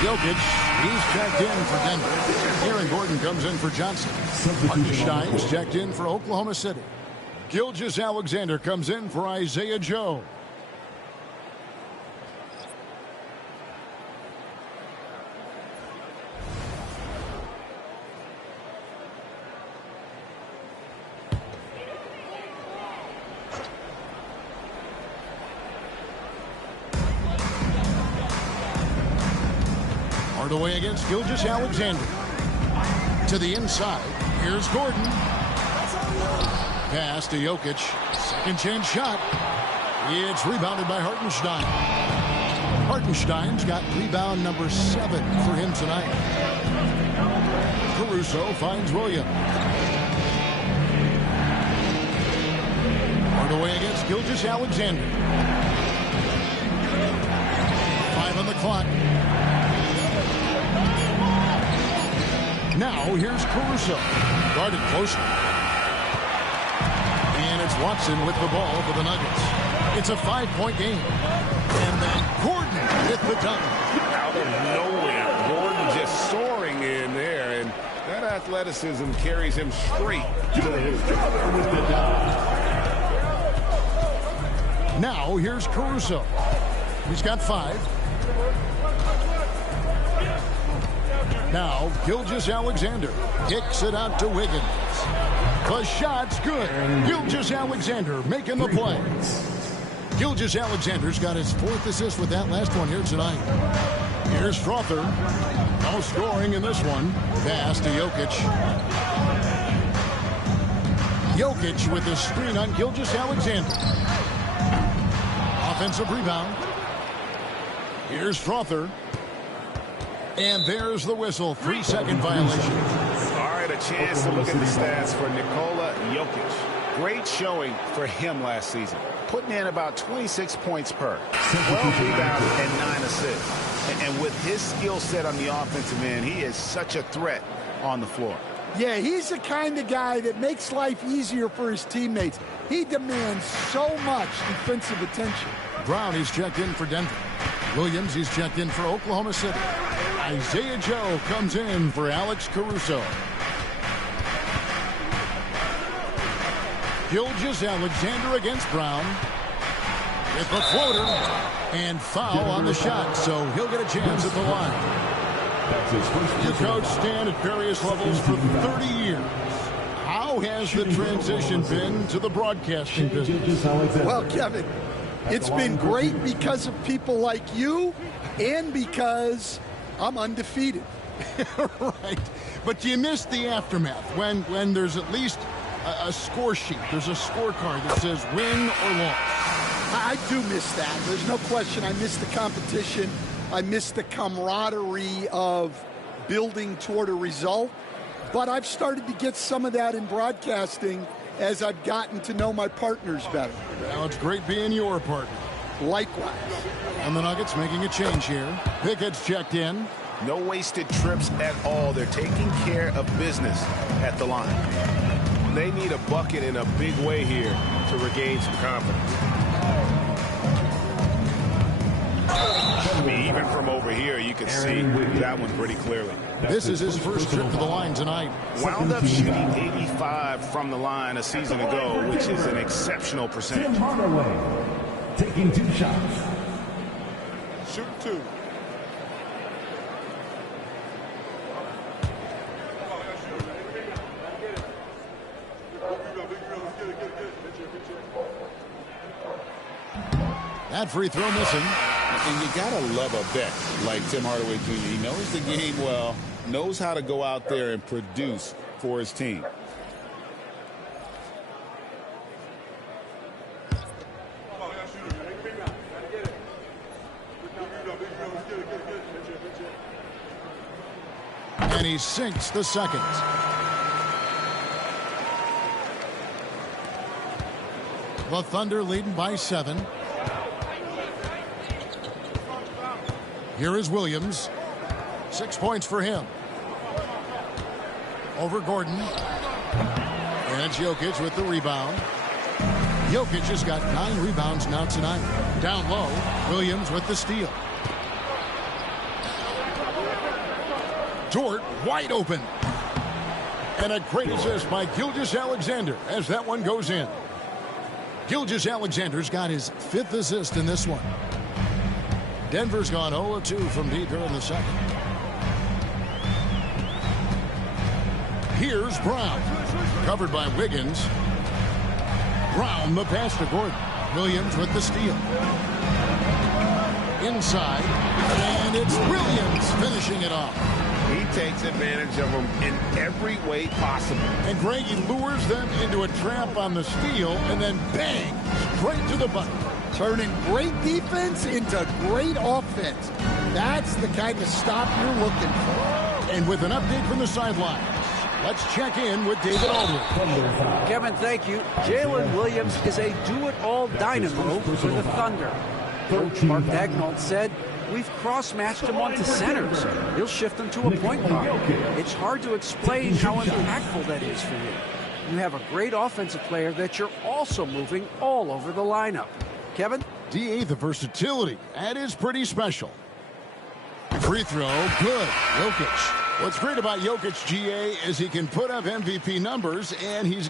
Jokic, he's checked in for Denver. Aaron Gordon comes in for Johnson. Hartenstein's checked in for Oklahoma City. Gilgeous-Alexander comes in for Isaiah Joe. Hardaway against Gilgeous-Alexander. To the inside. Here's Gordon. Pass to Jokic. Second chance shot. It's rebounded by Hartenstein. Hartenstein's got rebound number 7 for him tonight. Caruso finds Williams. Hardaway against Gilgeous-Alexander. 5 on the clock. Now here's Caruso. Guarded closely. And it's Watson with the ball for the Nuggets. It's a 5-point game. And then Gordon with the dunk. Out of nowhere, Gordon just soaring in there. And that athleticism carries him straight to the hoop. Now here's Caruso. He's got 5. Now Gilgeous-Alexander kicks it out to Wiggins. The shot's good. Gilgeous-Alexander making the play. Gilgeous-Alexander's got his 4th assist with that last one here tonight. Here's Strother. No scoring in this one. Pass to Jokic. Jokic with the screen on Gilgeous-Alexander. Offensive rebound. Here's Strother. And there's the whistle. 3-second violation. All right, a chance to look at the stats for Nikola Jokic. Great showing for him last season. Putting in about 26 points per. 12 rebounds and 9 assists. And with his skill set on the offensive end, he is such a threat on the floor. Yeah, he's the kind of guy that makes life easier for his teammates. He demands so much defensive attention. Brown, he's checked in for Denver. Williams, he's checked in for Oklahoma City. Isaiah Joe comes in for Alex Caruso. Gilgeous-Alexander against Brown. With the floater. And foul on the shot, so he'll get a chance at the line. You coach Stan at various levels for 30 years. How has the transition been to the broadcasting business? Well, Kevin, it's been great because of people like you and because I'm undefeated. Right. But you missed the aftermath when there's at least a score sheet. There's a scorecard that says win or loss. I do miss that. There's no question. I miss the competition. I miss the camaraderie of building toward a result. But I've started to get some of that in broadcasting as I've gotten to know my partners better. Now it's great being your partner. Likewise. And the Nuggets making a change here. Pickett's checked in. No wasted trips at all. They're taking care of business at the line. They need a bucket in a big way here to regain some confidence. Even from over here, you can see that one pretty clearly. This is his first trip to the line tonight. Wound up shooting 85 from the line a season ago, which is an exceptional percentage. Tim Hardaway taking 2 shots. Shoot 2. That free throw missing. And you gotta love a vet like Tim Hardaway Jr. He knows the game well, knows how to go out there and produce for his team. And he sinks the second. The Thunder leading by 7. Here is Williams. 6 points for him. Over Gordon. And it's Jokic with the rebound. Jokic has got 9 rebounds now tonight. Down low, Williams with the steal. Dort wide open. And a great assist by Gilgeous-Alexander as that one goes in. Gilgeous-Alexander's got his 5th assist in this one. Denver's gone 0-2 from deep here in the second. Here's Brown. Covered by Wiggins. Brown the pass to Gordon. Williams with the steal. Inside. And it's Williams finishing it off. He takes advantage of them in every way possible. And Greg, he lures them into a trap on the steal and then bang, straight to the bucket. Turning great defense into great offense. That's the kind of stop you're looking for. And with an update from the sideline, let's check in with David Aldridge. Kevin, thank you. Jalen Williams is a do-it-all dynamo for the Thunder. Coach Mark Daigneault said, we've cross-matched him onto centers. He'll shift him to a point guard. It's hard to explain how impactful that is for you. You have a great offensive player that you're also moving all over the lineup. Kevin? DA, the versatility. That is pretty special. Free throw, good. Jokic. What's great about Jokic, GA, is he can put up MVP numbers, and he's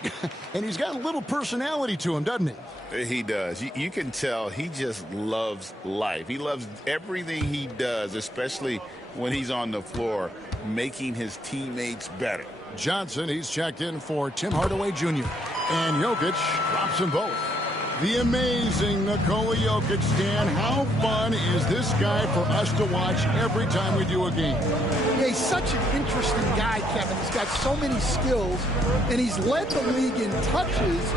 got a little personality to him, doesn't he? He does. You can tell he just loves life. He loves everything he does, especially when he's on the floor, making his teammates better. Johnson, he's checked in for Tim Hardaway Jr. And Jokic drops them both. The amazing Nikola Jokic, Stan. How fun is this guy for us to watch every time we do a game? Yeah, he's such an interesting guy, Kevin. He's got so many skills, and he's led the league in touches,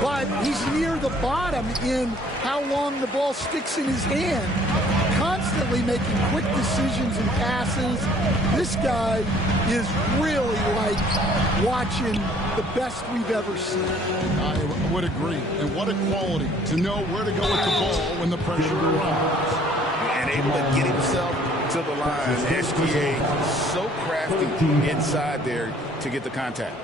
but he's near the bottom in how long the ball sticks in his hand. Constantly making quick decisions and passes. This guy is really like watching the best we've ever seen. I would agree. And what a quality to know where to go with the ball when the pressure arrives. And able to get himself to the line. SGA so crafty inside there to get the contact.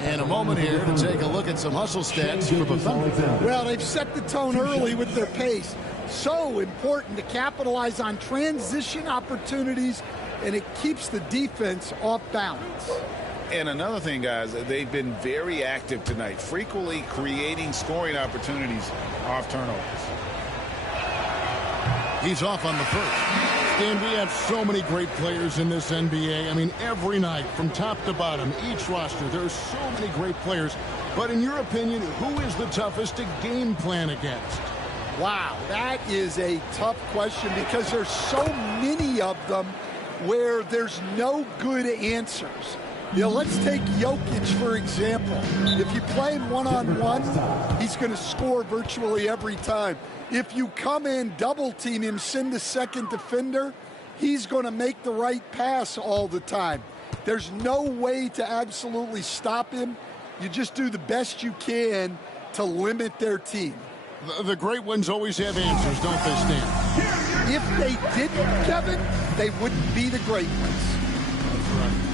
And a moment here to take a look at some hustle stats for the Thunder. Well, they've set the tone early with their pace. So important to capitalize on transition opportunities, and it keeps the defense off balance. And another thing, guys, they've been very active tonight, frequently creating scoring opportunities off turnovers. He's off on the first. And we have so many great players in this NBA. I mean, every night, from top to bottom, each roster, there's so many great players. But in your opinion, who is the toughest to game plan against? Wow, that is a tough question because there's so many of them where there's no good answers. You know, let's take Jokic, for example. If you play him one-on-one, he's going to score virtually every time. If you come in, double-team him, send a second defender, he's going to make the right pass all the time. There's no way to absolutely stop him. You just do the best you can to limit their team. The great ones always have answers, don't they, Stan? If they didn't, Kevin, they wouldn't be the great ones. That's right.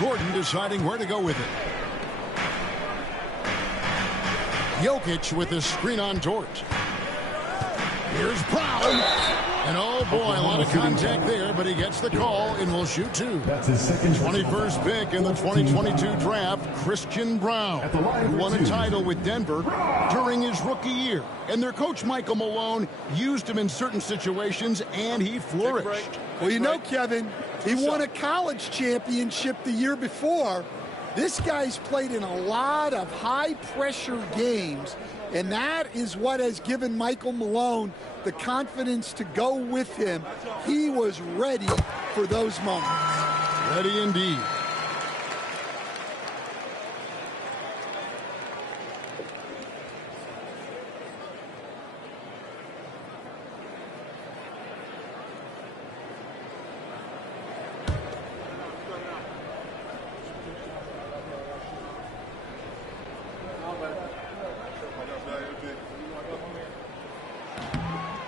Gordon deciding where to go with it. Jokic with the screen on George. Here's Brown. And oh boy, a lot of contact there, but he gets the call and will shoot two. That's his second 21st pick in the 2022 draft, Christian Brown, who won a title with Denver during his rookie year. And their coach, Michael Malone, used him in certain situations, and he flourished. Well, you know, Kevin, he won a college championship the year before. This guy's played in a lot of high-pressure games, and that is what has given Michael Malone the confidence to go with him. He was ready for those moments. Ready indeed.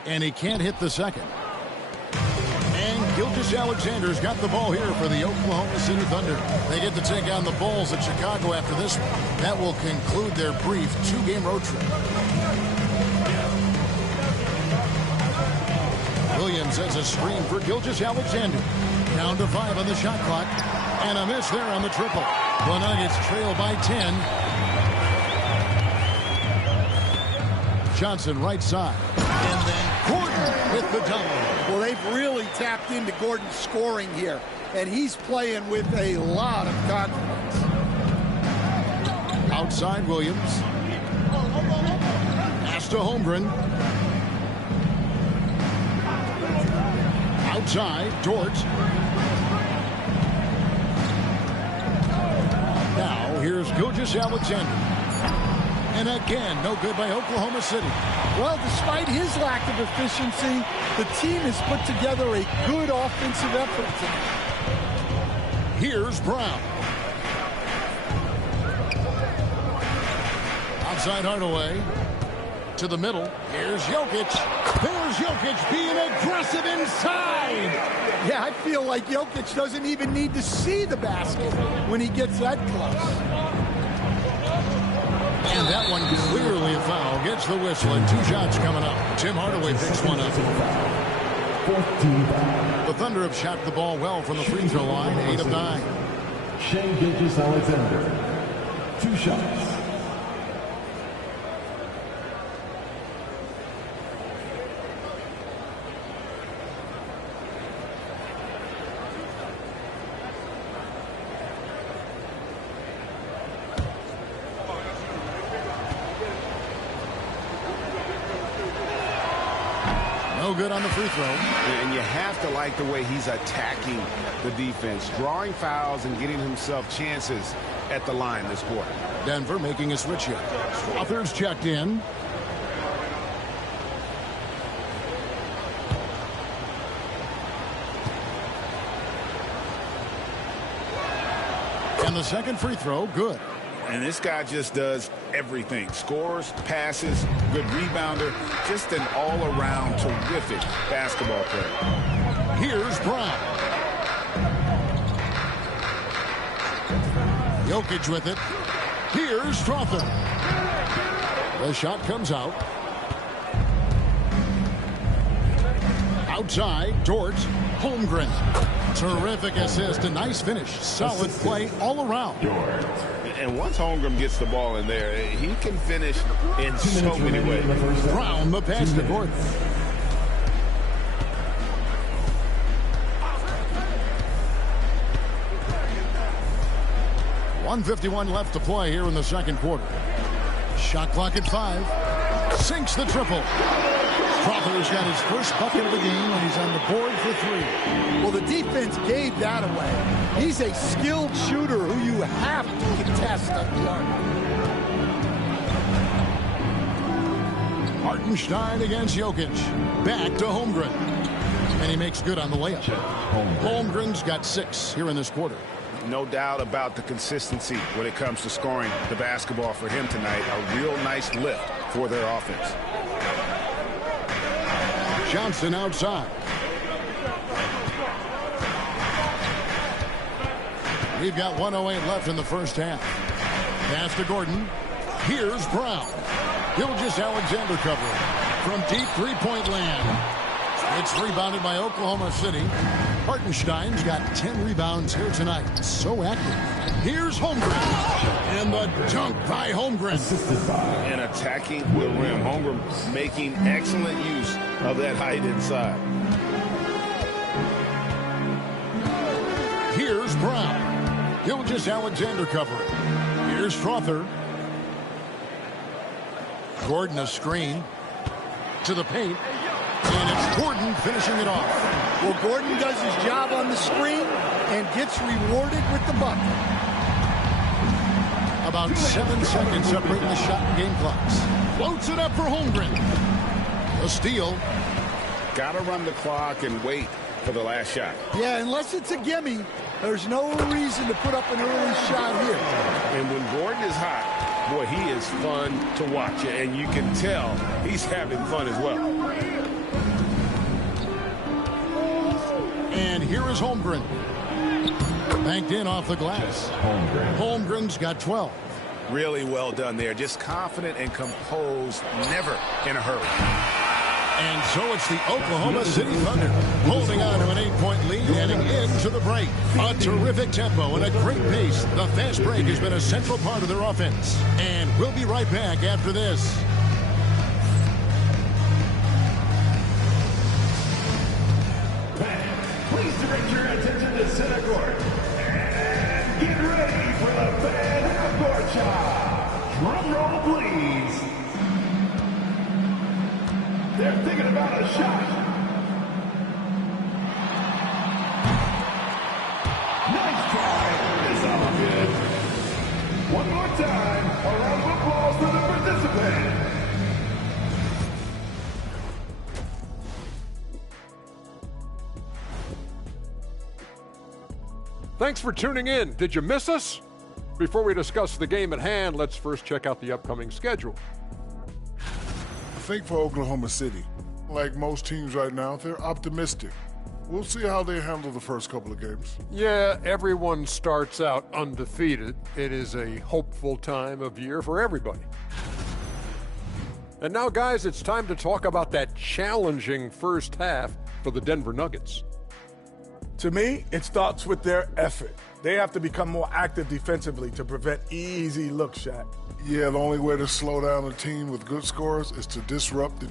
And he can't hit the second. And Gilgeous-Alexander's got the ball here for the Oklahoma City Thunder. They get to take on the Bulls at Chicago after this one. That will conclude their brief 2-game road trip. Williams has a screen for Gilgeous-Alexander. Down to 5 on the shot clock. And a miss there on the triple. The Nuggets trail by 10. Johnson right side. And then Gordon with the double. Well, they've really tapped into Gordon's scoring here. And he's playing with a lot of confidence. Outside Williams. Pass to Holmgren. Outside Dort. Now here's Gilgeous-Alexander. And again, no good by Oklahoma City. Well, despite his lack of efficiency, the team has put together a good offensive effort tonight. Here's Brown. Outside Hardaway. To the middle. Here's Jokic. There's Jokic being aggressive inside. Yeah, I feel like Jokic doesn't even need to see the basket when he gets that close. And that one clearly a foul. Gets the whistle and 2 shots coming up. Tim Hardaway picks one up. The Thunder have shot the ball well from the free throw line. 8 of 9. Shai Gilgeous-Alexander, 2 shots. No good on the free throw. And you have to like the way he's attacking the defense, drawing fouls and getting himself chances at the line this quarter. Denver making a switch here. Strother's checked in. And the second free throw, good. And this guy just does everything. Scores, passes, good rebounder. Just an all-around terrific basketball player. Here's Brown. Jokic with it. Here's Strother. The shot comes out. Outside, Dort. Holmgren. Terrific assist. A nice finish. Solid play all around. And once Holmgren gets the ball in there, he can finish in so many ways. Brown, the pass to Gordon. .151 left to play here in the second quarter. Shot clock at 5. Sinks the triple. Strother's got his first bucket of the game, and he's on the board for 3. Well, the defense gave that away. He's a skilled shooter who you have to contest up the arc. Hartenstein against Jokic. Back to Holmgren. And he makes good on the layup. Holmgren's got 6 here in this quarter. No doubt about the consistency when it comes to scoring the basketball for him tonight. A real nice lift for their offense. Johnson outside. We've got 1:08 left in the first half. Pass to Gordon. Here's Brown. Gilgeous-Alexander covering from deep three-point land. It's rebounded by Oklahoma City. Hartenstein's got 10 rebounds here tonight. So active. Here's Holmgren. And the dunk by Holmgren. And attacking the rim. Holmgren making excellent use of that height inside. Here's Brown. Gilgeous-Alexander covering. Here's Strother. Gordon a screen. To the paint. And it's Gordon finishing it off. Well, Gordon does his job on the screen and gets rewarded with the bucket. About 7 seconds separating the shot and game clocks. Floats it up for Holmgren. A steal. Got to run the clock and wait for the last shot. Yeah, unless it's a gimme, there's no reason to put up an early shot here. And when Gordon is hot, boy, he is fun to watch. And you can tell he's having fun as well. And here is Holmgren. Banked in off the glass. Holmgren's got 12. Really well done there. Just confident and composed, never in a hurry. And so it's the Oklahoma City Thunder holding on to an 8-point lead heading into the break. A terrific tempo and a great pace. The fast break has been a central part of their offense. And we'll be right back after this. Please direct your attention to center court. And get ready for the fan half-court shot. Drum roll, please. They're thinking about a shot. Nice try. It's all good. One more time. A round of applause for the participant. Thanks for tuning in. Did you miss us? Before we discuss the game at hand, let's first check out the upcoming schedule. I think for Oklahoma City, like most teams right now, they're optimistic. We'll see how they handle the first couple of games. Yeah, everyone starts out undefeated. It is a hopeful time of year for everybody. And now, guys, it's time to talk about that challenging first half for the Denver Nuggets. To me, it starts with their effort. They have to become more active defensively to prevent easy looks, Shaq. Yeah, the only way to slow down a team with good scores is to disrupt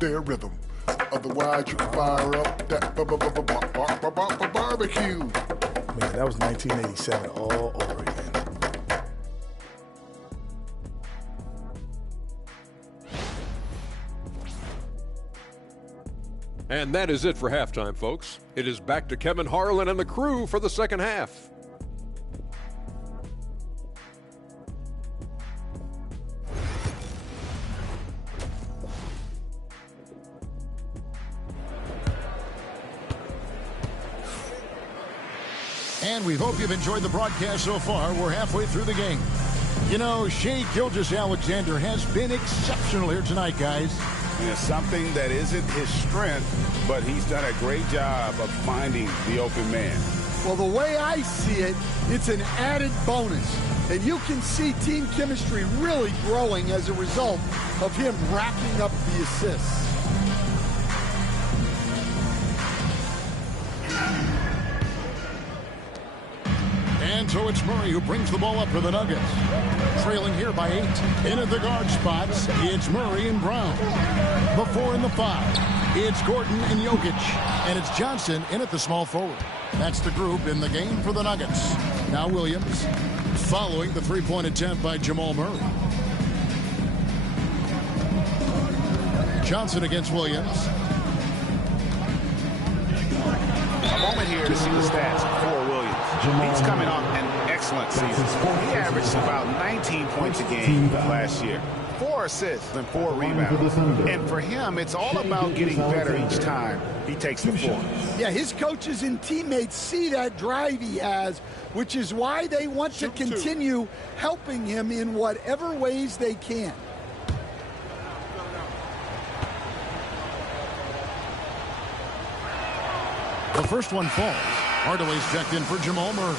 their rhythm. Otherwise, you can fire up that barbecue. Man, that was 1987 all over again. And that is it for halftime, folks. It is back to Kevin Harlan and the crew for the second half. And we hope you've enjoyed the broadcast so far. We're halfway through the game. You know, Shai Gilgeous-Alexander has been exceptional here tonight, guys. Yeah, something that isn't his strength, but he's done a great job of finding the open man. Well, the way I see it, it's an added bonus. And you can see team chemistry really growing as a result of him racking up the assists. And so it's Murray who brings the ball up for the Nuggets. Trailing here by 8. In at the guard spots, it's Murray and Brown. The 4 and the 5. It's Gordon and Jokic. And it's Johnson in at the small forward. That's the group in the game for the Nuggets. Now Williams, following the three-point attempt by Jamal Murray. Johnson against Williams. A moment here to see the stats for Williams. He's coming off an excellent season. He averaged about 19 points a game last year. 4 assists and 4 rebounds. And for him, it's all about getting better each time he takes the floor. Yeah, his coaches and teammates see that drive he has, which is why they want to continue helping him in whatever ways they can. The first one falls. Hardaway's checked in for Jamal Murray.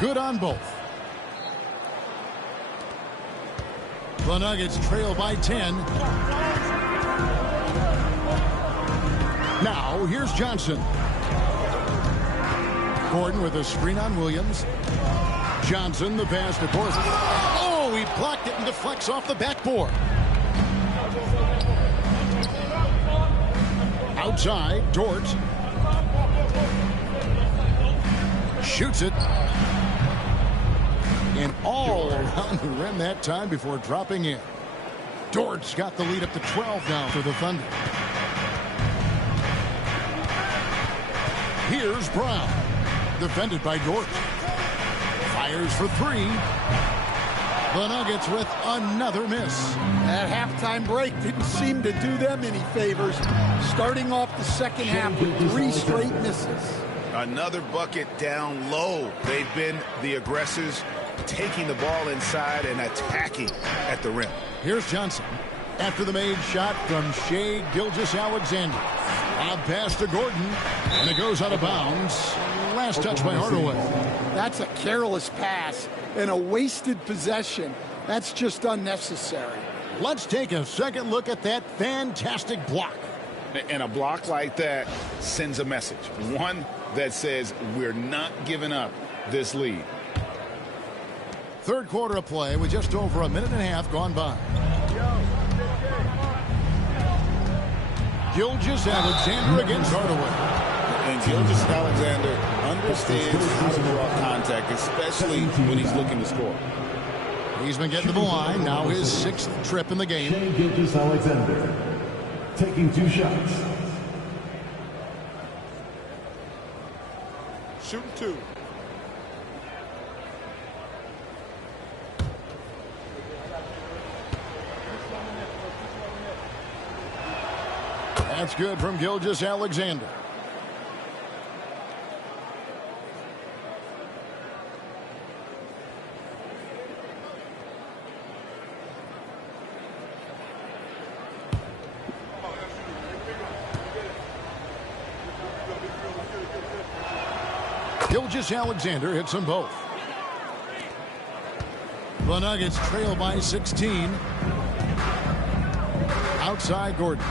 Good on both. The Nuggets trail by 10. Now, here's Johnson. Gordon with a screen on Williams. Johnson, the pass to Gordon. Oh, he blocked it and deflects off the backboard. Outside, Dort. Shoots it. And all around the rim that time before dropping in. Dort's got the lead up to 12 now for the Thunder. Here's Brown. Defended by Dort. Fires for 3. The Nuggets with another miss. That halftime break didn't seem to do them any favors. Starting off the second half with 3 straight misses. Another bucket down low. They've been the aggressors, taking the ball inside and attacking at the rim. Here's Johnson. After the made shot from Shai Gilgeous-Alexander. A pass to Gordon, and it goes out of bounds. Last touch by Hardaway. That's a careless pass and a wasted possession. That's just unnecessary. Let's take a second look at that fantastic block. And a block like that sends a message. One that says we're not giving up this lead. Third quarter of play with just over a minute and a half gone by. Gilgeous-Alexander against Hardaway. And Gilgeous-Alexander understands how to draw contact, especially when he's looking to score. He's been getting to the line. Now his 6th trip in the game. Shai Gilgeous-Alexander taking 2 shots. Shooting 2. That's good from Gilgeous-Alexander. Gilgeous-Alexander hits them both. The Nuggets trail by 16. Outside Gordon.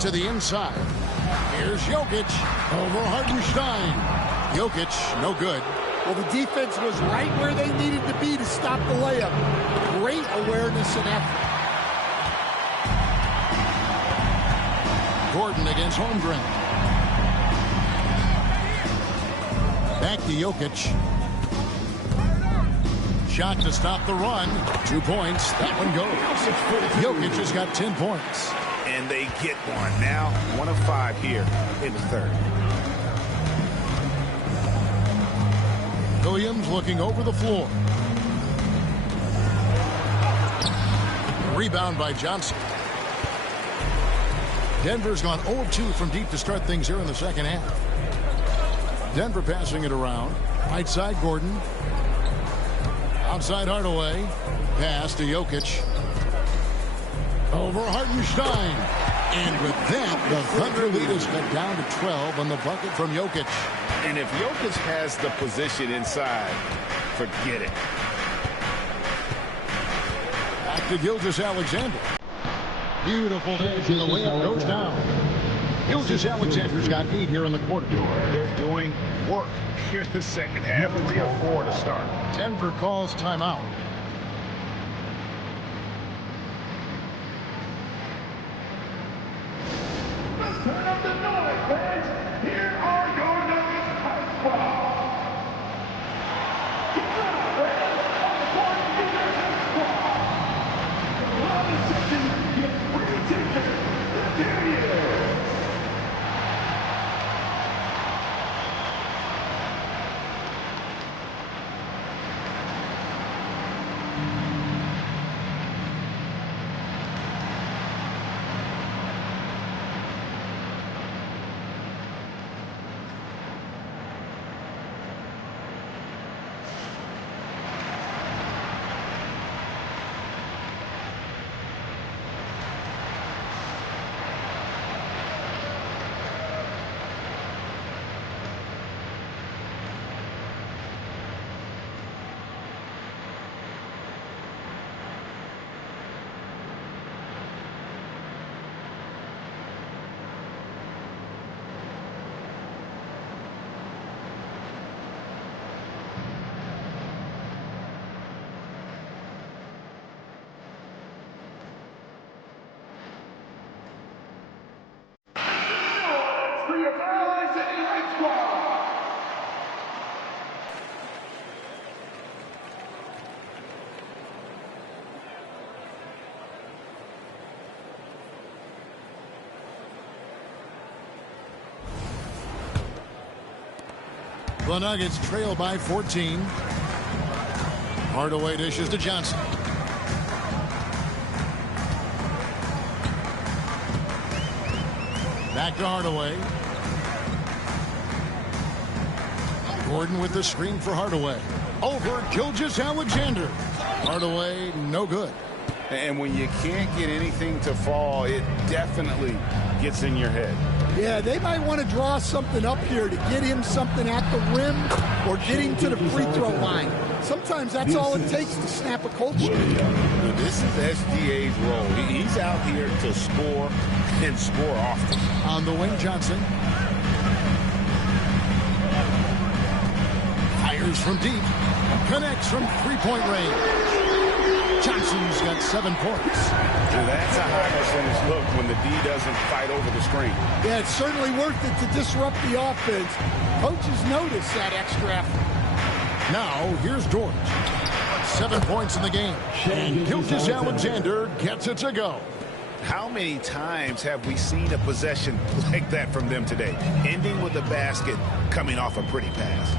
To the inside. Here's Jokic over Hartenstein. Jokic, no good. Well, the defense was right where they needed to be to stop the layup. Great awareness and effort. Gordon against Holmgren. Back to Jokic. Shot to stop the run. 2 points. That one goes. Jokic has got 10 points. And they get one. Now 1 of 5 here in the third. Williams looking over the floor. Rebound by Johnson. Denver's gone 0-2 from deep to start things here in the second half. Denver passing it around. Right side Gordon. Outside Hardaway. Pass to Jokic. Over Hartenstein. And with that, the Thunder lead is cut down to 12 on the bucket from Jokic. And if Jokic has the position inside, forget it. Back to Gilgeous-Alexander. Beautiful dance, and the layup goes down. Gilgeous-Alexander's got 8 here in the quarter. They're doing work. Here's the second half. 3 or 4 to start. Denver calls timeout. Turn up the noise, fans. Here are your Nuggets House Squad. Get ready, fans. On the court, the Nuggets Squad. Around the section, get free tickets. There he is. The Nuggets trail by 14. Hardaway dishes to Johnson. Back to Hardaway. Gordon with the screen for Hardaway. Over Gilgeous-Alexander. Hardaway, no good. And when you can't get anything to fall, it definitely gets in your head. Yeah, they might want to draw something up here to get him something at the rim or get him to the free throw line. Sometimes that's all it takes to snap a cold streak. This is SGA's role. He's out here to score and score often. On the wing, Johnson. Fires from deep. Connects from three-point range. Johnson's got 7 points. That's a high percentage look when the D doesn't fight over the screen. Yeah, it's certainly worth it to disrupt the offense. Coaches notice that extra effort. Now, here's George. 7 points in the game. And Gilgeous-Alexander gets it to go. How many times have we seen a possession like that from them today? Ending with a basket, coming off a pretty pass.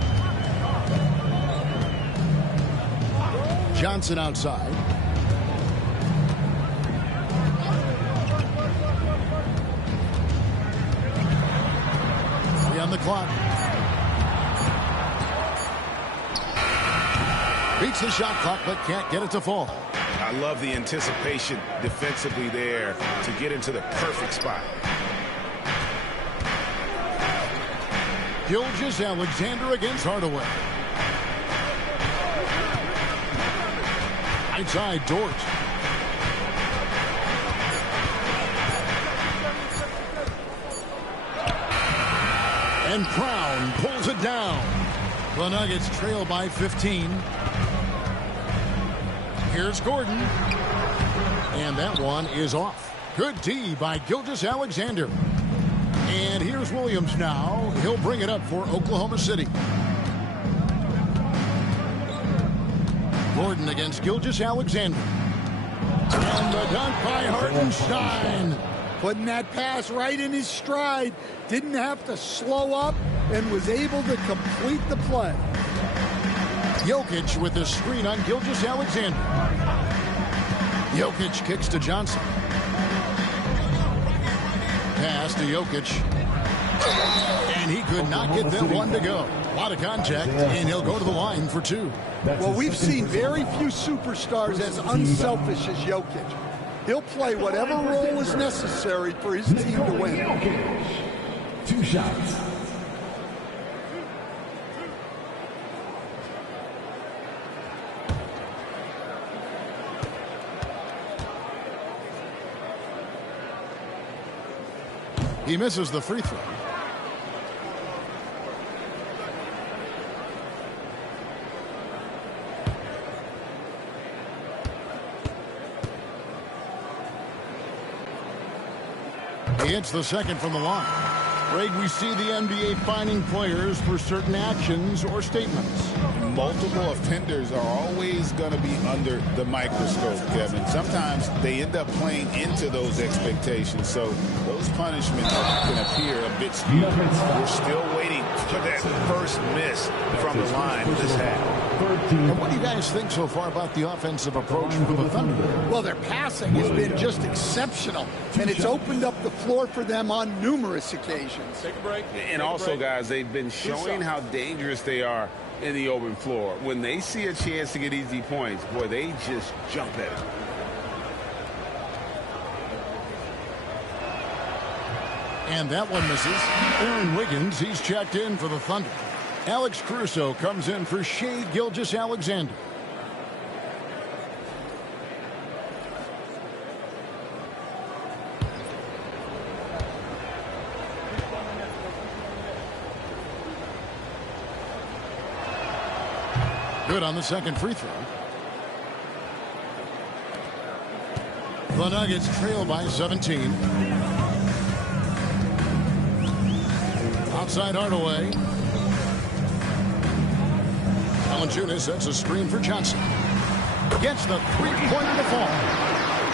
Johnson outside. On the clock. Beats the shot clock, but can't get it to fall. I love the anticipation defensively there to get into the perfect spot. Gilgeous-Alexander against Hardaway. Outside Dort. And Brown pulls it down. The Nuggets trail by 15. Here's Gordon. And that one is off. Good D by Gilgeous-Alexander. And here's Williams now. He'll bring it up for Oklahoma City. Gordon against Gilgeous-Alexander. And the dunk by Hartenstein. Putting that pass right in his stride. Didn't have to slow up and was able to complete the play. Jokic with the screen on Gilgeous-Alexander. Jokic kicks to Johnson. Pass to Jokic. And he could not get that one to go. A lot of contact, and he'll go to the line for 2. Well, we've seen very few superstars as unselfish as Jokic. He'll play whatever role is necessary for his team to win. 2 shots. He misses the free throw. He hits the second from the line. Greg, we see the NBA fining players for certain actions or statements. Multiple offenders are always going to be under the microscope, Kevin. Sometimes they end up playing into those expectations, so those punishments can appear a bit skewed. We're still waiting for that first miss from the line this half. And what do you guys think so far about the offensive approach for the Thunder? Well, their passing has been just exceptional, and it's opened up the floor for them on numerous occasions. Take a break. And also, guys, they've been showing how dangerous they are in the open floor. When they see a chance to get easy points, boy, they just jump at it. And that one misses. Aaron Wiggins, he's checked in for the Thunder. Alex Caruso comes in for Shai Gilgeous-Alexander. Good on the second free throw. The Nuggets trail by 17. Outside Hardaway. Valanciunas sets a screen for Johnson. Gets the three-pointer to fall.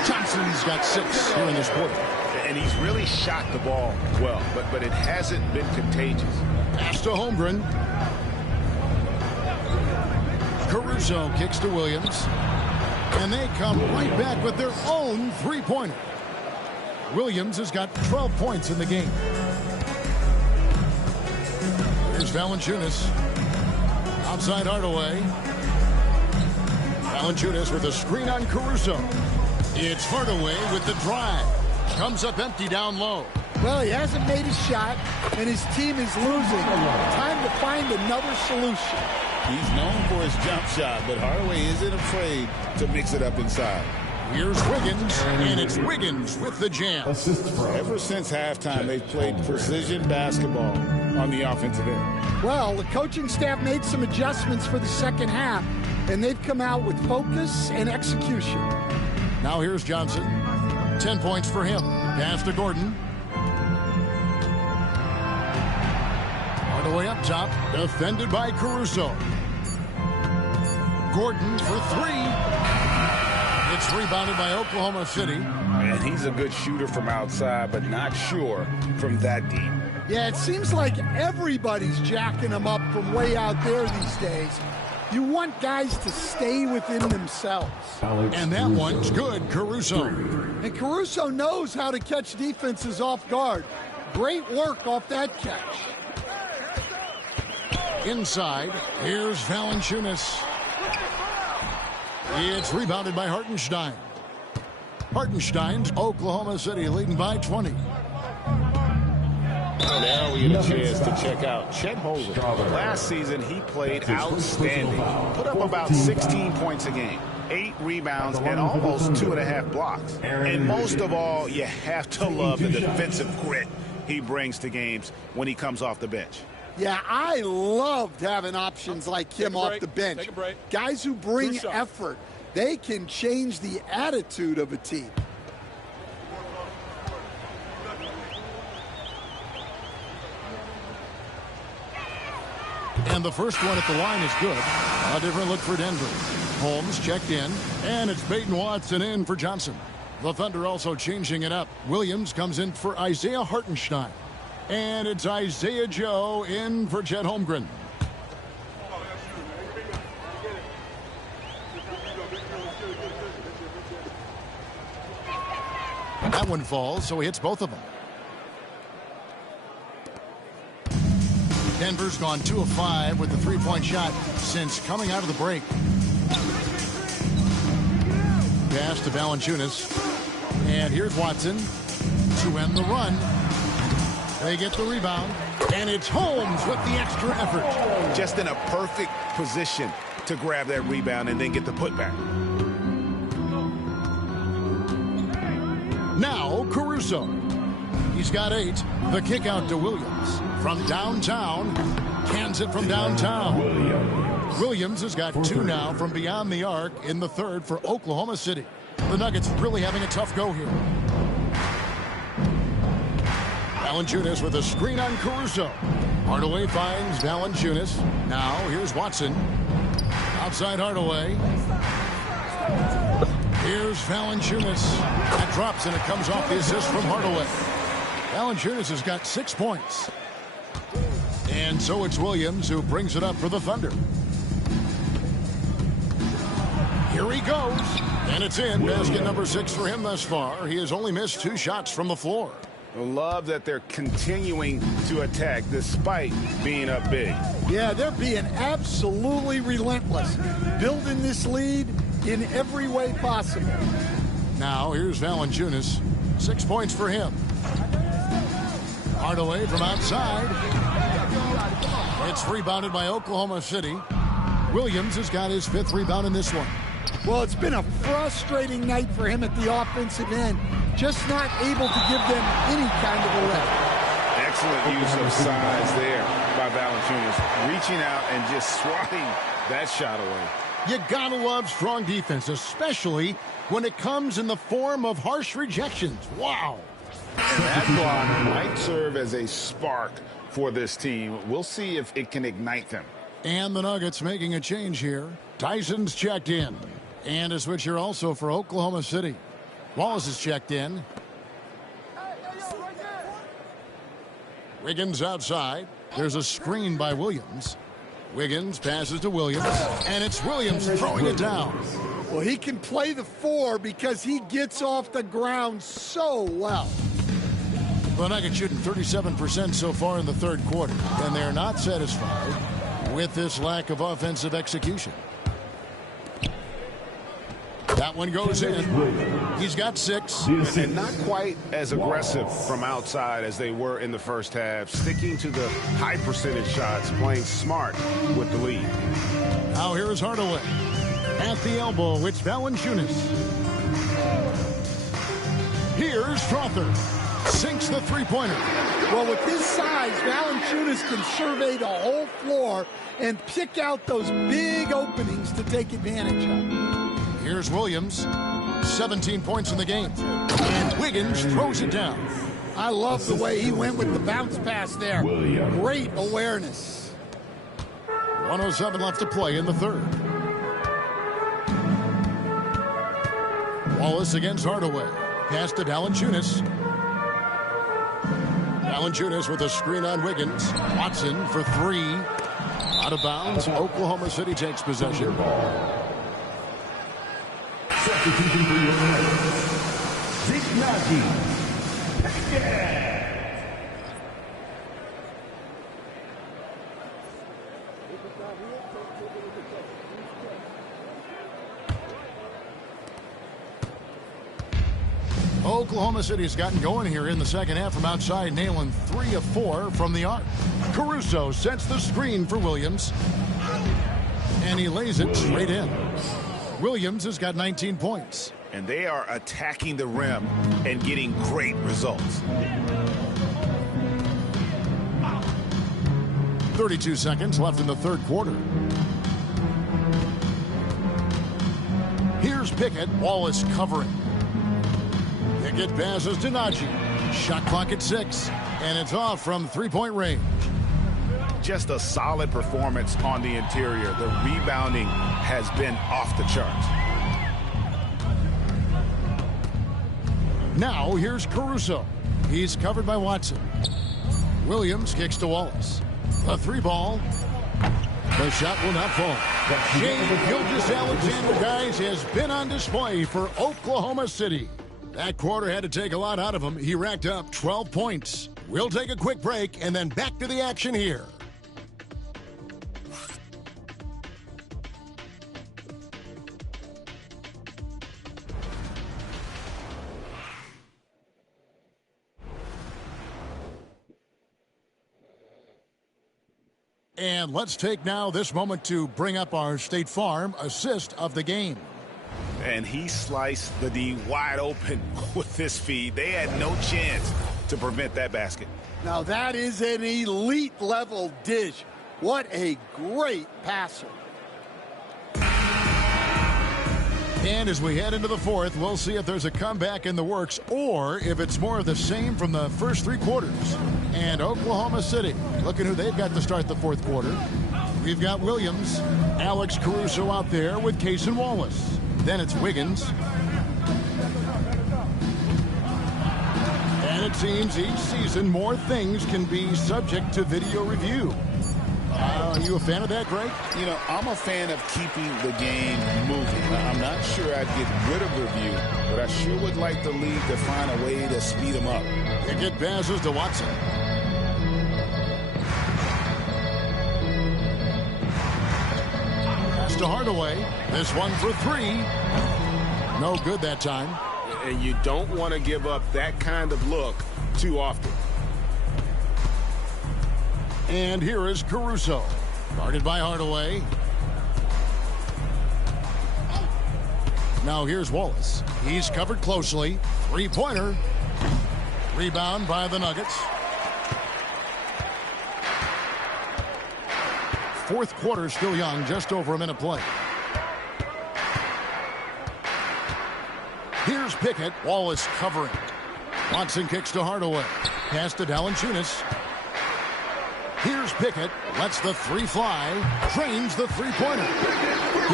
Johnson's got 6 here in this quarter. And he's really shot the ball well, but it hasn't been contagious. Pass to Holmgren. Caruso kicks to Williams. And they come right back with their own three-pointer. Williams has got 12 points in the game. Here's Valanciunas. Outside Hardaway. Valanciunas with a screen on Caruso. It's Hardaway with the drive. Comes up empty down low. Well, he hasn't made his shot, and his team is losing. Time to find another solution. He's known for his jump shot, but Hardaway isn't afraid to mix it up inside. Here's Wiggins, and it's Wiggins with the jam. Ever since halftime, they've played precision basketball on the offensive end. Well, the coaching staff made some adjustments for the second half, and they've come out with focus and execution. Now here's Johnson. 10 points for him. Pass to Gordon. Hardaway up top, defended by Caruso. Gordon for three. It's rebounded by Oklahoma City. And he's a good shooter from outside, but not sure from that deep. Yeah, it seems like everybody's jacking him up from way out there these days. You want guys to stay within themselves. And that one's good, Caruso. And Caruso knows how to catch defenses off guard. Great work off that catch. Inside, here's Valanciunas. It's rebounded by Hartenstein. Hartenstein's Oklahoma City leading by 20. Now we get a chance to check out Chet Holmgren. Last season, he played outstanding. Put up about 16 points a game, 8 rebounds, and almost 2.5 blocks. And most of all, you have to love the defensive grit he brings to games when he comes off the bench. Yeah, I loved having options like him off the bench. Take a break. Guys who bring effort. They can change the attitude of a team. And the first one at the line is good. A different look for Denver. Holmes checked in, and it's Peyton Watson in for Johnson. The Thunder also changing it up. Williams comes in for Isaiah Hartenstein. And it's Isaiah Joe in for Chet Holmgren. That one falls, so he hits both of them. Denver's gone 2 of 5 with the three-point shot since coming out of the break. Pass to Valanciunas. And here's Watson to end the run. They get the rebound, and it's Holmes with the extra effort. Just in a perfect position to grab that rebound and then get the putback. Now Caruso. He's got 8. The kick out to Williams. From downtown. Cans it from downtown. Williams has got 2 now from beyond the arc in the third for Oklahoma City. The Nuggets really having a tough go here. Valanciunas with a screen on Caruso. Hardaway finds Valanciunas. Now here's Watson. Outside Hardaway. Here's Valanciunas. That drops and it comes off the assist from Hardaway. Valanciunas has got 6 points. And so it's Williams who brings it up for the Thunder. Here he goes. And it's in. Basket number 6 for him thus far. He has only missed 2 shots from the floor. Love that they're continuing to attack despite being up big. Yeah, they're being absolutely relentless. Building this lead in every way possible. Now here's Valanciunas. 6 points for him. Hardaway from outside. It's rebounded by Oklahoma City. Williams has got his 5th rebound in this one. Well, it's been a frustrating night for him at the offensive end. Just not able to give them any kind of a lift. Excellent use of size there by Valanciunas. Reaching out and just swatting that shot away. You gotta love strong defense, especially when it comes in the form of harsh rejections. Wow. And that block might serve as a spark for this team. We'll see if it can ignite them. And the Nuggets making a change here. Tyson's checked in. And a switch here also for Oklahoma City. Wallace is checked in. Wiggins outside. There's a screen by Williams. Wiggins passes to Williams, and it's Williams throwing it down. Well, he can play the 4 because he gets off the ground so well. The Nuggets shooting 37% so far in the third quarter, and they're not satisfied with this lack of offensive execution. That one goes in. He's got 6. And not quite as aggressive from outside as they were in the first half. Sticking to the high percentage shots, playing smart with the lead. Now here is Hardaway. At the elbow, it's Valanciunas. Here's Strother. Sinks the three-pointer. Well, with his size, Valanciunas can survey the whole floor and pick out those big openings to take advantage of. Here's Williams, 17 points in the game. And Wiggins throws it down. I love the way he went with the bounce pass there. Great awareness. 1:07 left to play in the third. Wallace against Hardaway. Pass to Valanciunas. Valanciunas with a screen on Wiggins. Watson for 3. Out of bounds. Oklahoma City takes possession. Substitution for your right. Zignagi. Oklahoma City's gotten going here in the second half from outside, nailing 3 of 4 from the arc. Caruso sets the screen for Williams, and he lays it straight in. Williams has got 19 points. And they are attacking the rim and getting great results. 32 seconds left in the third quarter. Here's Pickett. Wallace covering. Pickett passes to Najee. Shot clock at 6, and it's off from three-point range. Just a solid performance on the interior. The rebounding has been off the charts. Now here's Caruso. He's covered by Watson. Williams kicks to Wallace. A 3-ball. The shot will not fall. Shai Gilgeous-Alexander, guys, has been on display for Oklahoma City. That quarter had to take a lot out of him. He racked up 12 points. We'll take a quick break and then back to the action here. And let's take now this moment to bring up our State Farm assist of the game. And he sliced the D wide open with this feed. They had no chance to prevent that basket. Now that is an elite level dish. What a great passer. And as we head into the fourth, we'll see if there's a comeback in the works or if it's more of the same from the first 3 quarters. And Oklahoma City, looking who they've got to start the fourth quarter. We've got Williams, Alex Caruso out there with Case and Wallace. Then it's Wiggins. And it seems each season more things can be subject to video review. Are you a fan of that, Greg? You know, I'm a fan of keeping the game moving. I'm not sure I'd get rid of review, but I sure would like the league to find a way to speed them up. Pickett passes to Watson. Pass to Hardaway. This one for 3. No good that time. And you don't want to give up that kind of look too often. And here is Caruso. Guarded by Hardaway. Now here's Wallace. He's covered closely. 3-pointer. Rebound by the Nuggets. Fourth quarter still young, just over a minute play. Here's Pickett. Wallace covering. Watson kicks to Hardaway. Pass to Valanciunas. Here's Pickett. Lets the 3 fly. Trains the 3-pointer.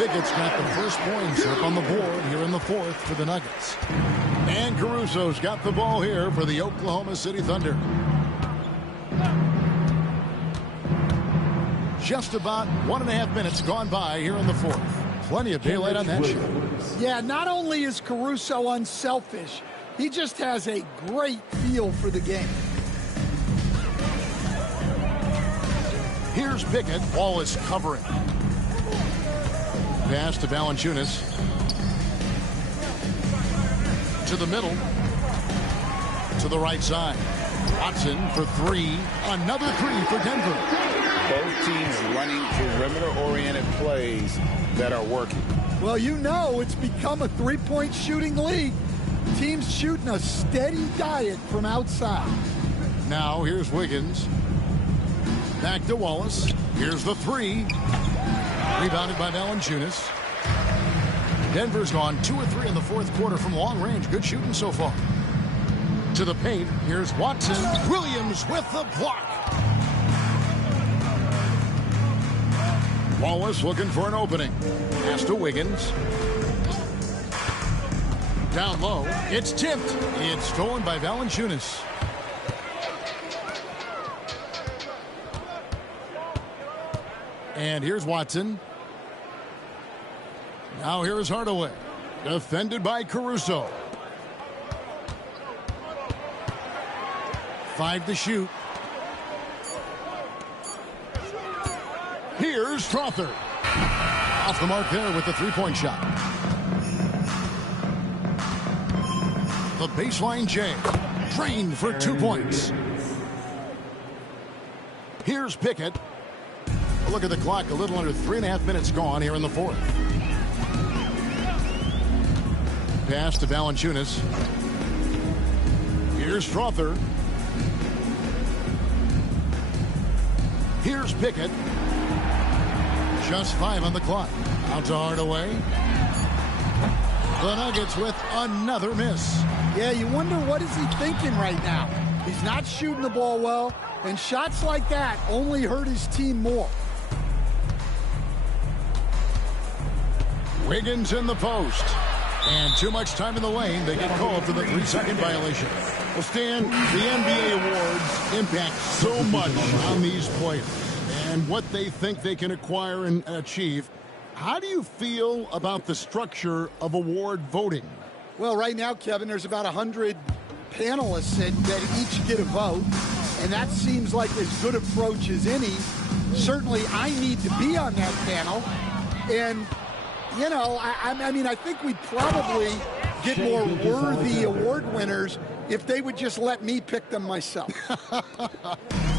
Pickett's got the first points up on the board here in the fourth for the Nuggets. And Caruso's got the ball here for the Oklahoma City Thunder. just about 1.5 minutes gone by here in the fourth. Plenty of daylight on that shot. Yeah, not only is Caruso unselfish, he just has a great feel for the game. Here's Pickett. Wallace covering. Pass to Valanciunas. To the middle. To the right side. Watson for three. Another three for Denver. Both teams running perimeter-oriented plays that are working. Well, you know it's become a three-point shooting league. Teams shooting a steady diet from outside. Now here's Wiggins. Back to Wallace. Here's the three. Rebounded by Valanciunas. Denver's gone 2 or 3 in the fourth quarter from long range. Good shooting so far. To the paint. Here's Watson. Williams with the block. Wallace looking for an opening. Pass to Wiggins. Down low. It's tipped. It's stolen by Valanciunas. And here's Watson. Now here's Hardaway. Defended by Caruso. 5 to shoot. Here's Strawther. Off the mark there with the three-point shot. The baseline J. Drained for 2 points. Here's Pickett. Look at the clock. A little under 3.5 minutes gone here in the fourth. Pass to Valanciunas. Here's Strawther. Here's Pickett. Just 5 on the clock. Out to Hardaway. The Nuggets with another miss. Yeah, you wonder what is he thinking right now. He's not shooting the ball well, and shots like that only hurt his team more. Wiggins in the post. And too much time in the lane. They get called for the 3-second violation. Well, Stan, the NBA awards impact so much on these players and what they think they can acquire and achieve. How do you feel about the structure of award voting? Well, right now, Kevin, there's about 100 panelists that each get a vote, and that seems like as good approach as any. Certainly, I need to be on that panel, and you know, I mean, I think we'd probably get more worthy award winners if they would just let me pick them myself.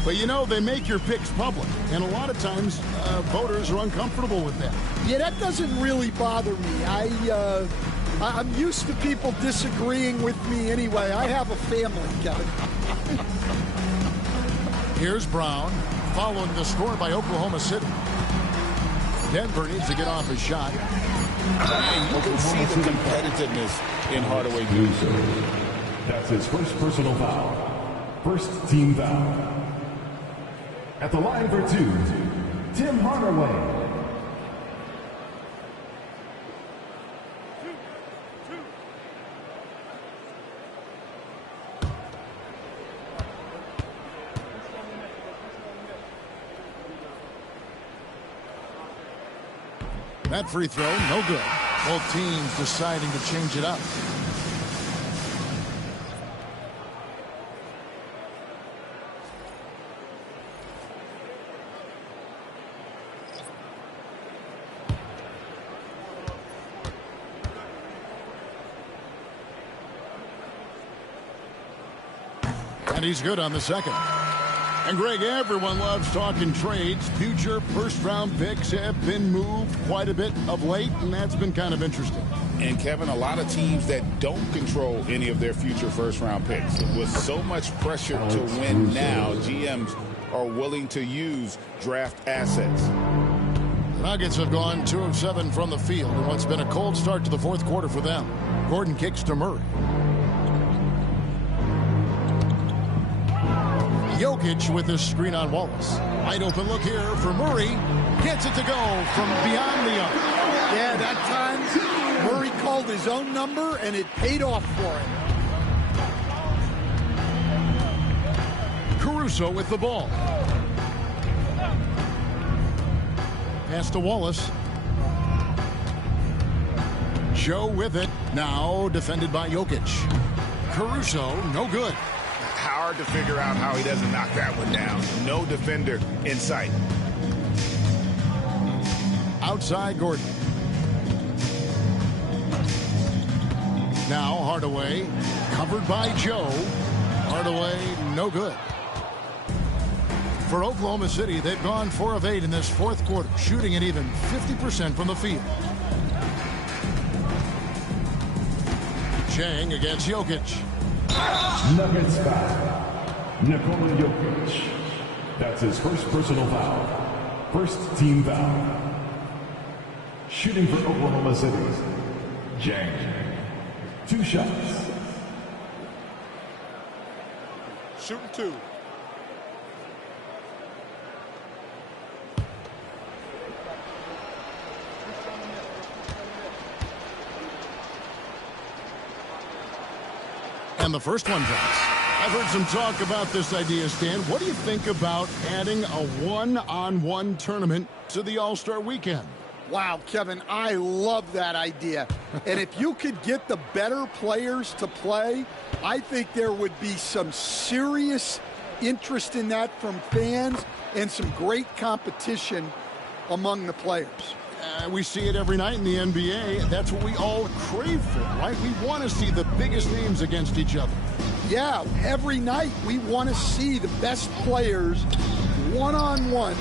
But, you know, they make your picks public, and a lot of times voters are uncomfortable with that. Yeah, that doesn't really bother me. I'm used to people disagreeing with me anyway. I have a family, Kevin. Here's Brown, following the score by Oklahoma City. Denver needs to get off his shot. And you can see the competitiveness in Hardaway. That's his first personal foul. First team foul. At the line for 2, Tim Hardaway. That free throw, no good. Both teams deciding to change it up. And he's good on the second. And, Greg, everyone loves talking trades. Future first-round picks have been moved quite a bit of late, and that's been kind of interesting. And, Kevin, a lot of teams that don't control any of their future first-round picks. With so much pressure to win now, GMs are willing to use draft assets. The Nuggets have gone 2 of 7 from the field in what's been a cold start to the fourth quarter for them. Gordon kicks to Murray. Jokic with his screen on Wallace. Wide open look here for Murray. Gets it to go from beyond the arc. Yeah, that time Murray called his own number, and it paid off for him. Caruso with the ball. Pass to Wallace. Joe with it. Now defended by Jokic. Caruso, no good. Hard to figure out how he doesn't knock that one down. No defender in sight. Outside Gordon. Now Hardaway, covered by Joe. Hardaway, no good. For Oklahoma City, they've gone 4 of 8 in this fourth quarter, shooting at even 50% from the field. Chang against Jokic. Nuggets foul. Nikola Jokic. That's his first personal foul. First team foul. Shooting for Oklahoma City. Chang. 2 shots. Shooting 2. And the first one drops. I've heard some talk about this idea, Stan. What do you think about adding a one-on-one tournament to the All-Star Weekend? Wow, Kevin, I love that idea. And if you could get the better players to play, I think there would be some serious interest in that from fans and some great competition among the players. We see it every night in the NBA. That's what we all crave for, right? We want to see the biggest names against each other. Yeah, every night we want to see the best players one-on-one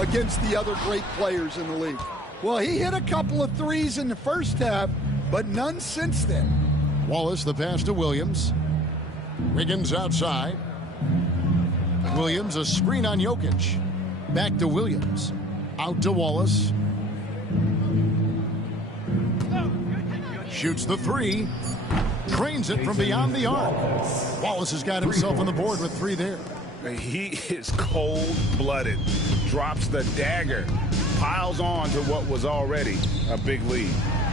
against the other great players in the league. Well, he hit a couple of threes in the first half, but none since then. Wallace, the pass to Williams. Wiggins outside. Williams, a screen on Jokic. Back to Williams. Out to Wallace. Shoots the 3. Drains it from beyond the arc. Wallace has got himself on the board with 3 there. He is cold-blooded. Drops the dagger. Piles on to what was already a big lead.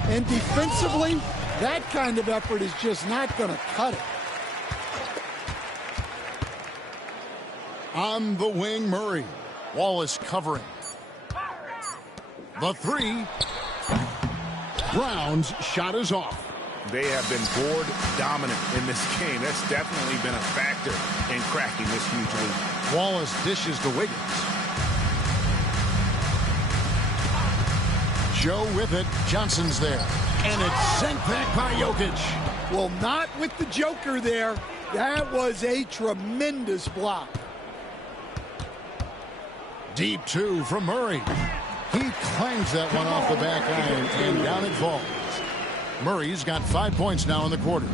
And defensively, that kind of effort is just not going to cut it. On the wing, Murray. Wallace covering. The 3. Brown's shot is off. They have been board dominant in this game. That's definitely been a factor in cracking this huge lead. Wallace dishes to Wiggins. Joe with it. Johnson's there. And it's sent back by Jokic. Well, not with the Joker there. That was a tremendous block. Deep 2 from Murray. He clangs that one off the back iron, and down it falls. Murray's got 5 points now in the quarter.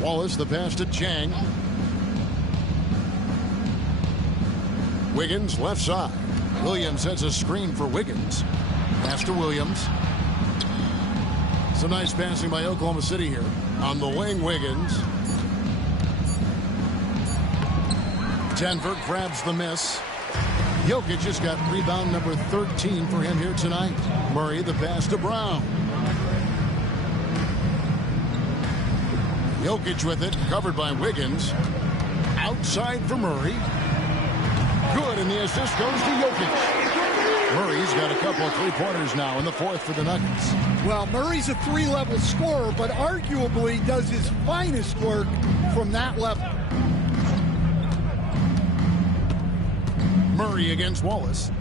Wallace, the pass to Chang. Wiggins, left side. Williams sets a screen for Wiggins. Pass to Williams. Some nice passing by Oklahoma City here. On the wing, Wiggins. Denver grabs the miss. Jokic has got rebound number 13 for him here tonight. Murray, the pass to Brown. Jokic with it, covered by Wiggins. Outside for Murray. Good, and the assist goes to Jokic. Murray's got a couple of three-pointers now in the fourth for the Nuggets. Well, Murray's a 3-level scorer, but arguably does his finest work from that level. Murray against Wallace.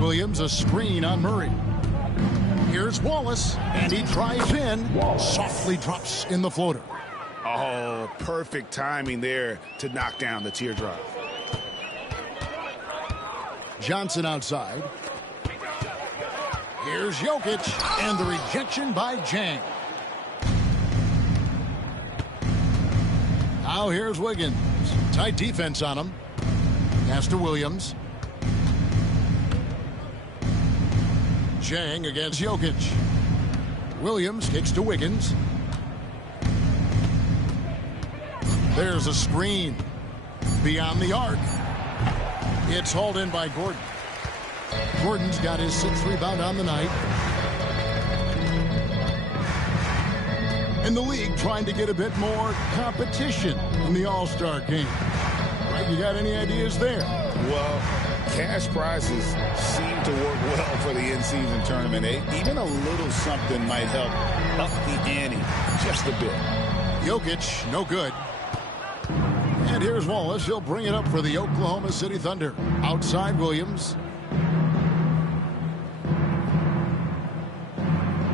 Williams, a screen on Murray. Here's Wallace, and he drives in. Softly drops in the floater. Oh, perfect timing there to knock down the teardrop. Johnson outside. Here's Jokic, and the rejection by Chang. Now here's Wiggins. Tight defense on him. Pass to Williams. Chang against Jokic. Williams kicks to Wiggins. There's a screen. Beyond the arc. It's hauled in by Gordon. Gordon's got his 6th rebound on the night. And the league trying to get a bit more competition in the All-Star game. Greg, you got any ideas there? Well, cash prizes seem to work well for the in-season tournament. Even a little something might help up the ante just a bit. Jokic, no good. And here's Wallace. He'll bring it up for the Oklahoma City Thunder. Outside Williams.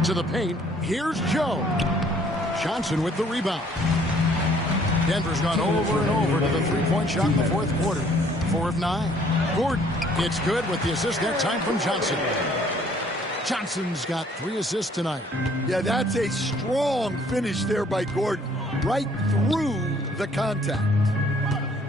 To the paint. Here's Joe. Johnson with the rebound. Denver's gone over and over to the three-point shot in the fourth quarter. 4 of 9. Gordon, it's good with the assist that time from Johnson. Johnson's got 3 assists tonight. Yeah, that's a strong finish there by Gordon. Right through the contact.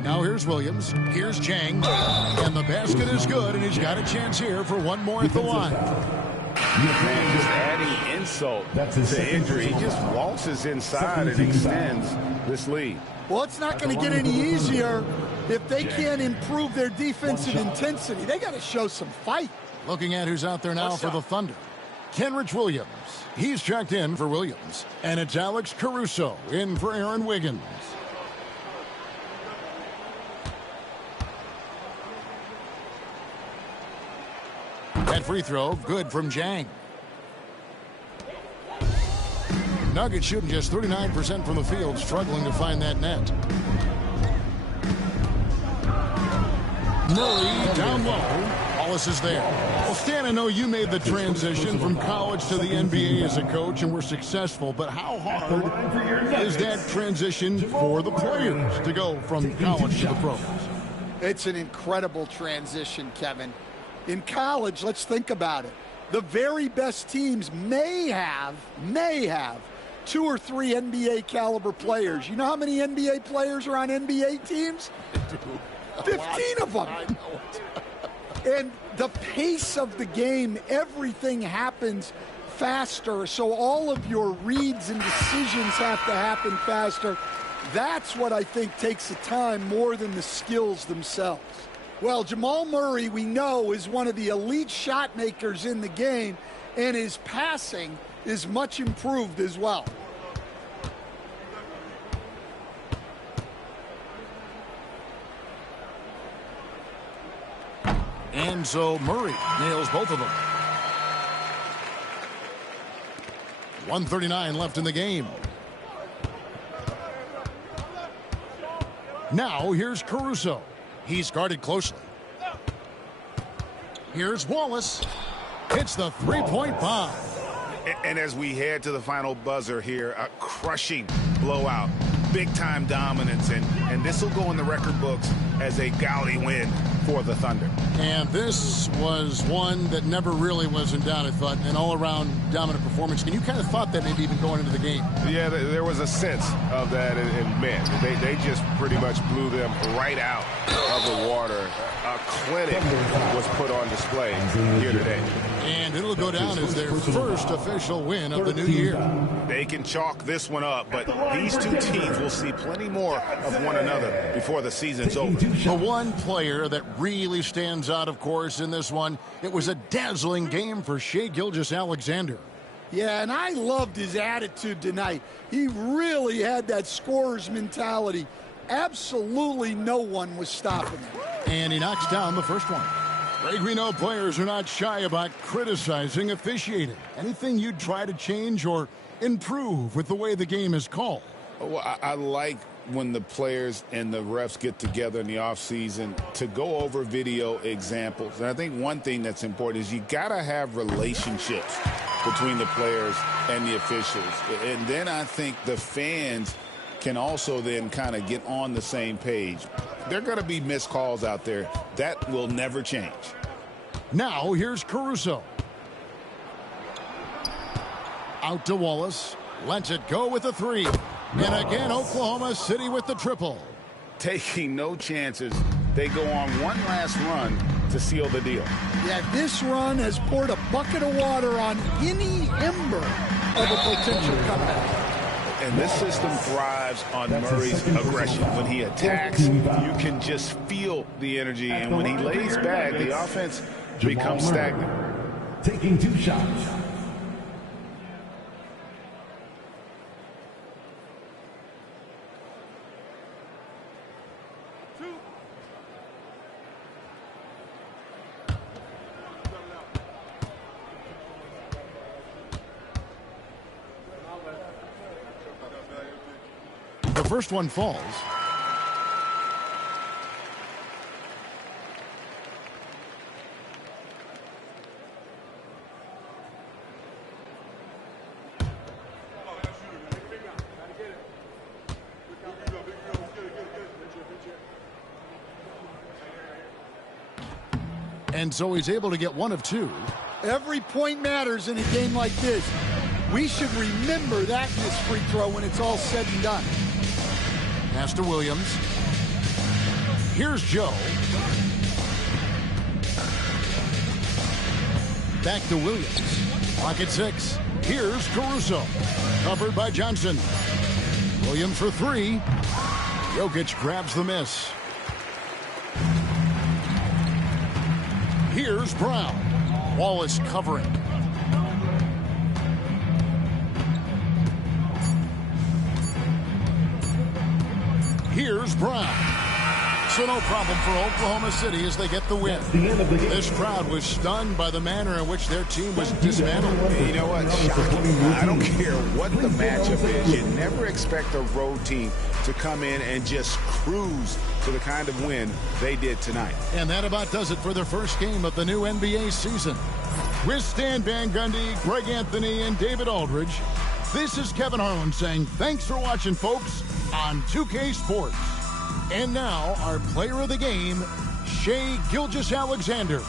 Now here's Williams. Here's Chang. And the basket is good, and he's got a chance here for one more at the line. Man, just adding insult to injury. He just waltzes inside and extends this lead. Well, it's not going to get any easier if they can't improve their defensive intensity. They got to show some fight. Looking at who's out there now for the Thunder. Kenrich Williams. He's checked in for Williams. And it's Alex Caruso in for Aaron Wiggins. That free throw, good from Jang. Nuggets shooting just 39% from the field, struggling to find that net. Murray down low. Wallace is there. Well, Stan, I know you made the transition from college to the NBA as a coach and were successful, but how hard is that transition for the players to go from college to the pros? It's an incredible transition, Kevin. In college, let's think about it. The very best teams may have 2 or 3 NBA caliber players. You know how many NBA players are on NBA teams? 15 of them. And the pace of the game, everything happens faster. So all of your reads and decisions have to happen faster. That's what I think takes the time more than the skills themselves. Well, Jamal Murray, we know, is one of the elite shot makers in the game, and his passing is much improved as well. And so Murray nails both of them. 1:39 left in the game. Now here's Caruso. He's guarded closely. Here's Wallace. Hits the three-point bomb. And as we head to the final buzzer here, a crushing blowout. Big-time dominance, and this will go in the record books as a gaudy win for the Thunder. And this was one that never really was in doubt, I thought, an all-around dominant performance. And you kind of thought that maybe even going into the game. Yeah, there was a sense of that, and man, they just pretty much blew them right out of the water. A clinic was put on display here today. And it'll go down as their first official win of the new year. They can chalk this one up, but these two teams will see plenty more of one another before the season's over. The one player that really stands out, of course, in this one, it was a dazzling game for Shai Gilgeous-Alexander. Yeah, and I loved his attitude tonight. He really had that scorer's mentality. Absolutely no one was stopping him. And he knocks down the first one. Greg, we know players are not shy about criticizing officiating. Anything you'd try to change or improve with the way the game is called? Well, I like when the players and the refs get together in the offseason to go over video examples. And I think one thing that's important is you got to have relationships between the players and the officials. And then I think the fans can also then kind of get on the same page. There are going to be missed calls out there. That will never change. Now here's Caruso. Out to Wallace. Lets it go with a three. And again, Oklahoma City with the triple. Taking no chances. They go on one last run to seal the deal. Yeah, this run has poured a bucket of water on any ember of a potential comeback. And this system thrives on Murray's aggression. When he attacks, you can just feel the energy. And when he lays back, the offense becomes stagnant. Taking 2 shots. The first one falls. And so he's able to get one of two. Every point matters in a game like this. We should remember that in this free throw when it's all said and done. Pass to Williams. Here's Joe. Back to Williams. Pocket 6. Here's Caruso. Covered by Johnson. Williams for three. Jokic grabs the miss. Here's Brown. Wallace covering. Here's Brown. So no problem for Oklahoma City as they get the win. This crowd was stunned by the manner in which their team was dismantled. You know what? Shocking. I don't care what the matchup is. You never expect a road team to come in and just cruise to the kind of win they did tonight. And that about does it for the first game of the new NBA season. With Stan Van Gundy, Greg Anthony, and David Aldridge, this is Kevin Harlan saying thanks for watching, folks, on 2K Sports. And now, our player of the game, Shai Gilgeous-Alexander.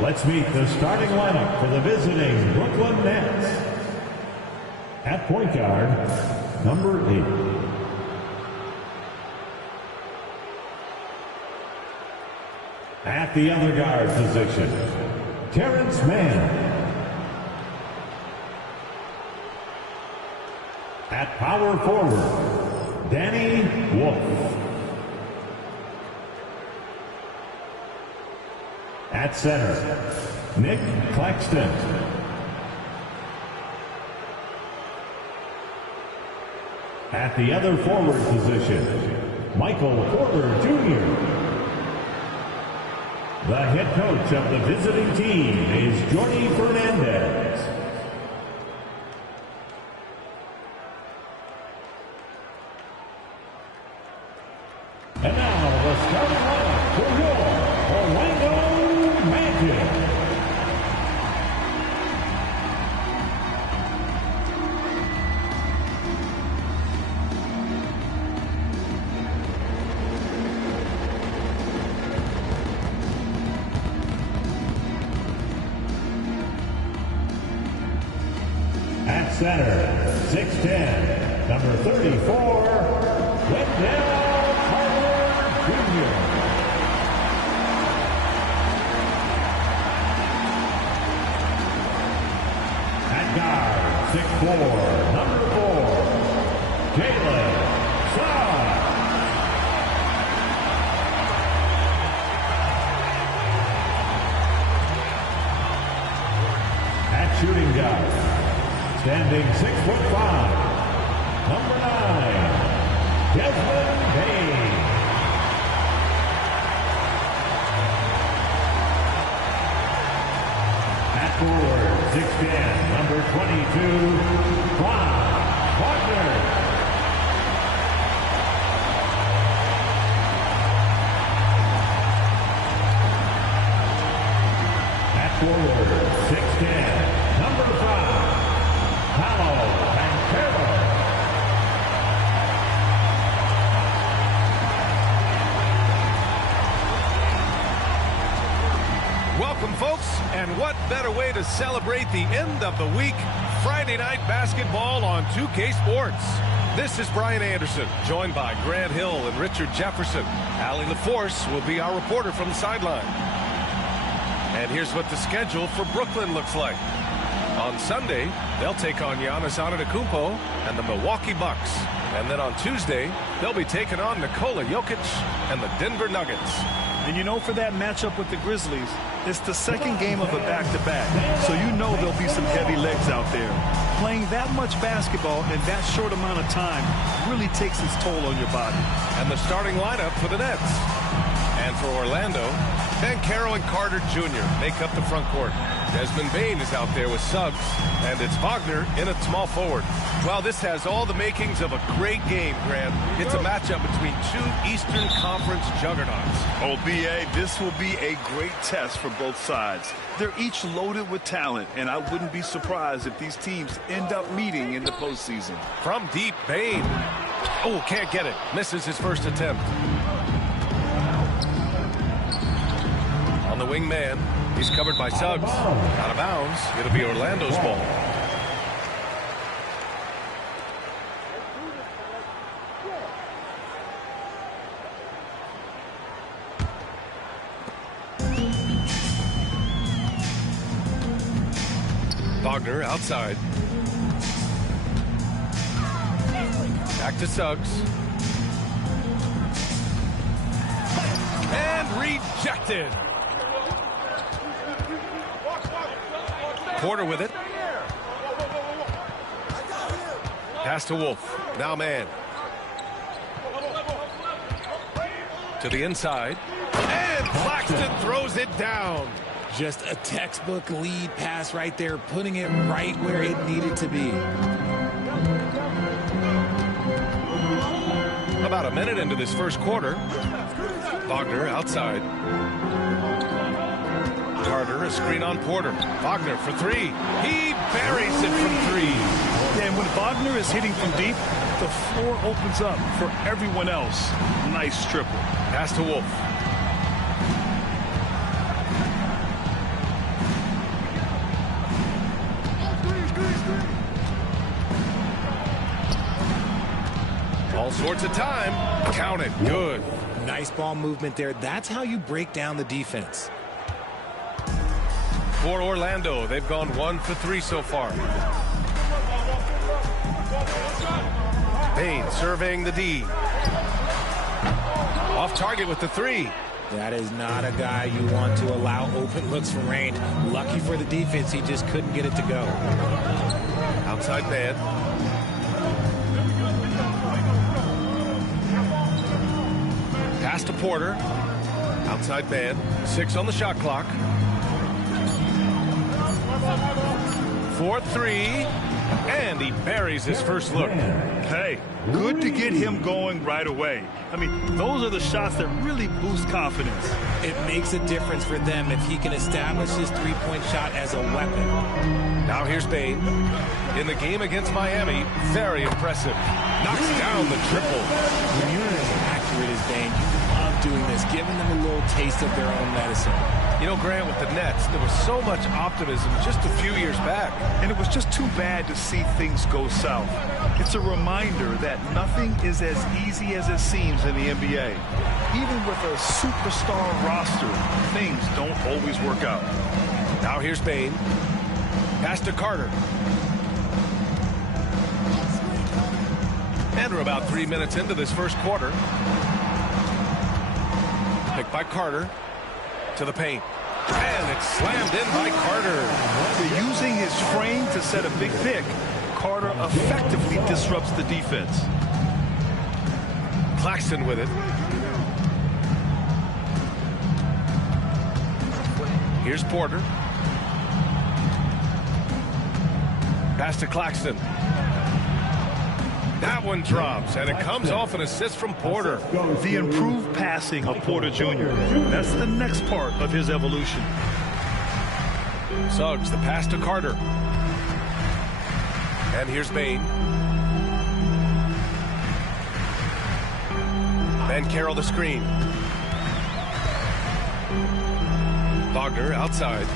Let's meet the starting lineup for the visiting Brooklyn Nets. At point guard, number 8. At the other guard position, Terrence Mann. At power forward, Danny Wolf. At center, Nick Claxton. At the other forward position, Michael Porter Jr. The head coach of the visiting team is Jordy Fernandez. And now the starting lineup for your Orlando Magic. At center, 6'10", number 34, Wendell Carter Jr. At guard, 6'4", number 4, Jalen Suggs. At shooting guard, standing 6'5", number 9, Desmond Bane. At forward, 6'10", number 22, Franz Wagner. At forward, 6'10", number 5, Paolo Banchero. Welcome, folks, and what better way to celebrate the end of the week? Friday night basketball on 2K Sports. This is Brian Anderson, joined by Grant Hill and Richard Jefferson. Allie LaForce will be our reporter from the sideline. And here's what the schedule for Brooklyn looks like. On Sunday, they'll take on Giannis Antetokounmpo and the Milwaukee Bucks. And then on Tuesday, they'll be taking on Nikola Jokic and the Denver Nuggets. And you know, for that matchup with the Grizzlies, it's the second game of a back-to-back. So you know there'll be some heavy legs out there. Playing that much basketball in that short amount of time really takes its toll on your body. And the starting lineup for the Nets. And for Orlando, Banchero and Carter Jr. make up the front court. Desmond Bane is out there with Suggs, and it's Wagner in at small forward. Well, this has all the makings of a great game, Grant. It's a matchup between two Eastern Conference juggernauts. Oh, B.A., this will be a great test for both sides. They're each loaded with talent, and I wouldn't be surprised if these teams end up meeting in the postseason. From deep, Bane. Oh, can't get it. Misses his first attempt. On the wing man, he's covered by Suggs. Out of bounds. It'll be Orlando's ball. Wagner outside. Back to Suggs. And rejected. Porter with it. Pass to Wolf. Now man. To the inside. And Claxton throws it down. Just a textbook lead pass right there, putting it right where it needed to be. About a minute into this first quarter. Wagner outside. Carter, a screen on Porter. Wagner for three. He buries it from three. Yeah, and when Wagner is hitting from deep, the floor opens up for everyone else. Nice triple. Pass to Wolf. sorts of time. Count it. Good. Nice ball movement there. That's how you break down the defense. For Orlando, they've gone 1 for 3 so far. Payne surveying the D. Off target with the 3. That is not a guy you want to allow open looks from range. Lucky for the defense, he just couldn't get it to go. Outside man. Pass to Porter. Outside man. 6 on the shot clock. 4-3. And he buries his first look. Hey, good to get him going right away. I mean, those are the shots that really boost confidence. It makes a difference for them if he can establish his three-point shot as a weapon. Now here's Bane. In the game against Miami, very impressive. Knocks down the triple. When you're as accurate as Bane, you love doing this, giving them a little taste of their own medicine. You know, Grant, with the Nets, there was so much optimism just a few years back. And it was just too bad to see things go south. It's a reminder that nothing is as easy as it seems in the NBA. Even with a superstar roster, things don't always work out. Now here's Bane. Pass to Carter. And we're about 3 minutes into this first quarter. Picked by Carter. To the paint. And it's slammed in by Carter. Using his frame to set a big pick, Carter effectively disrupts the defense. Claxton with it. Here's Porter. Pass to Claxton. That one drops, and it comes off an assist from Porter. The improved passing of Porter Jr. That's the next part of his evolution. Suggs, the pass to Carter. And here's Bane. Banchero the screen. Wagner outside.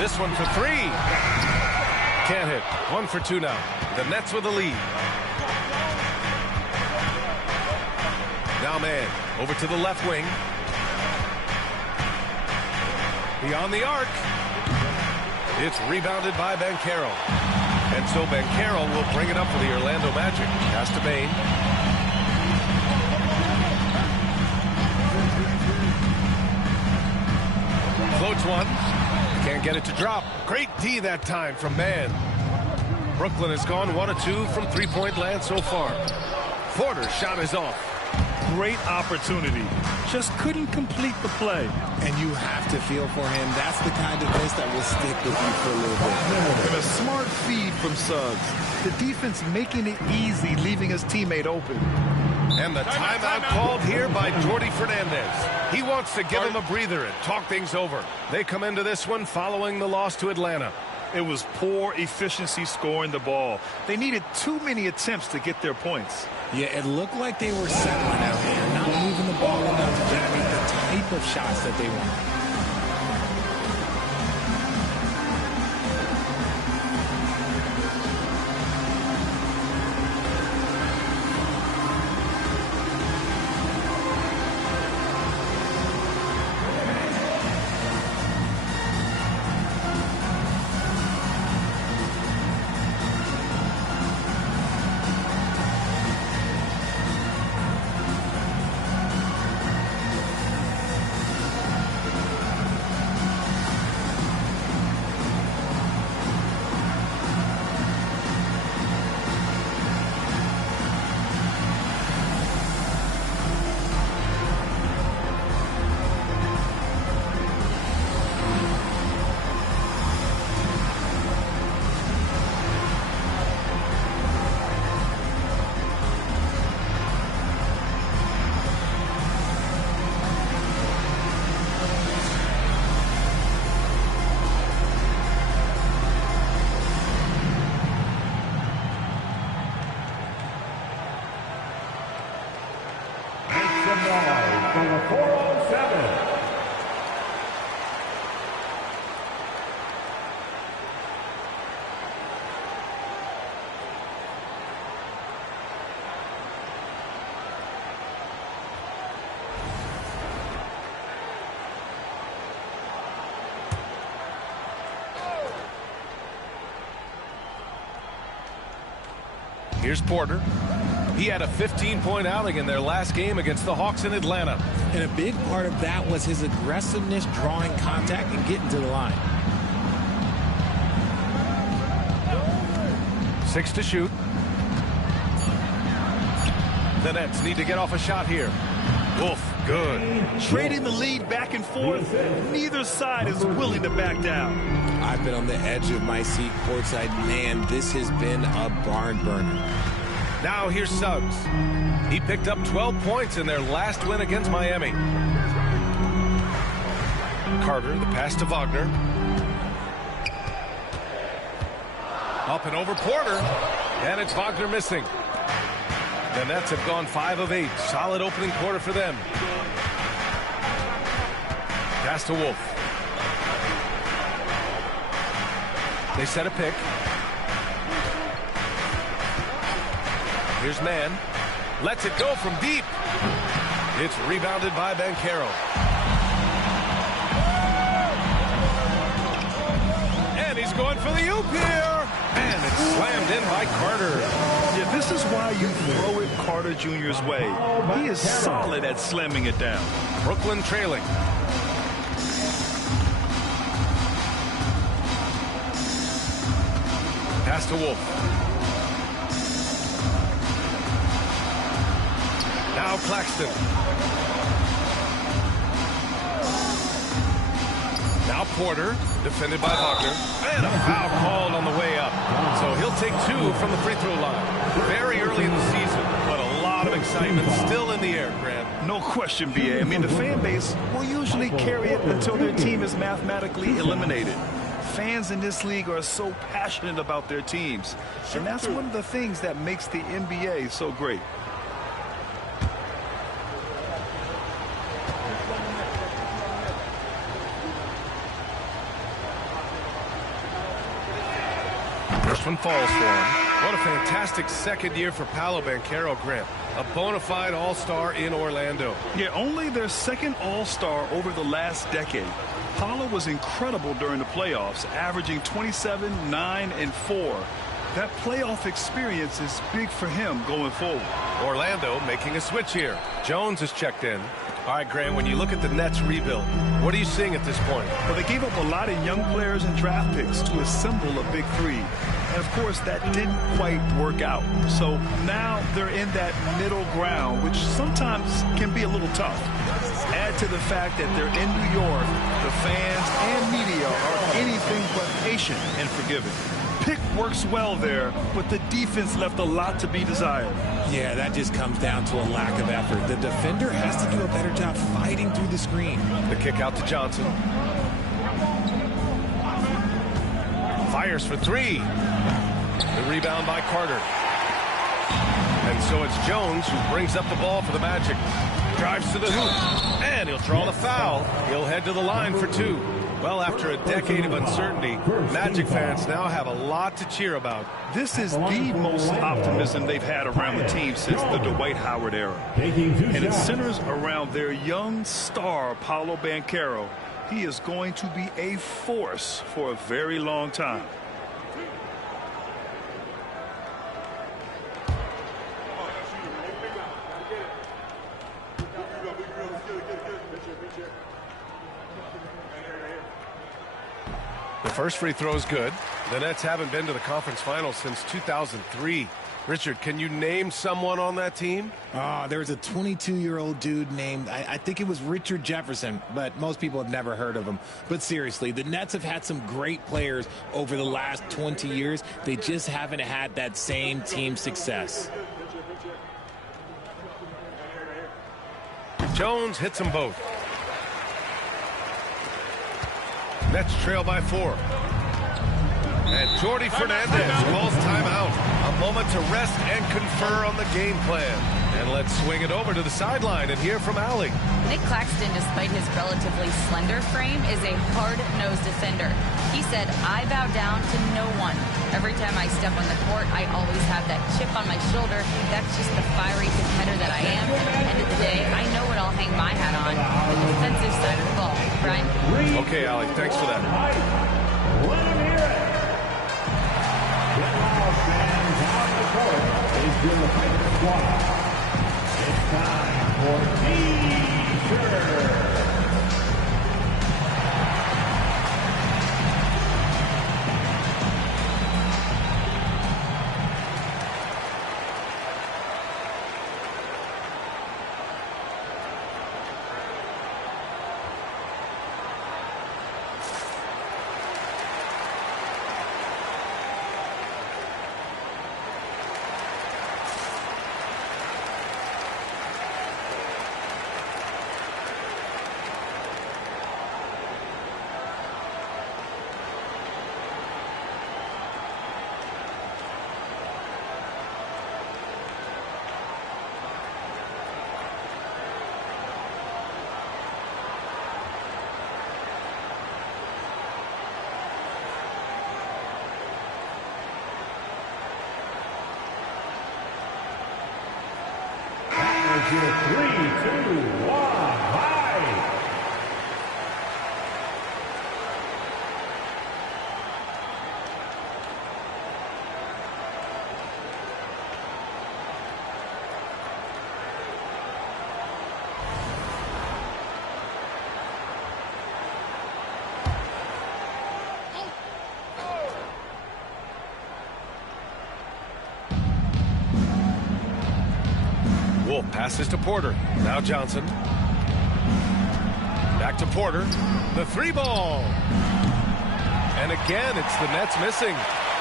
This one for 3. Can't hit. 1 for 2 now. The Nets with the lead. Now man, over to the left wing. Beyond the arc. It's rebounded by Banchero. And so Banchero will bring it up for the Orlando Magic. Pass to Bane. Floats one. Can't get it to drop. Great D that time from Mann. Brooklyn has gone 1 of 2 from three-point land so far. Porter's shot is off. Great opportunity. Just couldn't complete the play. And you have to feel for him. That's the kind of miss that will stick with you for a little bit. And a smart feed from Suggs. The defense making it easy, leaving his teammate open. And the timeout called here by Jordi Fernandez. He wants to give him a breather and talk things over. They come into this one following the loss to Atlanta. It was poor efficiency scoring the ball. They needed too many attempts to get their points. Yeah, it looked like they were settling out there, not moving the ball enough to generate the type of shots that they want. Here's Porter. He had a 15-point outing in their last game against the Hawks in Atlanta. And a big part of that was his aggressiveness, drawing contact and getting to the line. 6 to shoot. The Nets need to get off a shot here. Wolf, good. Trading the lead back and forth. Neither side is willing to back down. I've been on the edge of my seat courtside. Man, this has been a barn burner. Now here's Suggs. He picked up 12 points in their last win against Miami. Carter, the pass to Wagner. Up and over Porter. And it's Wagner missing. The Nets have gone 5 of 8. Solid opening quarter for them. Pass to Wolf. They set a pick. Here's Mann. Lets it go from deep. It's rebounded by Banchero. And he's going for the oop here. And it's slammed in by Carter. Yeah, this is why you throw it Carter Jr.'s way. He is solid at slamming it down. Brooklyn trailing. Pass to Wolf. Now Claxton. Now Porter, defended by Wagner. And a foul called on the way up. So he'll take 2 from the free throw line. Very early in the season, but a lot of excitement still in the air, Grant. No question, B.A. I mean, the fan base will usually carry it until their team is mathematically eliminated. Fans in this league are so passionate about their teams. And that's one of the things that makes the NBA so great. First one falls for him. What a fantastic second year for Paolo Banchero, Grant. A bona fide all-star in Orlando. Yeah, only their second all-star over the last decade. Paolo was incredible during the playoffs, averaging 27, 9, and 4. That playoff experience is big for him going forward. Orlando making a switch here. Jones is checked in. All right, Grant, when you look at the Nets rebuild, what are you seeing at this point? Well, they gave up a lot of young players and draft picks to assemble a big three. And, of course, that didn't quite work out. So now they're in that middle ground, which sometimes can be a little tough. Add to the fact that they're in New York, the fans and media are anything but patient and forgiving. Pick works well there, but the defense left a lot to be desired. Yeah, that just comes down to a lack of effort. The defender has to do a better job fighting through the screen. The kick out to Johnson. Fires for 3. The rebound by Carter. And so it's Jones who brings up the ball for the Magic. Drives to the hoop. And he'll draw the foul. He'll head to the line for 2. Well, after a decade of uncertainty, Magic fans now have a lot to cheer about. This is the most optimism they've had around the team since the Dwight Howard era. And it centers around their young star, Paolo Banchero. He is going to be a force for a very long time. The first free throw is good. The Nets haven't been to the conference finals since 2003. Richard, can you name someone on that team? There was a 22-year-old dude named, I think it was Richard Jefferson, but most people have never heard of him. But seriously, the Nets have had some great players over the last 20 years. They just haven't had that same team success. Jones hits them both. Nets trail by 4. And Jordi Fernandez calls timeout. A moment to rest and confer on the game plan. And let's swing it over to the sideline and hear from Allie. Nick Claxton, despite his relatively slender frame, is a hard-nosed defender. He said, "I bow down to no one. Every time I step on the court, I always have that chip on my shoulder. That's just the fiery competitor that I am. At the end of the day, I know what I'll hang my hat on, the defensive side of the ball." Brian? Okay, Allie, thanks for that. is your fighter squad. It's time for T-shirt. Your 3, 2, 1, fight! Wolf passes to Porter. Now Johnson. Back to Porter. The 3-ball. And again, it's the Nets missing.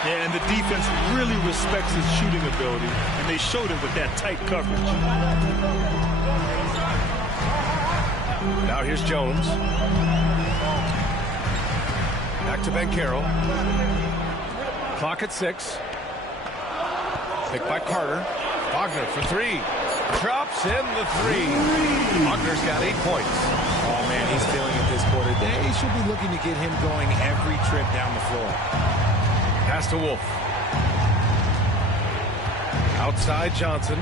Yeah, and the defense really respects his shooting ability, and they showed it with that tight coverage. Now here's Jones. Back to Banchero. Clock at 6. Picked by Carter. Wagner for 3. Drops in the 3. Wagner's got 8 points. Oh, man, he's feeling it this quarter. They should be looking to get him going every trip down the floor. Pass to Wolf. Outside Johnson.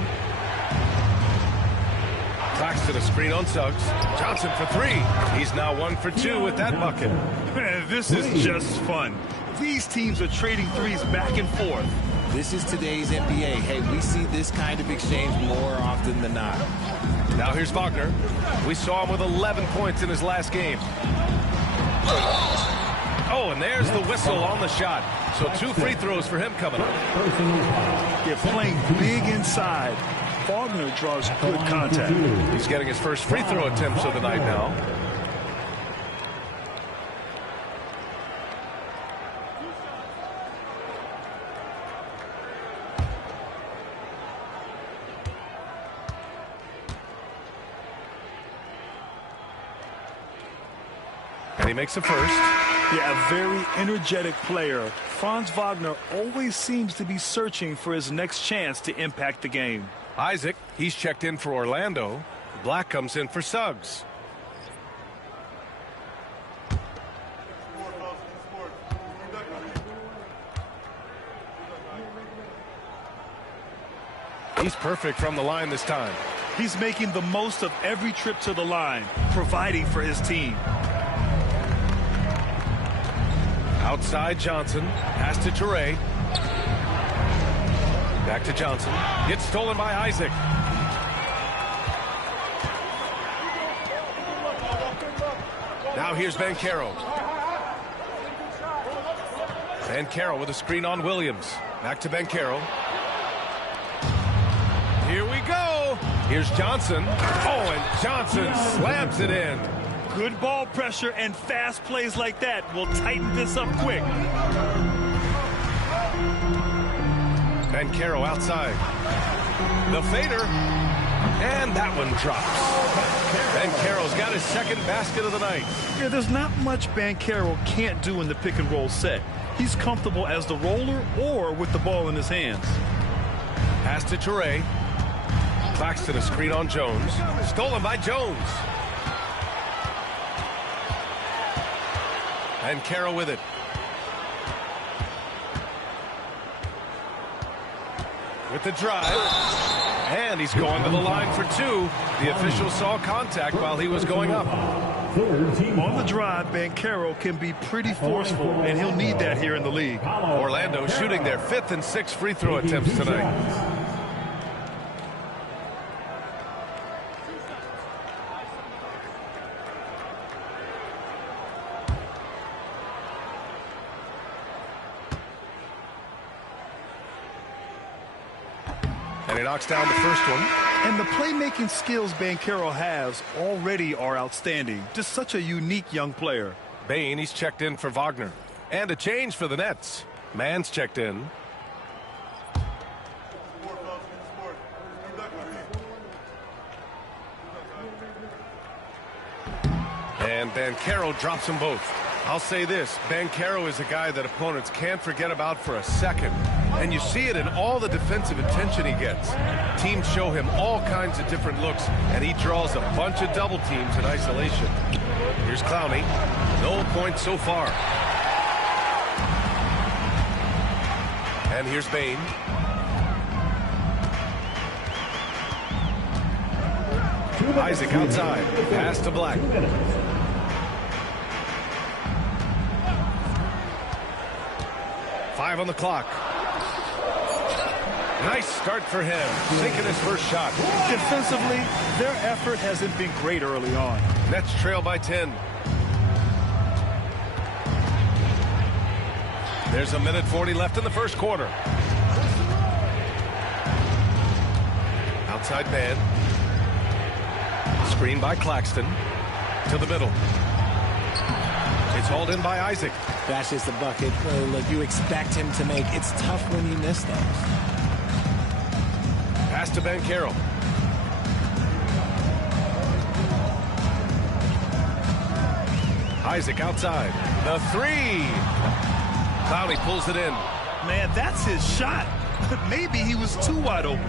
Claxton a screen on Suggs. Johnson for 3. He's now 1 for 2 with that bucket. Man, this is just fun. These teams are trading threes back and forth. This is today's NBA. Hey, we see this kind of exchange more often than not. Now here's Wagner. We saw him with 11 points in his last game. Oh, and there's the whistle on the shot. So 2 free throws for him coming up. They're playing big inside. Wagner draws good contact. He's getting his first free throw attempts of the night now. And he makes the first. Yeah, a very energetic player. Franz Wagner always seems to be searching for his next chance to impact the game. Isaac, he's checked in for Orlando. Black comes in for Suggs. He's perfect from the line this time. He's making the most of every trip to the line, providing for his team. Outside Johnson. Pass to Toure. Back to Johnson. Gets stolen by Isaac. Now here's Banchero. Banchero with a screen on Williams. Back to Banchero. Here we go. Here's Johnson. Oh, and Johnson slams it in. Good ball pressure and fast plays like that will tighten this up quick. Banchero outside. The fader. And that one drops. Banchero's got his second basket of the night. Yeah, there's not much Banchero can't do in the pick and roll set. He's comfortable as the roller or with the ball in his hands. Pass to Toure. Claxton a screen on Jones. Stolen by Jones. Banchero with it. With the drive. And he's going to the line for 2. The official saw contact while he was going up. On the drive, Banchero can be pretty forceful, and he'll need that here in the league. Orlando shooting their 5th and 6th free throw attempts tonight. He knocks down the first one. And the playmaking skills Banchero has already are outstanding. Just such a unique young player. Bain, he's checked in for Wagner. And a change for the Nets. Mann's checked in. And Banchero drops them both. I'll say this, Banchero is a guy that opponents can't forget about for a second. And you see it in all the defensive attention he gets. Teams show him all kinds of different looks, and he draws a bunch of double teams in isolation. Here's Clowney. No points so far. And here's Bain. Isaac outside. Pass to Black. Five on the clock. Nice start for him. Sinking his first shot. Defensively, their effort hasn't been great early on. Nets trail by 10. There's a minute 40 left in the first quarter. Outside man. Screen by Claxton. To the middle. It's hauled in by Isaac. That's just the bucket. Look, you expect him to make. It's tough when you miss those. Pass to Banchero. Isaac outside. The three. Clowney pulls it in. Man, that's his shot. Maybe he was too wide open.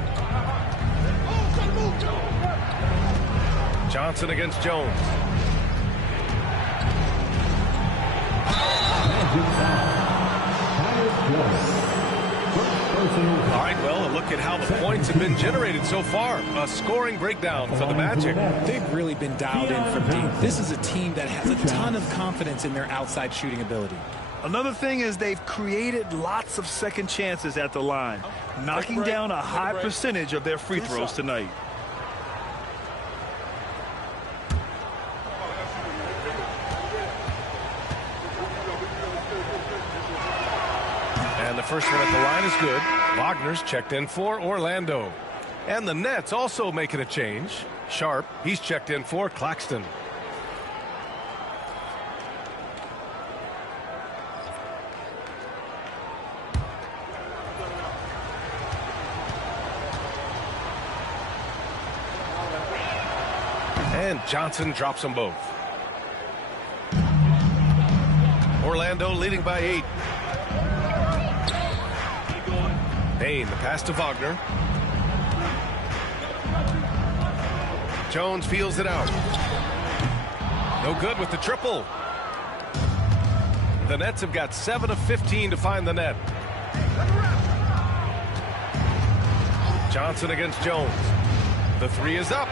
Johnson against Jones. All right, well, a look at how the points have been generated so far. A scoring breakdown for the Magic. They've really been dialed in from deep. This is a team that has a ton of confidence in their outside shooting ability. Another thing is they've created lots of second chances at the line, knocking down a high percentage of their free throws tonight. And the first one at the line is good. Wagner's checked in for Orlando. And the Nets also making a change. Sharp, he's checked in for Claxton. And Johnson drops them both. Orlando leading by 8. Bain, the pass to Wagner. Jones feels it out. No good with the triple. The Nets have got 7 of 15 to find the net. Johnson against Jones. The three is up.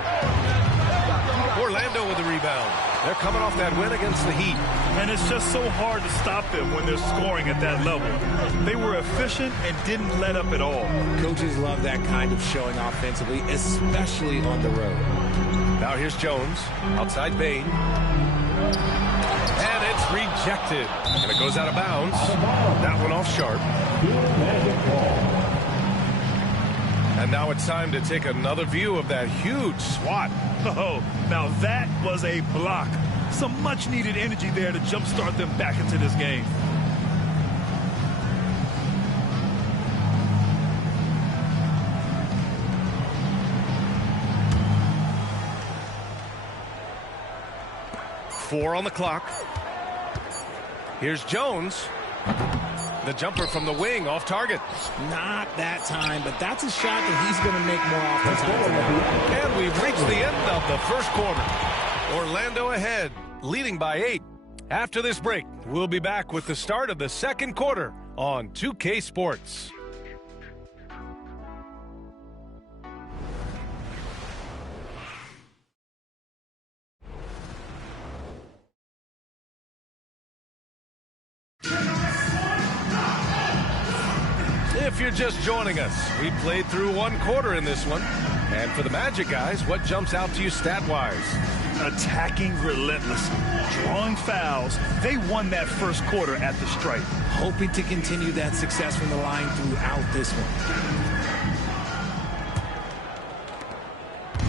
Orlando with the rebound. They're coming off that win against the Heat. And it's just so hard to stop them when they're scoring at that level. They were efficient and didn't let up at all. Coaches love that kind of showing offensively, especially on the road. Now here's Jones. Outside Bain. And it's rejected. And it goes out of bounds. That one off Sharp. And now it's time to take another view of that huge swat. Oh, now that was a block. Some much-needed energy there to jumpstart them back into this game. Four on the clock. Here's Jones. The jumper from the wing off target. Not that time, but that's a shot that he's going to make more often times. And we've reached the end of the first quarter. Orlando ahead, leading by 8. After this break, we'll be back with the start of the second quarter on 2K Sports. If you're just joining us, we played through one quarter in this one. And for the Magic guys, what jumps out to you stat-wise? Attacking relentlessly, drawing fouls. They won that first quarter at the stripe. Hoping to continue that success from the line throughout this one.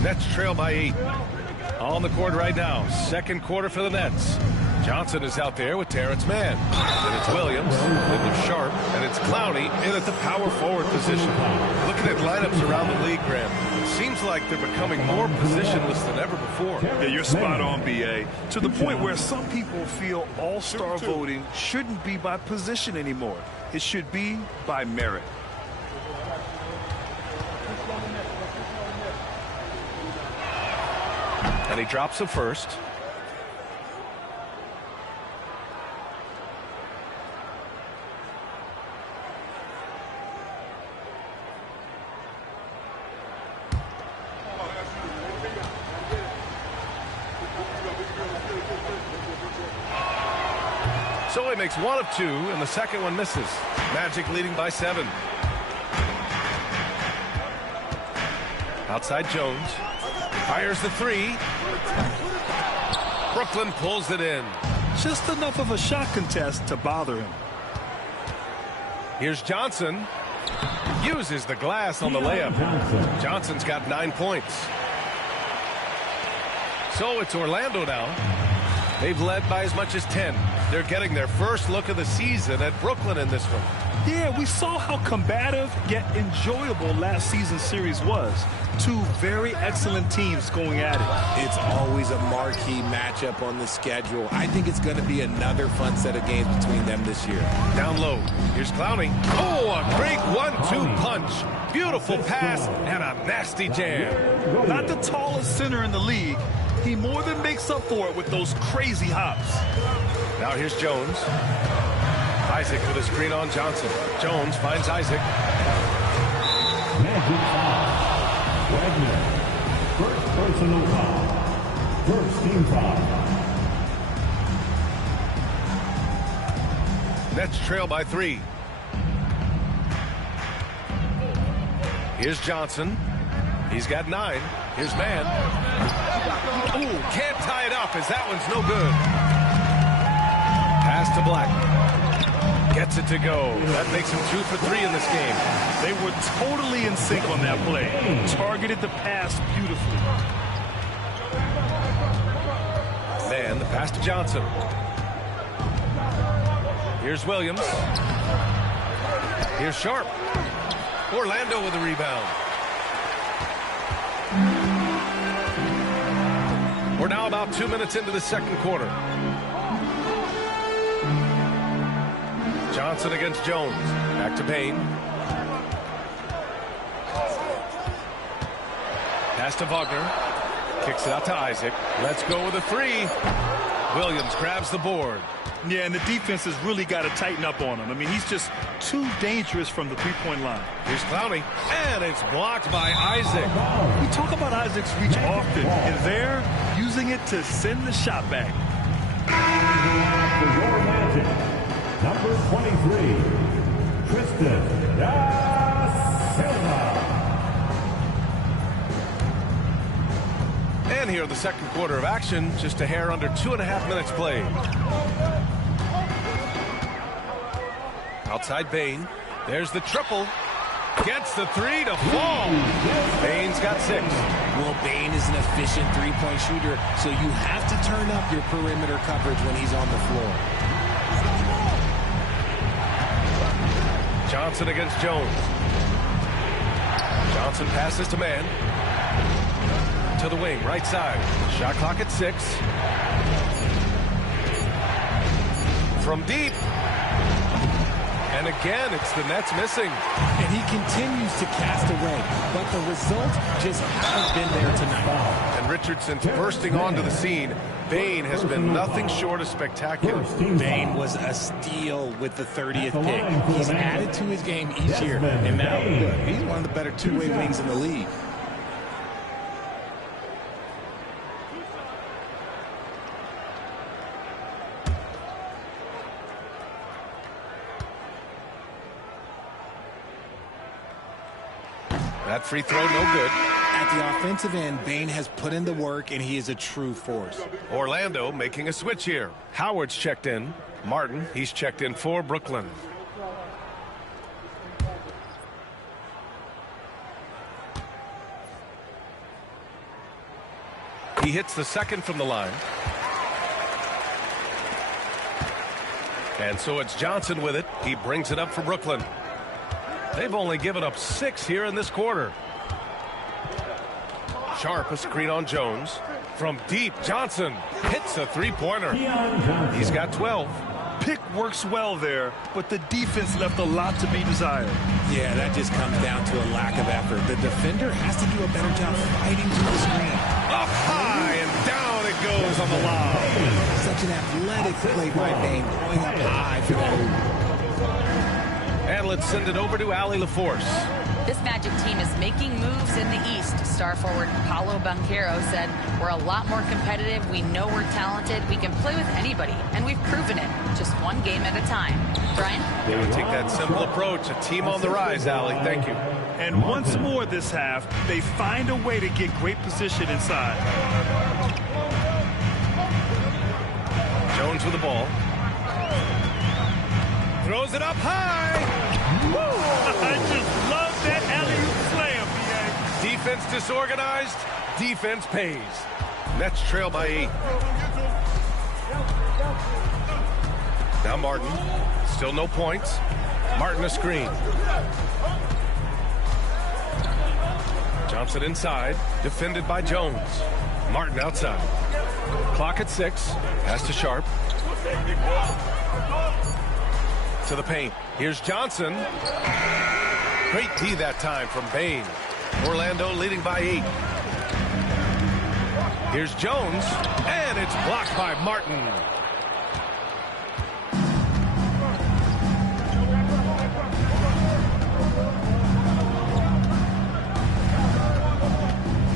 Nets trail by 8. On the court right now, second quarter for the Nets. Johnson is out there with Terrence Mann. Then it's Williams, then there's Sharp, and it's Clowney in at the power forward position. Looking at lineups around the league, Graham, it seems like they're becoming more positionless than ever before. Yeah, you're spot on, B.A. To the point where some people feel all-star voting shouldn't be by position anymore. It should be by merit. And he drops the first. So he makes 1 of 2, and the second one misses. Magic leading by 7. Outside Jones. Fires the 3. Brooklyn pulls it in. Just enough of a shot contest to bother him. Here's Johnson. Uses the glass on the layup. Johnson's got 9 points. So it's Orlando now. They've led by as much as 10. They're getting their first look of the season at Brooklyn in this one. Yeah, we saw how combative yet enjoyable last season's series was. 2 very excellent teams going at it. It's always a marquee matchup on the schedule. I think it's going to be another fun set of games between them this year. Down low. Here's Clowney. Oh, a great 1-2 punch. Beautiful pass and a nasty jam. Not the tallest center in the league. He more than makes up for it with those crazy hops. Now here's Jones. Isaac with a screen on Johnson. Jones finds Isaac. Magic foul. Wagner. First personal foul. First team foul. Nets trail by 3. Here's Johnson. He's got 9. Here's Mann. Ooh, can't tie it up as that one's no good. Pass to Black. Gets it to go. That makes him 2 for 3 in this game. They were totally in sync on that play. Targeted the pass beautifully. Mann, the pass to Johnson. Here's Williams. Here's Sharp. Orlando with the rebound. We're now about 2 minutes into the second quarter. Johnson against Jones. Back to Payne. Pass to Wagner. Kicks it out to Isaac. Let's go with a 3. Williams grabs the board. Yeah, and the defense has really got to tighten up on him. I mean, he's just too dangerous from the three-point line. Here's Clowney, and it's blocked by Isaac. We talk about Isaac's reach often, and they're using it to send the shot back. For your Magic, number 23, Tristan da Silva. And here, the second quarter of action, just a hair under 2.5 minutes played. Outside Bane. There's the triple. Gets the 3 to fall. Bane's got 6. Well, Bane is an efficient three-point shooter, so you have to turn up your perimeter coverage when he's on the floor. Johnson against Jones. Johnson passes to Mann. To the wing, right side. Shot clock at 6. From deep. And again, it's the Nets missing. And he continues to cast away, but the results just haven't been there tonight. And Richardson's bursting onto the scene. Bane has been nothing short of spectacular. Bane was a steal with the 30th pick. He's added to his game each year, and now look, he's one of the better two-way wings in the league. That free throw, no good. At the offensive end, Bane has put in the work, and he is a true force. Orlando making a switch here. Howard's checked in. Martin, he's checked in for Brooklyn. He hits the second from the line. And so it's Johnson with it. He brings it up for Brooklyn. They've only given up 6 here in this quarter. Sharp, a screen on Jones. From deep, Johnson hits a three-pointer. He's got 12. Pick works well there, but the defense left a lot to be desired. Yeah, that just comes down to a lack of effort. The defender has to do a better job fighting through the screen. Up high and down it goes on the lob. Such an athletic play by Bane, going up high for that. And let's send it over to Allie LaForce. This Magic team is making moves in the East. Star forward Paolo Banchero said, "We're a lot more competitive. We know we're talented. We can play with anybody, and we've proven it. Just one game at a time." Brian? They would take that simple approach. A team on the rise, Allie. Thank you. And once more this half, they find a way to get great position inside. Jones with the ball. Throws it up high. Woo! I just love that alley-oop slam, BA. Defense disorganized. Defense pays. Nets trail by 8. Now Martin. Still no points. Martin a screen. Johnson inside. Defended by Jones. Martin outside. Clock at 6. Pass to Sharp. To the paint. Here's Johnson. Great D that time from Bane. Orlando leading by 8. Here's Jones. And it's blocked by Martin.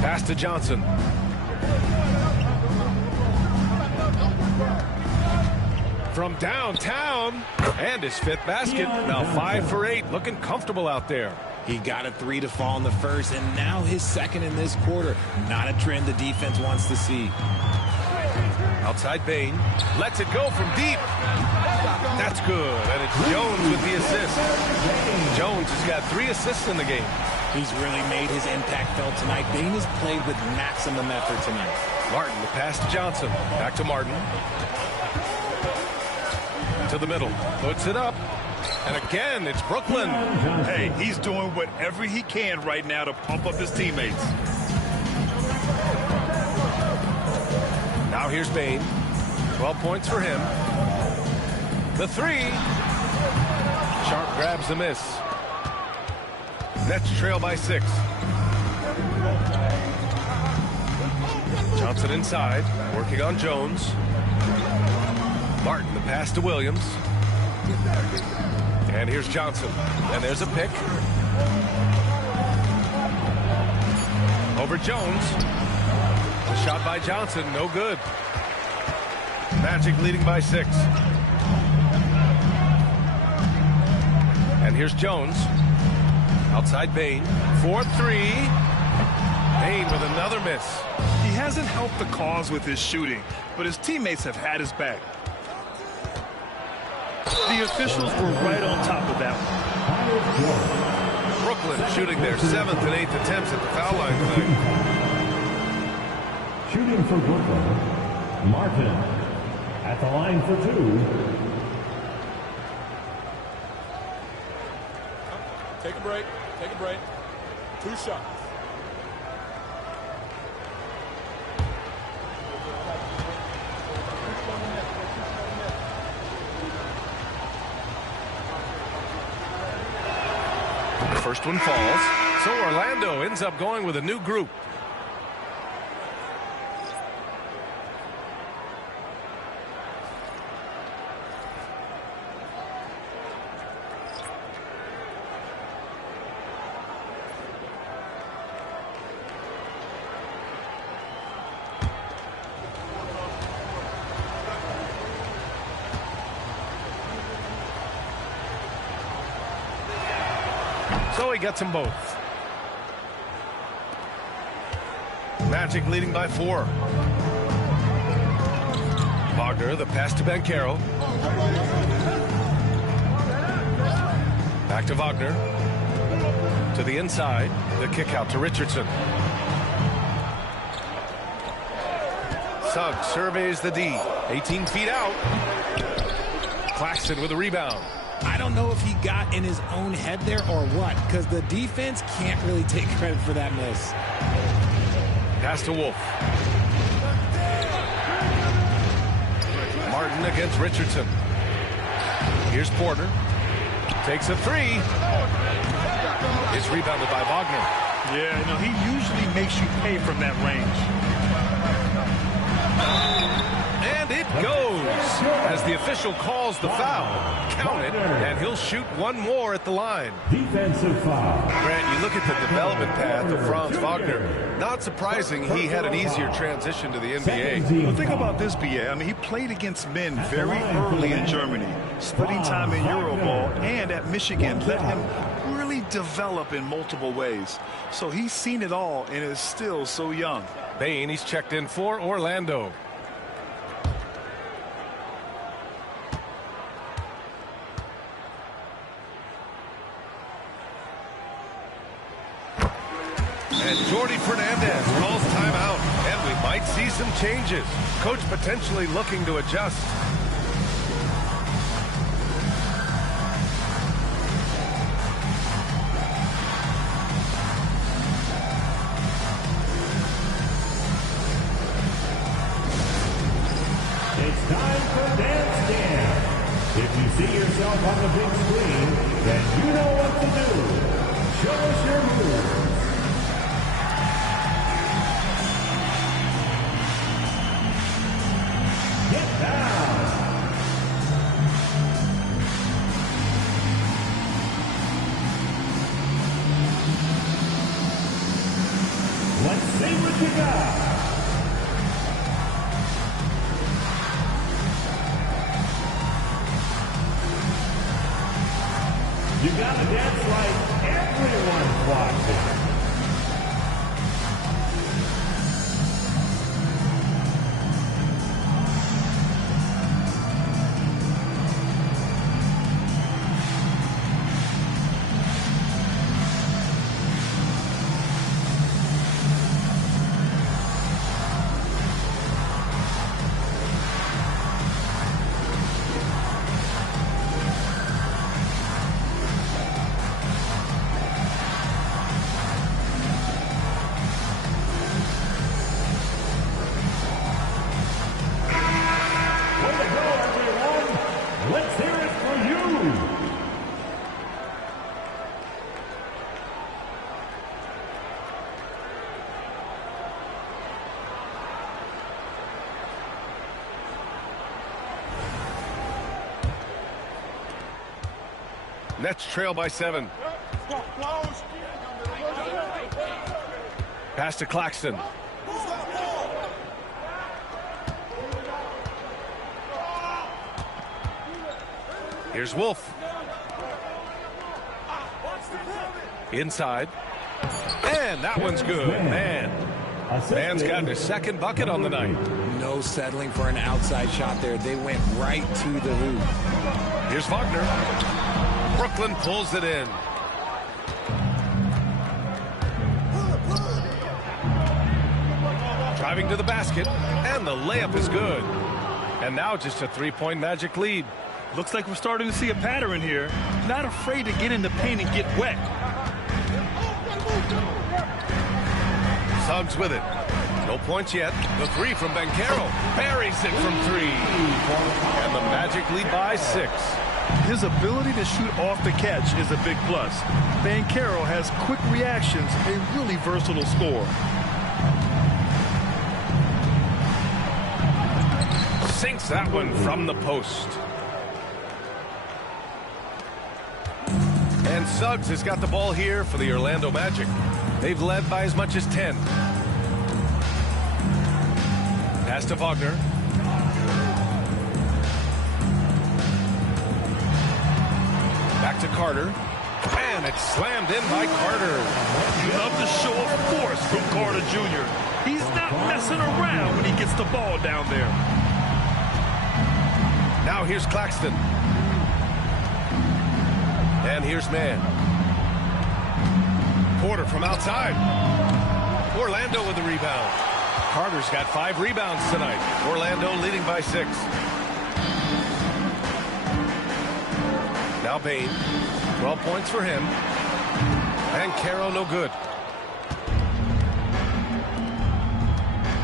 Pass to Johnson. From downtown, and his 5th basket. Now 5 for 8, looking comfortable out there. He got a 3 to fall in the first, and now his 2nd in this quarter. Not a trend the defense wants to see. Outside Bane, lets it go from deep. That's good, and it's Jones with the assist. Jones has got 3 assists in the game. He's really made his impact felt tonight. Bane has played with maximum effort tonight. Martin, the pass to Johnson. Back to Martin. To the middle, puts it up, and again it's Brooklyn. Hey, he's doing whatever he can right now to pump up his teammates. Now here's Bane. 12 points for him. The 3. Sharp grabs the miss. Nets trail by 6. Johnson inside, working on Jones. Martin, the pass to Williams. And here's Johnson. And there's a pick. Over Jones. The shot by Johnson, no good. Magic leading by 6. And here's Jones. Outside Bane. 4-3. Bane with another miss. He hasn't helped the cause with his shooting, but his teammates have had his back. The officials were right on top of that one. Brooklyn shooting their 7th and 8th attempts at the foul line tonight. Shooting for Brooklyn, Martin at the line for 2. Take a break. Take a break. 2 shots. First one falls. So Orlando ends up going with a new group. So he gets them both. Magic leading by 4. Wagner, the pass to Banchero. Back to Wagner. To the inside. The kick out to Richardson. Suggs surveys the D. 18 feet out. Claxton with a rebound. I don't know if he got in his own head there or what, because the defense can't really take credit for that miss. Pass to Wolf. Martin against Richardson. Here's Porter. Takes a three. It's rebounded by Wagner. Yeah, no, he usually makes you pay from that range. And it goes as the official calls the foul. Count it, and he'll shoot one more at the line. Defensive foul. Grant, you look at the development path of Franz Wagner. Not surprising he had an easier transition to the NBA. Well, think about this, BA. I mean, he played against men very early in Germany, splitting time in Euroball, and at Michigan let him really develop in multiple ways. So he's seen it all and is still so young. Bane, he's checked in for Orlando. And Jordi Fernandez calls timeout, and we might see some changes. Coach potentially looking to adjust. It's time for Dance Jam. If you see yourself on the big screen, then you know what to do. Show us your moves. Get down. Let's see what you got. You gotta dance like everyone's watching. Nets trail by 7. Pass to Claxton. Here's Wolf. Inside. And that one's good. Man's gotten his second bucket on the night. No settling for an outside shot there. They went right to the hoop. Here's Wagner. Brooklyn pulls it in. Driving to the basket, and the layup is good. And now just a three-point Magic lead. Looks like we're starting to see a pattern here. Not afraid to get in the paint and get wet. Suggs with it. No points yet. The three from Banchero. Buries it from 3. And the Magic lead by 6. His ability to shoot off the catch is a big plus. Banchero has quick reactions, a really versatile scorer. Sinks that one from the post. And Suggs has got the ball here for the Orlando Magic. They've led by as much as 10. Pass to Wagner. Back to Carter. And it's slammed in by Carter. You love the show of force from Carter Jr. He's not messing around when he gets the ball down there. Now here's Claxton. And here's Mann. Porter from outside. Orlando with the rebound. Carter's got 5 rebounds tonight. Orlando leading by 6. Now Bane. 12 points for him. And Banchero no good.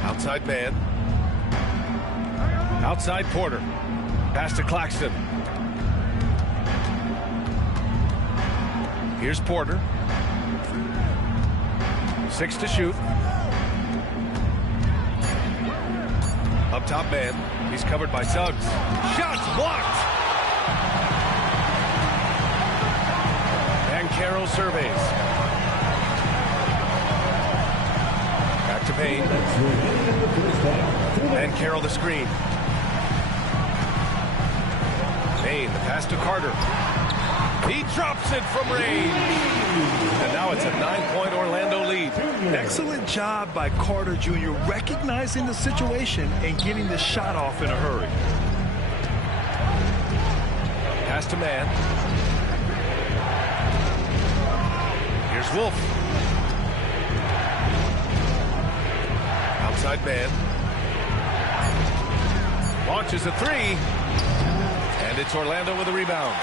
Outside man. Outside Porter. Pass to Claxton. Here's Porter. 6 to shoot. Up top man. He's covered by Suggs. Shots blocked. Banchero surveys. Back to Payne. Banchero the screen. Payne, the pass to Carter. He drops it from range. And now it's a 9-point Orlando lead. Excellent job by Carter Jr. recognizing the situation and getting the shot off in a hurry. Pass to man. Here's Wolf. Outside man. Launches a 3. And it's Orlando with a rebound.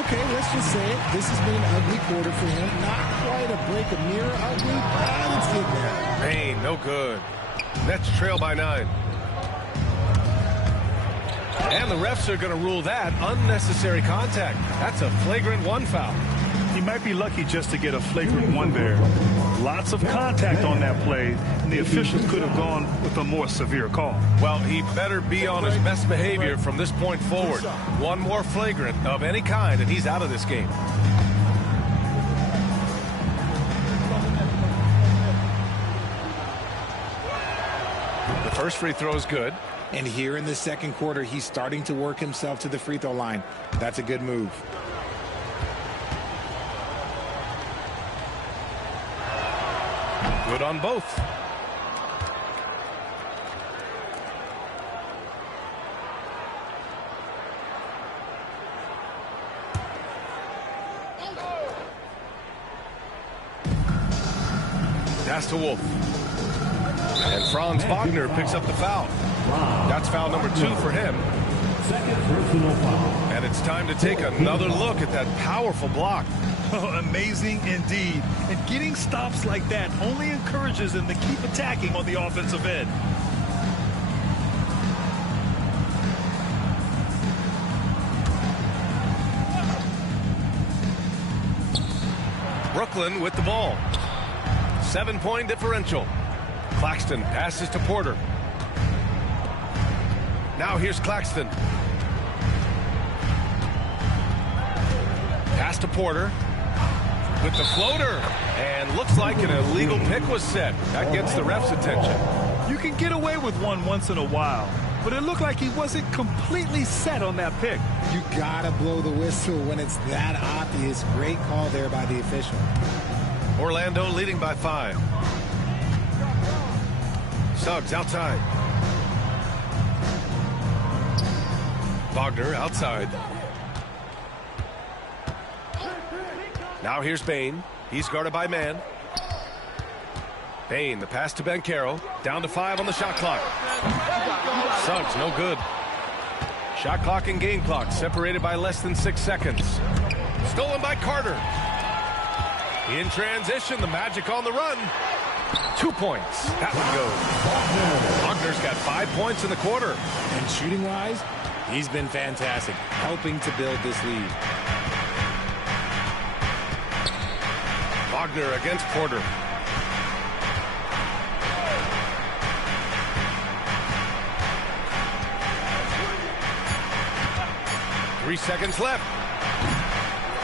Okay, let's just say it. This has been an ugly quarter for him. Not quite a break of mirror ugly, but it's getting there. Payne, no good. Nets trail by 9. And the refs are going to rule that unnecessary contact. That's a flagrant 1 foul. He might be lucky just to get a flagrant 1 there. Lots of contact on that play, and the officials could have gone with a more severe call. Well, he better be on his best behavior from this point forward. 1 more flagrant of any kind, and he's out of this game. The first free throw is good. And here in the second quarter, he's starting to work himself to the free throw line. That's a good move. Good on both. Pass to Wolf. And Franz Wagner picks up the foul. That's foul number 2 for him. And it's time to take another look at that powerful block. Oh, amazing indeed. And getting stops like that only encourages them to keep attacking on the offensive end. Brooklyn with the ball. 7-point differential. Claxton passes to Porter. Now here's Claxton. Pass to Porter. With the floater. And looks like an illegal pick was set. That gets the ref's attention. You can get away with one once in a while, but it looked like he wasn't completely set on that pick. You gotta blow the whistle when it's that obvious. Great call there by the official. Orlando leading by 5. Suggs outside. Wagner outside. Now here's Bane. He's guarded by man. Bane, the pass to Banchero. Down to 5 on the shot clock. Suggs, no good. Shot clock and game clock separated by less than 6 seconds. Stolen by Carter. In transition, the Magic on the run. 2 points. That one goes. Wagner's got 5 points in the quarter. And shooting-wise, he's been fantastic, helping to build this lead. Wagner against Porter. Three seconds left.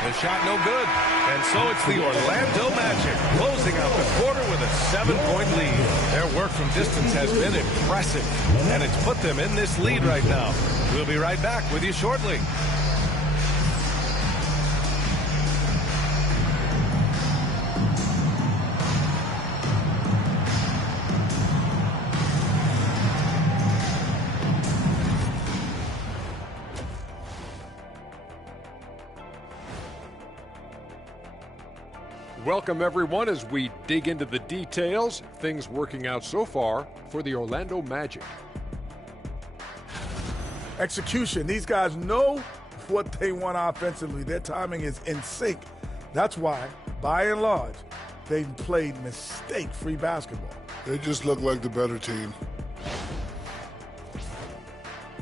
The shot no good. And so it's the Orlando Magic closing out the quarter with a 7-point lead. Their work from distance has been impressive, and it's put them in this lead right now. We'll be right back with you shortly. welcome everyone as we dig into the details. Things working out so far for the Orlando Magic. Execution. These guys know what they want offensively. Their timing is in sync. That's why, by and large, they've played mistake-free basketball. They just look like the better team.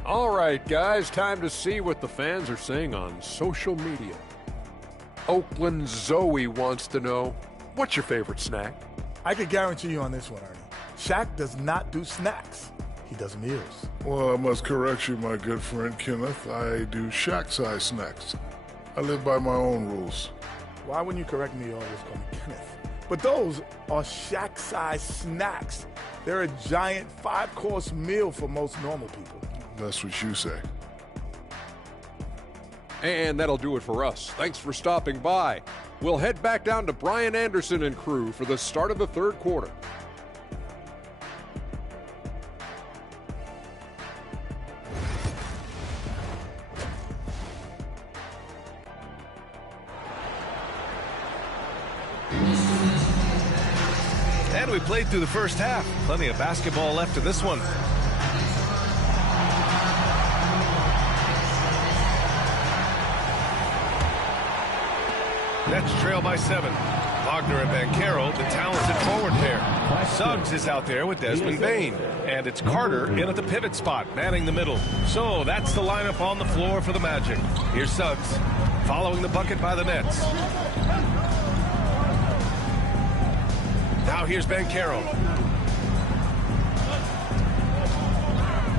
All right, guys, time to see what the fans are saying on social media. Oakland Zoe wants to know, what's your favorite snack? I can guarantee you on this one, Ernie. Shaq does not do snacks. He does meals. Well, I must correct you, my good friend Kenneth. I do Shaq-size snacks. I live by my own rules. Why wouldn't you correct me? You always call me Kenneth. But those are Shaq-size snacks. They're a giant 5-course meal for most normal people. That's what you say. And that'll do it for us. Thanks for stopping by. We'll head back down to Brian Anderson and crew for the start of the third quarter. And we played through the first half. Plenty of basketball left in this one. Nets trail by 7. Wagner and Banchero, the talented forward pair. Suggs is out there with Desmond Bane. And it's Carter in at the pivot spot, manning the middle. So that's the lineup on the floor for the Magic. Here's Suggs, following the bucket by the Nets. Now here's Banchero.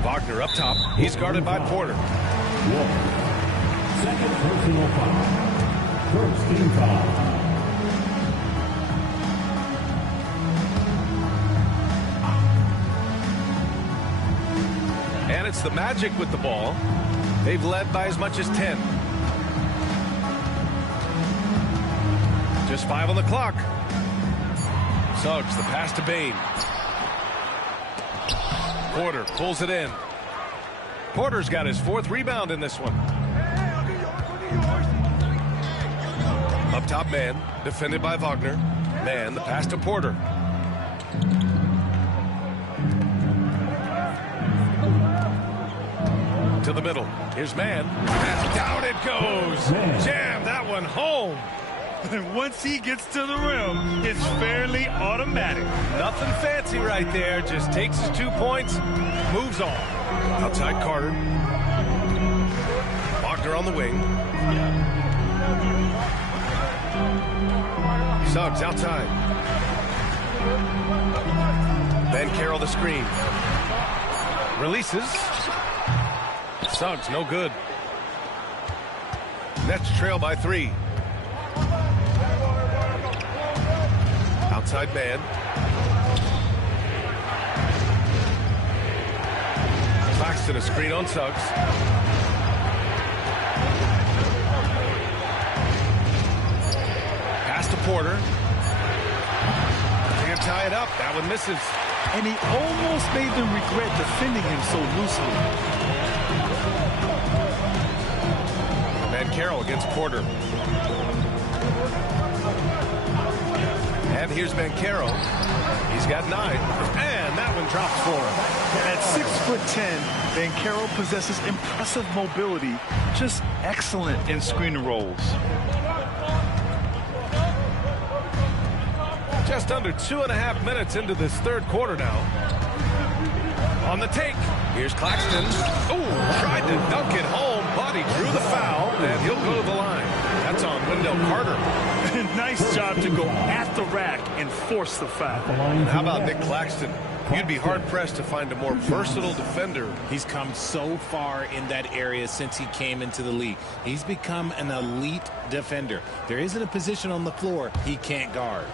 Wagner up top. He's guarded by Porter. Second personal foul. First team foul. And it's the Magic with the ball. They've led by as much as 10. Just 5 on the clock. Suggs, the pass to Bane. Porter pulls it in. Porter's got his 4th rebound in this one. Up top, Man, defended by Wagner. Man, the pass to Porter. To the middle. Here's Man. And down it goes. Jam that one home. And once he gets to the rim, it's fairly automatic. Nothing fancy right there. Just takes his 2 points, moves on. Outside Carter. Wagner on the wing. Suggs outside. Banchero the screen. Releases. Suggs no good. Nets trail by 3. Outside Man. Claxton a screen on Suggs. Pass to Porter. Can't tie it up. That one misses. And he almost made them regret defending him so loosely. Banchero against Porter. And here's Banchero. He's got 9. And that one drops for him. At 6'10", Banchero possesses impressive mobility. Just excellent in screen and rolls. Just under 2.5 minutes into this third quarter now. On the take. Here's Claxton. Oh, tried to dunk it home, but he drew the foul, and he'll go to the line. That's on Wendell Carter. Nice job to go at the rack and force the foul. How about Nick Claxton? You'd be hard-pressed to find a more versatile defender. He's come so far in that area since he came into the league. He's become an elite defender. There isn't a position on the floor he can't guard.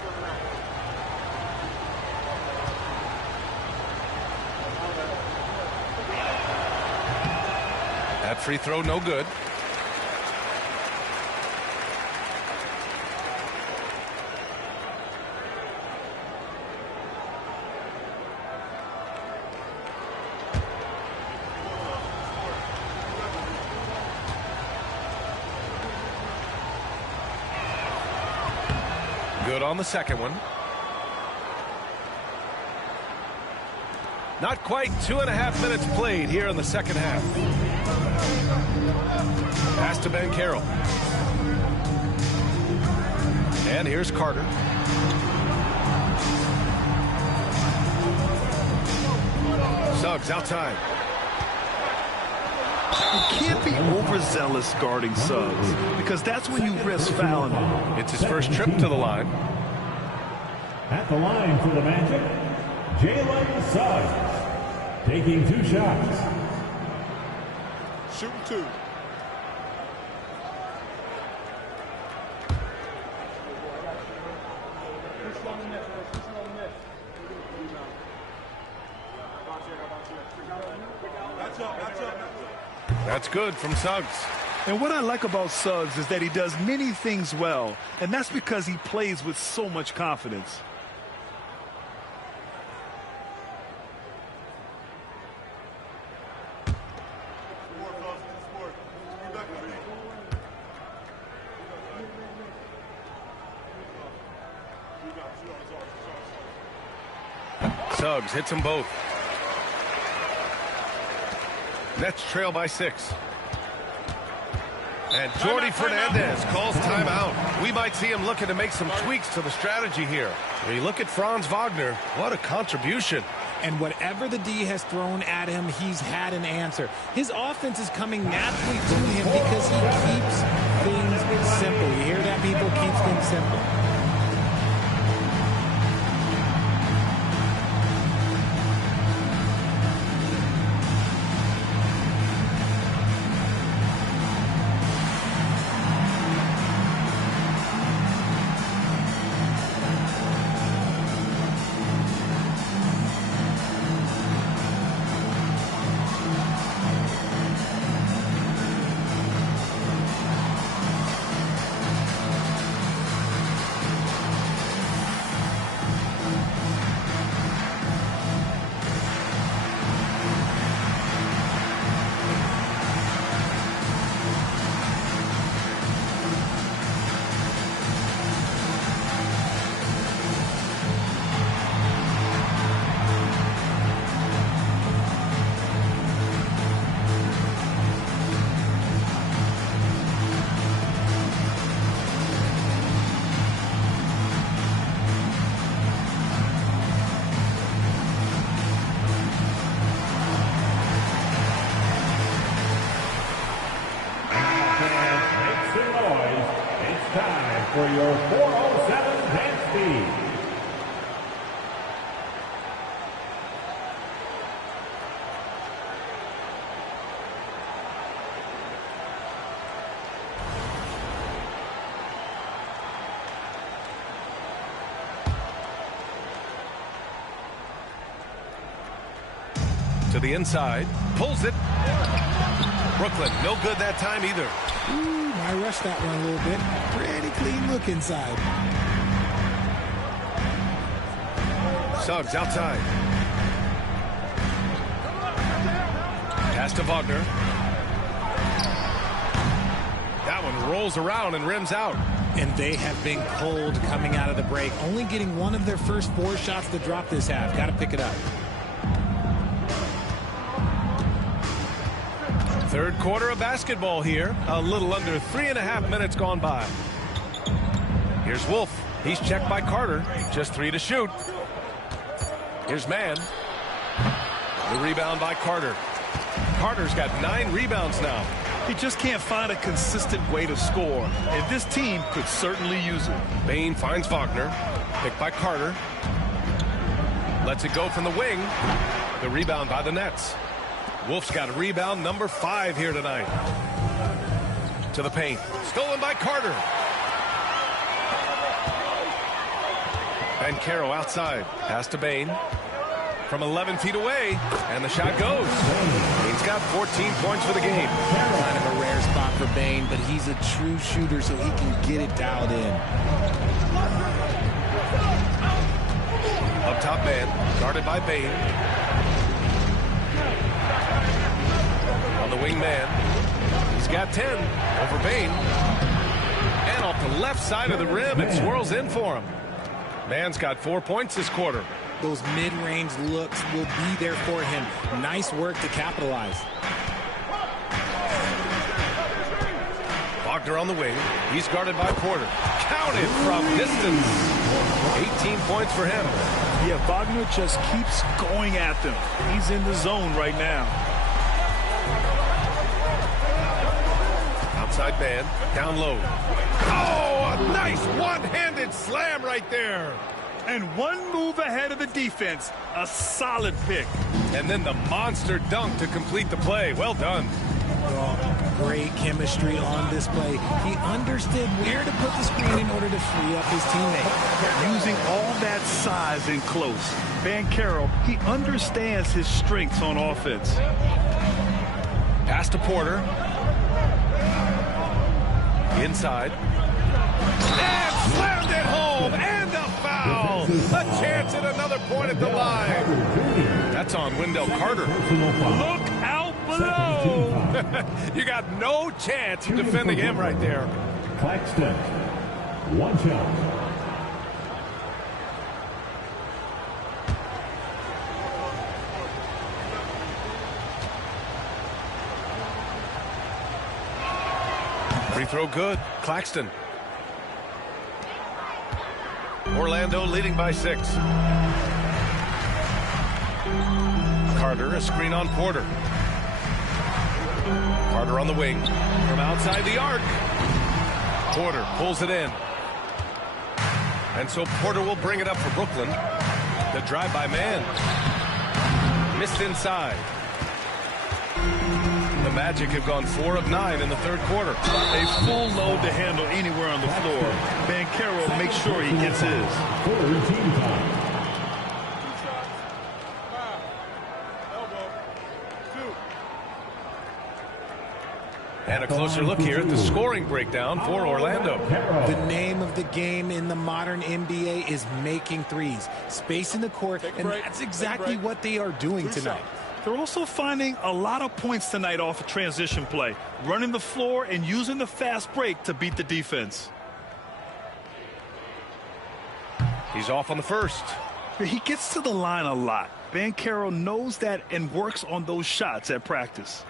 That free throw no good. Good on the second one. Not quite 2.5 minutes played here in the second half. Pass to Banchero. And here's Carter. Suggs outside. You can't be overzealous guarding Suggs because that's when you risk fouling him. It's his first trip to the line. At the line for the Magic, Jalen Suggs. Taking 2 shots. Shooting 2. That's good from Suggs. And what I like about Suggs is that he does many things well, and that's because he plays with so much confidence. Suggs hits them both. Nets trail by 6. And Jordi Fernandez calls timeout. We might see him looking to make some tweaks to the strategy here. When you look at Franz Wagner, what a contribution. And whatever the D has thrown at him, he's had an answer. His offense is coming naturally to him because he keeps things simple. You hear that, people? Keeps things simple. For your 407 dance speed. To the inside, pulls it. Brooklyn, no good that time either. Ooh, I rushed that one a little bit. Pretty clean look inside. Suggs outside. Pass to Wagner. That one rolls around and rims out. And they have been cold coming out of the break. Only getting one of their first 4 shots to drop this half. Got to pick it up. Third quarter of basketball here. A little under 3.5 minutes gone by. Here's Wolf. He's checked by Carter. Just 3 to shoot. Here's Mann. The rebound by Carter. Carter's got 9 rebounds now. He just can't find a consistent way to score, and this team could certainly use it. Bane finds Wagner. Picked by Carter. Lets it go from the wing. The rebound by the Nets. Wolf's got a rebound number 5 here tonight. To the paint. Stolen by Carter. Banchero outside. Pass to Bane. From 11 feet away. And the shot goes. Bane's got 14 points for the game. Kind of a rare spot for Bane, but he's a true shooter, so he can get it dialed in. Up top man. Guarded by Bane. On the wing man. He's got 10 over Bane. And off the left side of the rim, it swirls in for him. Man's got 4 points this quarter. Those mid-range looks will be there for him. Nice work to capitalize. Wagner on the wing. He's guarded by Porter. Counted from distance. 18 points for him. Yeah, Wagner just keeps going at them. He's in the zone right now. Outside man, down low. Oh, a nice one-handed slam right there. And one move ahead of the defense. A solid pick. And then the monster dunk to complete the play. Well done. Great chemistry on display. He understood where to put the screen in order to free up his teammate. Using all that size and close, Banchero, he understands his strengths on offense. Pass to Porter. Inside. And slammed it home. And a foul. A chance at another point at the line. That's on Wendell Carter. Look out below. You got no chance of defending him right there. Claxton, one shot. Free throw good. Claxton. Orlando leading by 6. Carter, a screen on Porter. Carter on the wing. From outside the arc. Porter pulls it in. And so Porter will bring it up for Brooklyn. The drive by man. Missed inside. The Magic have gone 4 of 9 in the third quarter. A full load to handle anywhere on the floor. Banchero makes sure he gets his. And a closer look here at the scoring breakdown for Orlando. The name of the game in the modern NBA is making threes, spacing the court, and that's exactly what they are doing tonight. They're also finding a lot of points tonight off of transition play, running the floor and using the fast break to beat the defense. He's off on the first. He gets to the line a lot. Banchero knows that and works on those shots at practice.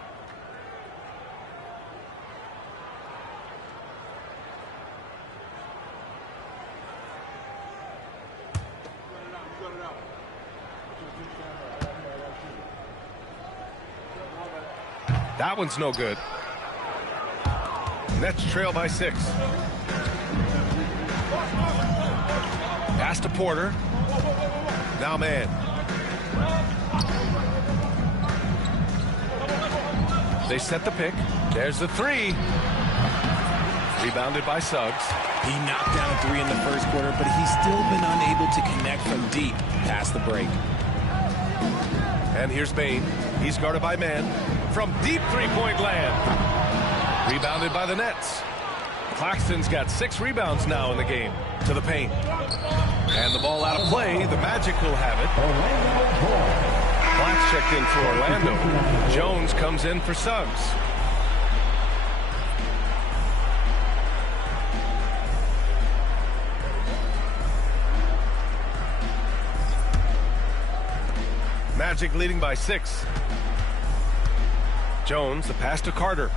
That one's no good. Nets trail by 6. Pass to Porter. Now man. They set the pick. There's the 3. Rebounded by Suggs. He knocked down a 3 in the first quarter, but he's still been unable to connect from deep past the break. And here's Bane. He's guarded by man. From deep three-point land. Rebounded by the Nets. Claxton's got 6 rebounds now in the game. To the paint. And the ball out of play. The Magic will have it. Black's checked in for Orlando. Jones comes in for Suggs. Magic leading by 6. Jones, the pass to Carter.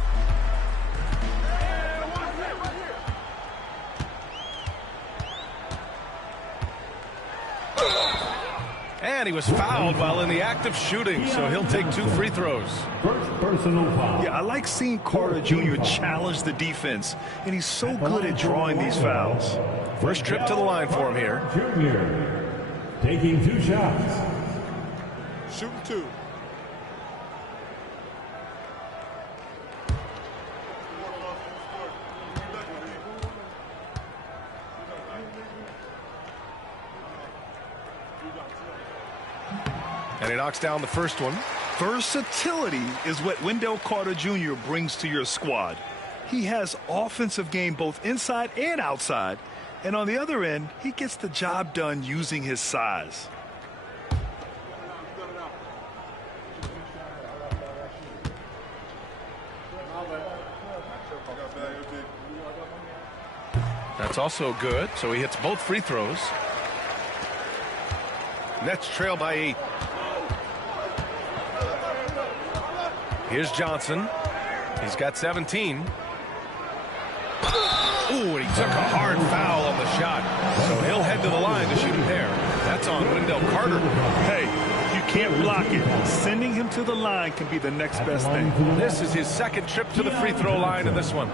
And he was fouled while in the act of shooting, so he'll take 2 free throws. First personal foul. Yeah, I like seeing Carter Jr. challenge the defense, and he's so good at drawing these fouls. First trip to the line for him here. Junior taking 2 shots. Shooting 2. And he knocks down the first one. Versatility is what Wendell Carter Jr. brings to your squad. He has offensive game both inside and outside. And on the other end, he gets the job done using his size. That's also good, so he hits both free throws. Nets trail by 8. Here's Johnson. He's got 17. Ooh, and he took a hard foul on the shot. So he'll head to the line to shoot a pair. That's on Wendell Carter. Hey, you can't block it. Sending him to the line can be the next best thing. This is his second trip to the free throw line in this one.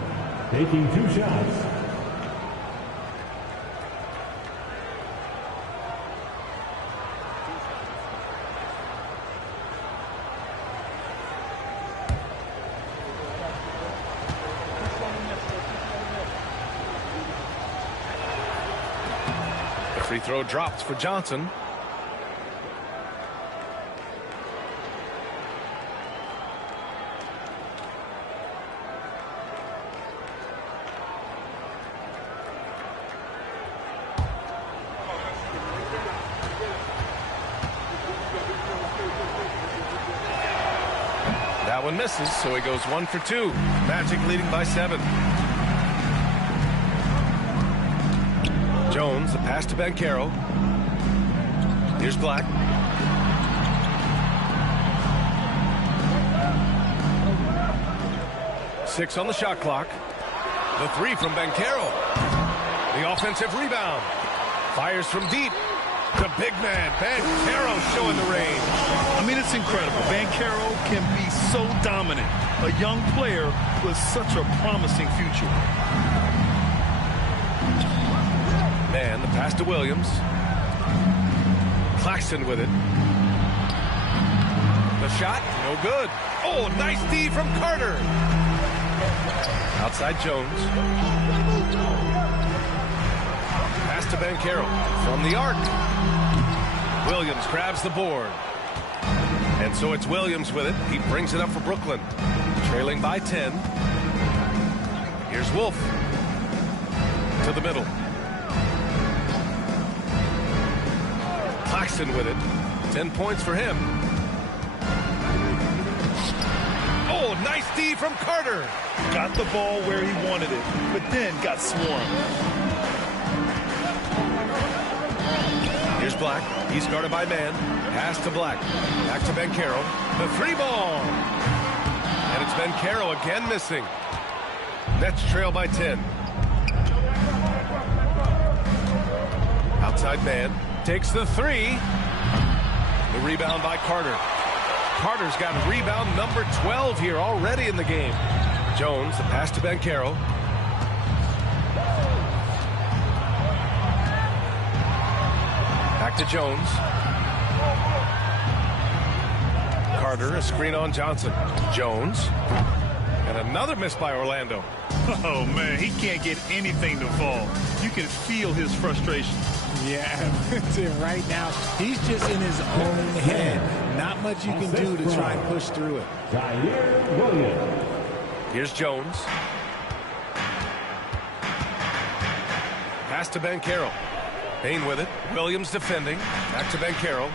Taking 2 shots. Free throw drops for Johnson. That one misses, so he goes 1 for 2. Magic leading by 7. Jones, the pass to Banchero. Here's Black. Six on the shot clock. The 3 from Banchero. The offensive rebound. Fires from deep. The big man, Banchero, showing the range. I mean, it's incredible. Banchero can be so dominant. A young player with such a promising future. Man, the pass to Williams. Claxton with it. The shot, no good. Oh, nice D from Carter. Outside Jones. Pass to Banchero from the arc. Williams grabs the board. And so it's Williams with it. He brings it up for Brooklyn. Trailing by 10. Here's Wolf. To the middle. Claxton with it. 10 points for him. Oh, nice D from Carter. Got the ball where he wanted it, but then got swarmed. Here's Black. He's guarded by Man. Pass to Black. Back to Banchero. The 3-ball. And it's Banchero again missing. Nets trail by 10. Outside Man. Takes the 3. The rebound by Carter. Carter's got rebound number 12 here already in the game. Jones, the pass to Banchero. Back to Jones. Carter, a screen on Johnson. Jones. And another miss by Orlando. Oh, man, he can't get anything to fall. You can feel his frustration. Yeah, right now, he's just in his own head. Not much you can do to try and push through it. Here's Jones. Pass to Banchero. Payne with it. Williams defending. Back to Banchero.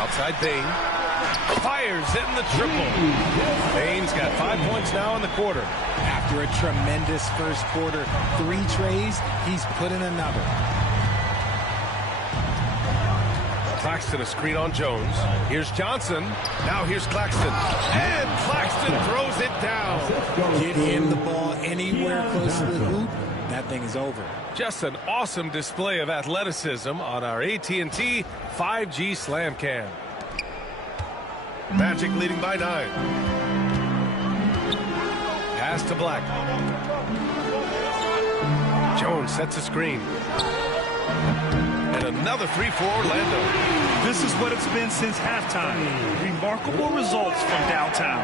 Outside Payne. Fires in the triple. Payne's got 5 points now in the quarter. After a tremendous first quarter, 3 trays, he's put in another. Claxton, a screen on Jones. Here's Johnson. Now here's Claxton. And Claxton throws it down. Get him the ball anywhere close to the hoop. That thing is over. Just an awesome display of athleticism on our AT&T 5G Slam Cam. Magic leading by 9. Pass to Black. Jones sets a screen. And another 3 for Orlando. This is what it's been since halftime. Remarkable results from downtown.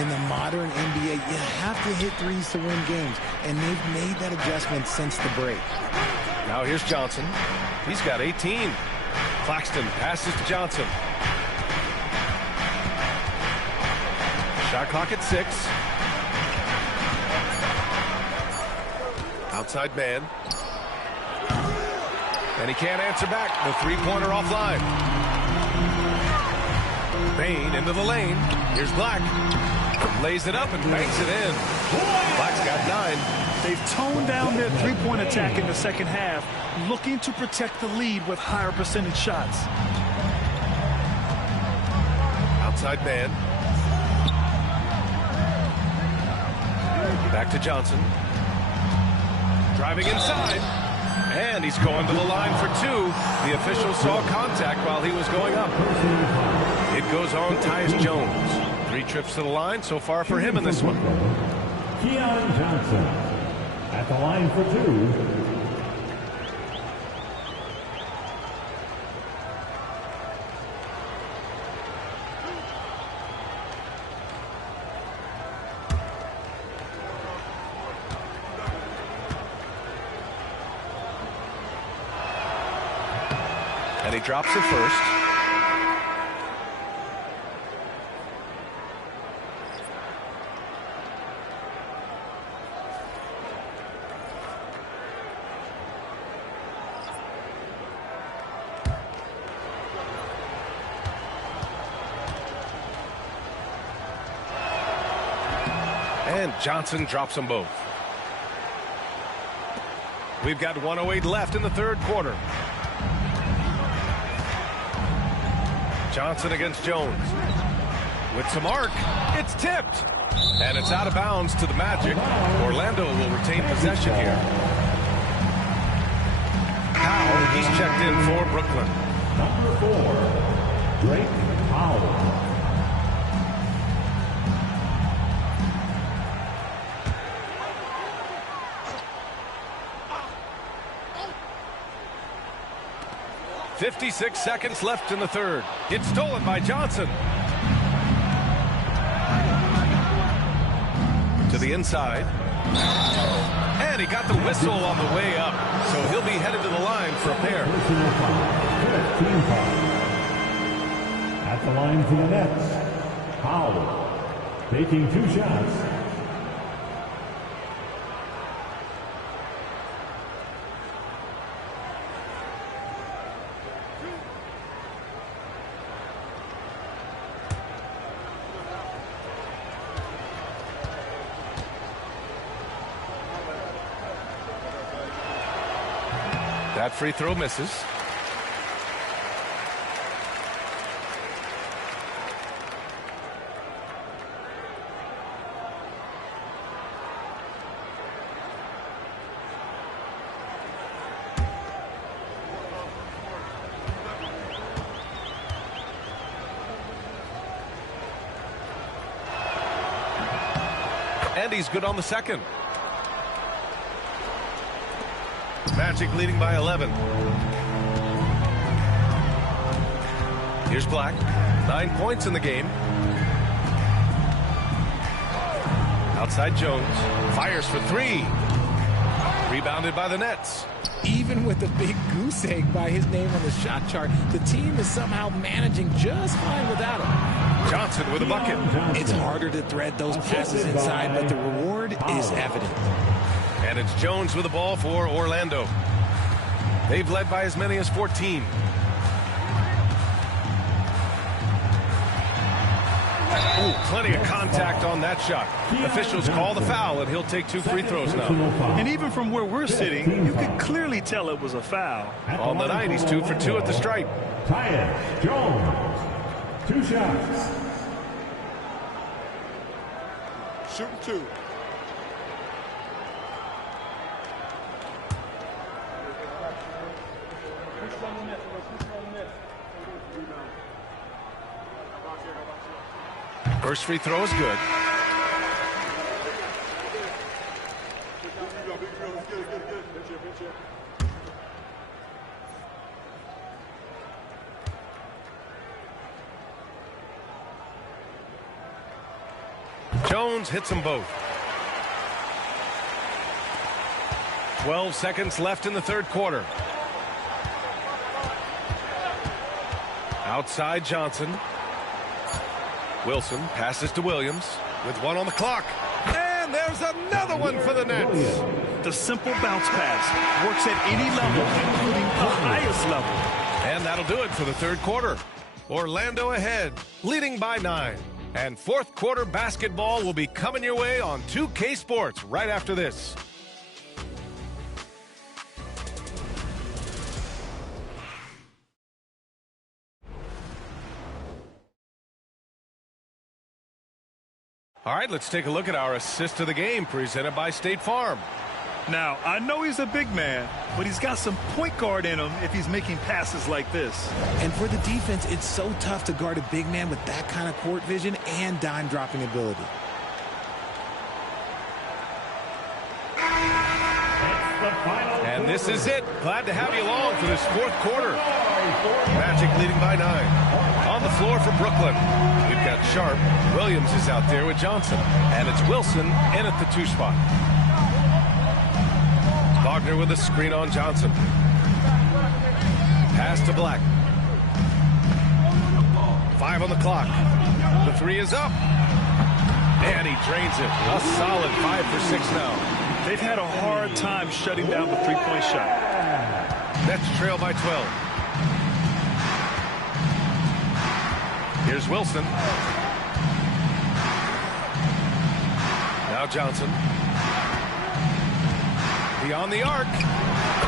In the modern NBA, you have to hit threes to win games, and they've made that adjustment since the break. Now here's Johnson. He's got 18. Claxton passes to Johnson. Shot clock at 6. Outside Man. And he can't answer back. The 3-pointer offline. Payne into the lane. Here's Black. Lays it up and banks it in. Black's got 9. They've toned down their three-point attack in the second half, looking to protect the lead with higher percentage shots. Outside man. Back to Johnson. Driving inside. And he's going to the line for two. The official saw contact while he was going up. It goes on Tyus Jones. 3 trips to the line so far for him in this one. Keon Johnson at the line for 2. And he drops it first. And Johnson drops them both. We've got 1:08 left in the third quarter. Johnson against Jones. With some arc, it's tipped. And it's out of bounds to the Magic. Orlando will retain possession here. Powell, he's checked in for Brooklyn. Number 4, Drake Powell. .56 seconds left in the third. It's stolen by Johnson. To the inside. And he got the whistle on the way up. So he'll be headed to the line for a pair. At the line for the Nets, Powell taking 2 shots. That free throw misses. And he's good on the second. Magic leading by 11. Here's Black. 9 points in the game. Outside Jones. Fires for 3. Rebounded by the Nets. Even with a big goose egg by his name on the shot chart, the team is somehow managing just fine without him. Johnson with a bucket. It's harder to thread those passes inside, but the reward is evident. And it's Jones with the ball for Orlando. They've led by as many as 14. Ooh, plenty of contact on that shot. Officials call the foul, and he'll take 2 free throws now. And even from where we're sitting, you can clearly tell it was a foul. On the night, he's 2 for 2 at the stripe. Tyus Jones, 2 shots. Shooting 2. First free throw is good. Jones hits them both. 12 seconds left in the third quarter. Outside Johnson. Wilson passes to Williams with 1 on the clock. And there's another one for the Nets. The simple bounce pass works at any level, including the highest level. And that'll do it for the third quarter. Orlando ahead, leading by 9. And fourth quarter basketball will be coming your way on 2K Sports right after this. All right, let's take a look at our assist of the game presented by State Farm. Now, I know he's a big man, but he's got some point guard in him if he's making passes like this. And for the defense, it's so tough to guard a big man with that kind of court vision and dime dropping ability. And this is it. Glad to have you along for this fourth quarter. Magic leading by 9. On the floor for Brooklyn, we've got Sharp. Williams is out there with Johnson. And it's Wilson in at the 2 spot. Wagner with a screen on Johnson. Pass to Black. 5 on the clock. The 3 is up. And he drains it. A solid 5 for 6 now. They've had a hard time shutting down the three-point shot. Nets trail by 12. Here's Wilson. Now Johnson. Beyond the arc.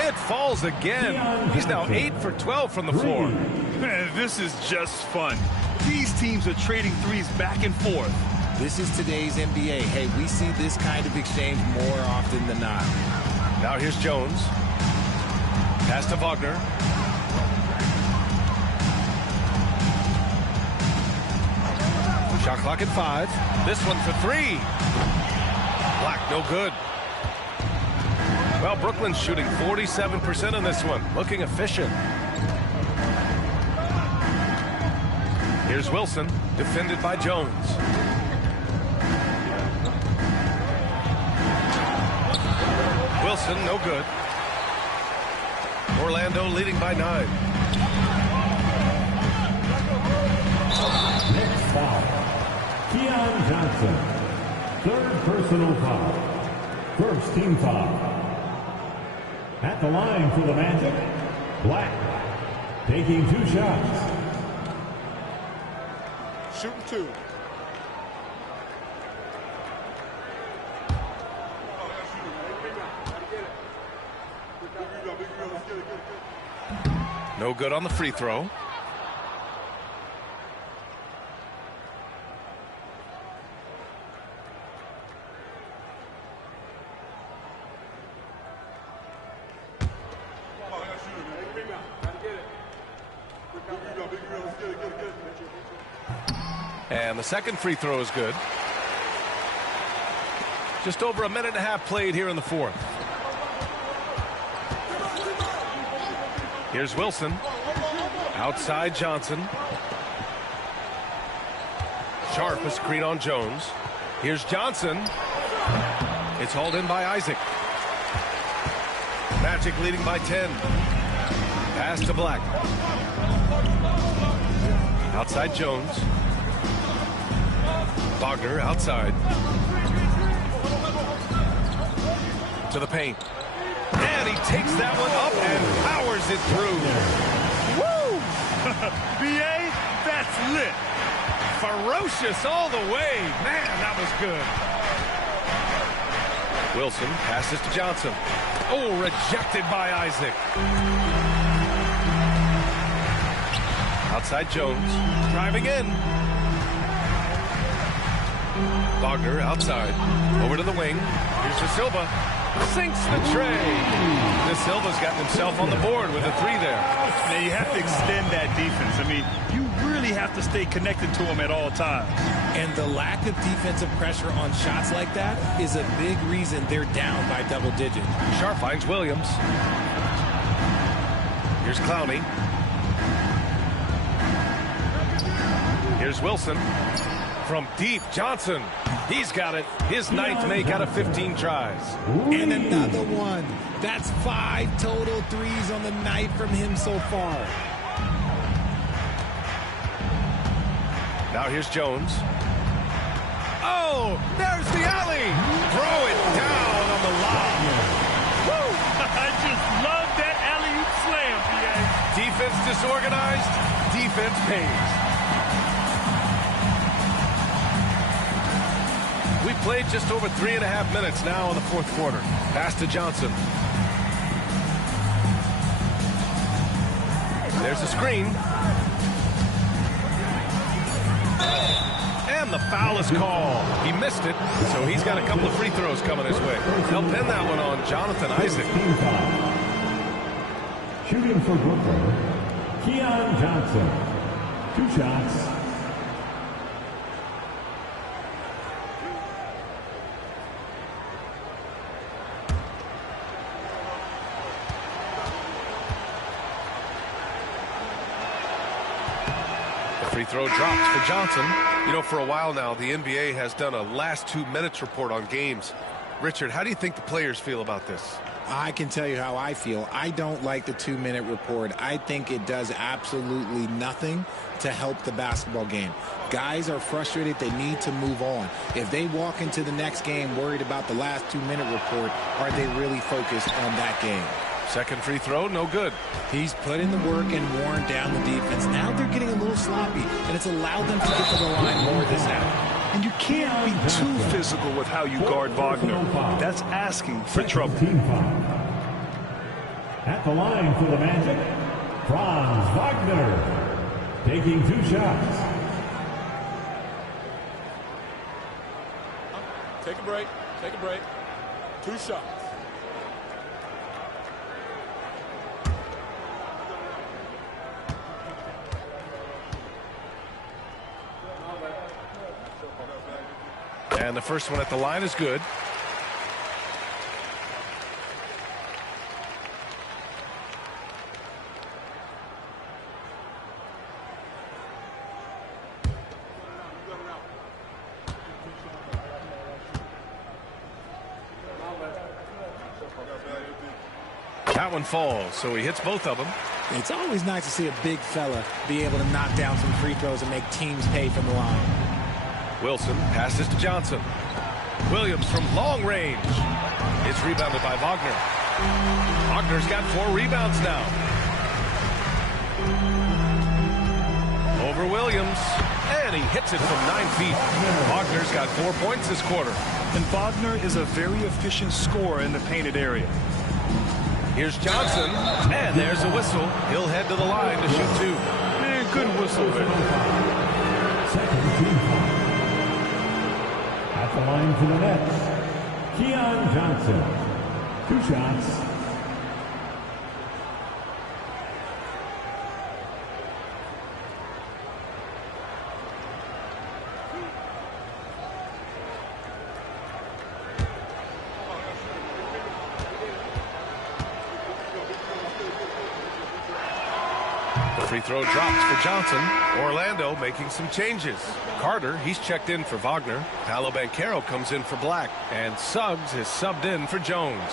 It falls again. He's now 8 for 12 from the floor. Man, this is just fun. These teams are trading threes back and forth. This is today's NBA. Hey, we see this kind of exchange more often than not. Now here's Jones. Pass to Wagner. Shot clock at 5. This one for 3. Black, no good. Well, Brooklyn's shooting 47% on this one. Looking efficient. Here's Wilson, defended by Jones. Wilson, no good. Orlando leading by 9. Next foul, Keon Johnson. 3rd personal foul. 1st team foul. At the line for the Magic, Black, taking 2 shots. Shooting 2. No good on the free throw. And the second free throw is good. Just over a minute and a half played here in the 4th. Here's Wilson. Outside Johnson. Sharp a screen on Jones. Here's Johnson. It's hauled in by Isaac. Magic leading by 10. Pass to Black. Outside Jones. Wagner outside. To the paint. And he takes that one up and powers it through. Woo! B.A., that's lit. Ferocious all the way. Man, that was good. Wilson passes to Johnson. Oh, rejected by Isaac. Outside Jones. Driving in. Wagner outside. Over to the wing. Here's De Silva. Sinks the tray. De Silva's gotten himself on the board with a 3 there. Now you have to extend that defense. I mean, you really have to stay connected to him at all times. And the lack of defensive pressure on shots like that is a big reason they're down by double digits. Sharp finds Williams. Here's Clowney. Here's Wilson. From deep, Johnson. He's got it. His 9th make out of 15 tries. And another one. That's 5 total threes on the night from him so far. Now here's Jones. Oh, there's the alley. Throw it down on the lob. Woo! I just love that alley-oop slam, B.A. Defense disorganized. Defense pays. We played just over 3.5 minutes now in the 4th quarter. Pass to Johnson. There's a screen. And And the foul is called. He missed it, so he's got a couple of free throws coming his way. They'll pin that one on Jonathan Isaac. Shooting for Brooklyn, Keon Johnson. 2 shots. Free throw dropped for Johnson. You know, for a while now, the NBA has done a last 2 minutes report on games. Richard, how do you think the players feel about this? I can tell you how I feel. I don't like the 2-minute report. I think it does absolutely nothing to help the basketball game. Guys are frustrated. They need to move on. If they walk into the next game worried about the last 2-minute report, are they really focused on that game? Second free throw, no good. He's put in the work and worn down the defense. Now they're getting a little sloppy, and it's allowed them to get to the line more this half. And you can't be too physical with how you guard Wagner. That's asking for trouble. At the line for the Magic, Franz Wagner, taking 2 shots. Take a break. Take a break. 2 shots. And the first one at the line is good. That one falls, so he hits both of them. It's always nice to see a big fella be able to knock down some free throws and make teams pay from the line. Wilson passes to Johnson. Williams from long range. It's rebounded by Wagner. Wagner's got 4 rebounds now. Over Williams. And he hits it from 9 feet. Wagner's got 4 points this quarter. And Wagner is a very efficient scorer in the painted area. Here's Johnson. And there's a whistle. He'll head to the line to shoot 2. Man, good whistle there. Second team foul. At the line for the Nets, Keon Johnson. 2 shots. The free throw drops for Johnson. Orlando making some changes. Carter, he's checked in for Wagner. Paolo Banchero comes in for Black. And Suggs is subbed in for Jones.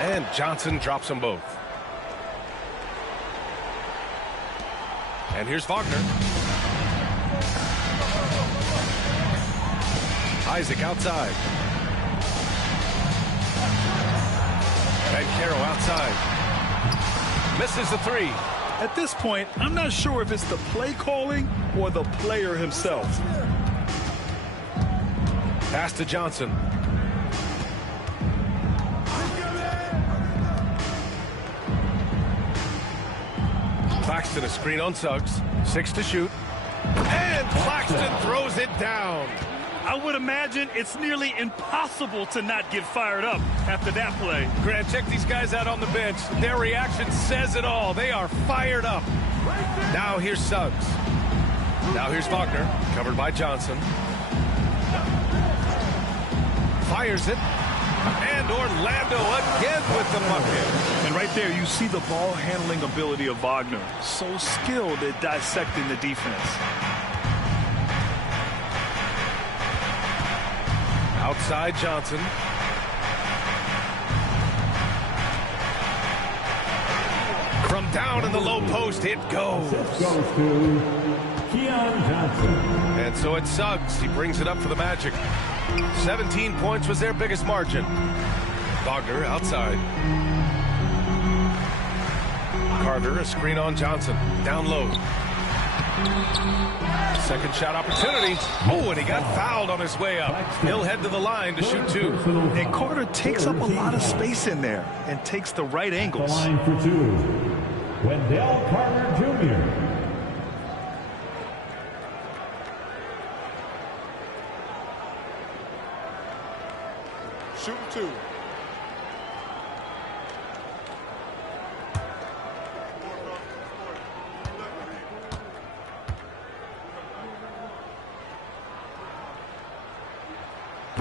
And Johnson drops them both. And here's Wagner. Isaac outside. Banchero outside. Misses the 3. At this point, I'm not sure if it's the play calling or the player himself. Pass to Johnson. Claxton a screen on Suggs. 6 to shoot. And Claxton throws it down. I would imagine it's nearly impossible to not get fired up after that play. Grant, check these guys out on the bench. Their reaction says it all. They are fired up. Now here's Suggs. Now here's Wagner, covered by Johnson. Fires it. And Orlando again with the bucket. And right there, you see the ball handling ability of Wagner. So skilled at dissecting the defense. Outside Johnson. From down in the low post, it goes. Goes to Keon Johnson. And so it's Suggs. He brings it up for the Magic. 17 points was their biggest margin. Wagner outside. Carter, a screen on Johnson. Down low. Second shot opportunity. Oh, and he got fouled on his way up. He'll head to the line to shoot 2. And Carter takes up a lot of space in there and takes the right angles. The line for 2, Wendell Carter Jr. Shooting 2.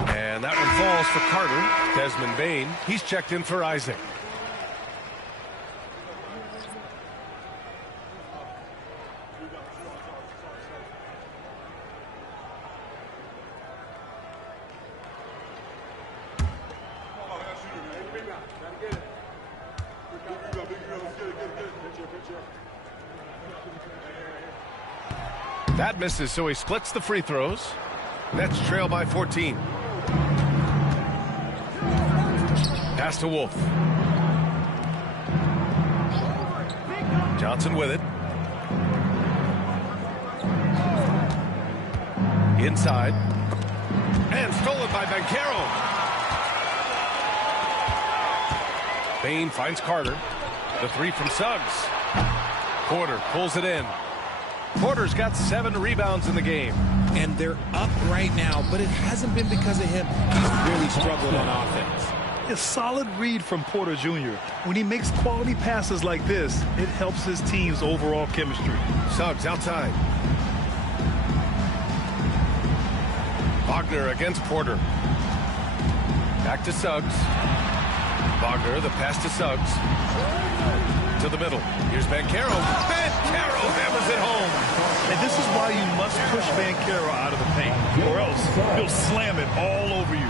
And that one falls for Carter. Desmond Bane, he's checked in for Isaac. That misses, so he splits the free throws. Nets trail by 14. Pass to Wolf. Johnson with it. Inside. And stolen by Banchero. Bane finds Carter. The 3 from Suggs. Porter pulls it in. Porter's got 7 rebounds in the game. And they're up right now, but it hasn't been because of him. He's really struggled on offense. A solid read from Porter Jr. When he makes quality passes like this, it helps his team's overall chemistry. Suggs outside. Wagner against Porter. Back to Suggs. Wagner, the pass to Suggs. To the middle. Here's Banchero. Banchero hammers it home. And this is why you must push Banchero out of the paint, or else he'll slam it all over you.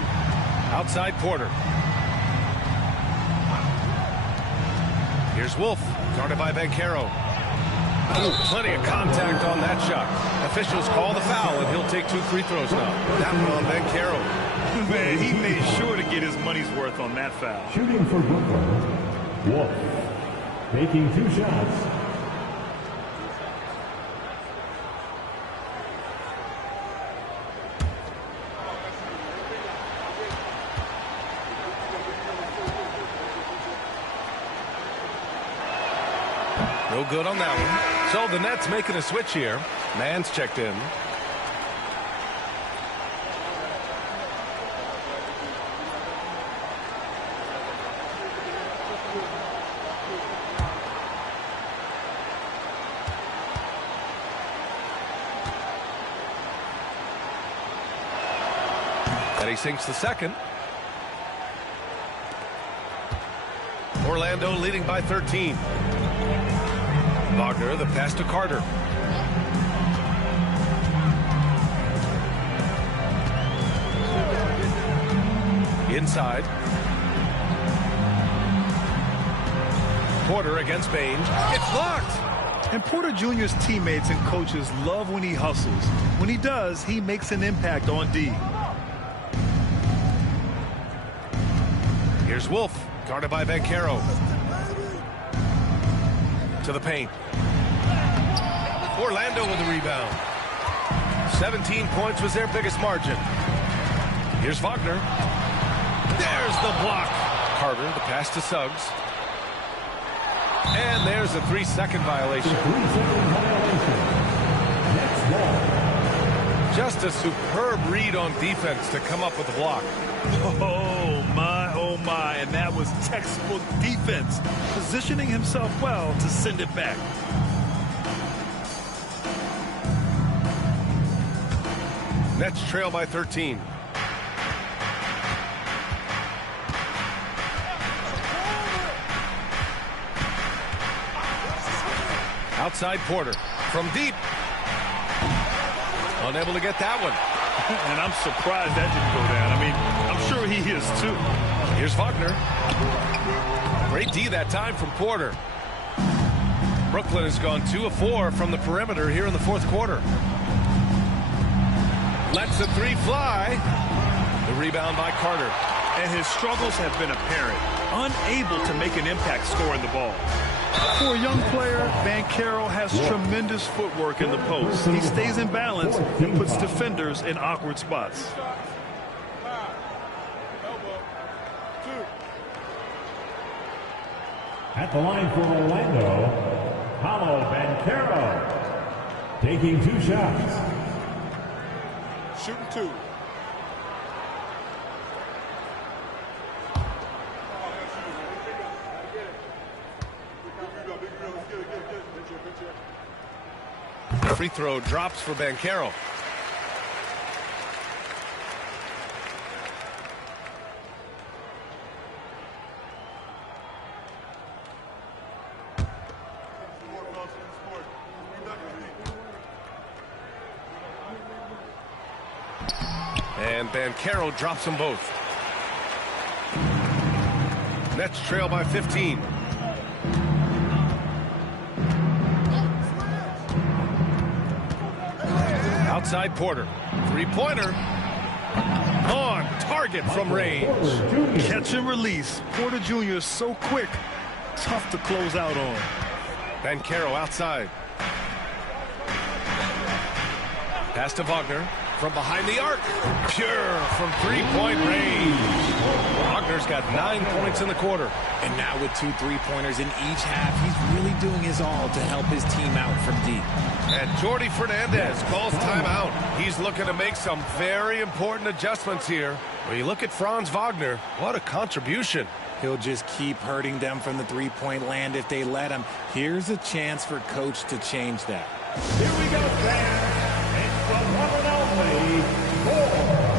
Outside Porter. Here's Wolf, guarded by Banchero. Ooh, plenty of contact on that shot. Officials call the foul, and he'll take 2 free throws now. That one on Banchero. Man, he made sure to get his money's worth on that foul. Shooting for Brooklyn, Wolf. Making 2 shots. No good on that one. So the Nets making a switch here. Mann's checked in. And he sinks the second. Orlando leading by 13. Wagner, the pass to Carter. Inside. Porter against Bane. It's blocked. And Porter Jr.'s teammates and coaches love when he hustles. When he does, he makes an impact on D. Here's Wolf, guarded by Banchero. To the paint. Orlando with the rebound. 17 points was their biggest margin. Here's Wagner. There's the block. Carter, the pass to Suggs. And there's a 3-second violation. Just a superb read on defense to come up with the block. Oh my, and that was textbook defense, positioning himself well to send it back. Nets trail by 13. Outside Porter from deep. Unable to get that one. And I'm surprised that didn't go down. I mean, I'm sure he is too. Here's Wagner. Great D that time from Porter. Brooklyn has gone 2 of 4 from the perimeter here in the 4th quarter. Lets the 3 fly. The rebound by Carter. And his struggles have been apparent. Unable to make an impact scoring the ball. For a young player, Banchero has tremendous footwork in the post. He stays in balance and puts defenders in awkward spots. At the line for Orlando, Paolo Banchero. Taking 2 shots. Shooting 2. Free throw drops for Banchero. And Banchero drops them both. Nets trail by 15. Outside Porter. Three-pointer. On target from range. Catch and release. Porter Jr. is so quick. Tough to close out on. Banchero outside. Pass to Wagner. From behind the arc. Pure from three-point range. Wagner's got 9 points in the quarter. And now with 2 3-pointers in each half, he's really doing his all to help his team out from deep. And Jordi Fernandez calls timeout. He's looking to make some very important adjustments here. When you look at Franz Wagner, what a contribution. He'll just keep hurting them from the three-point land if they let him. Here's a chance for Coach to change that. Here we go, fans. It's the one and only 407.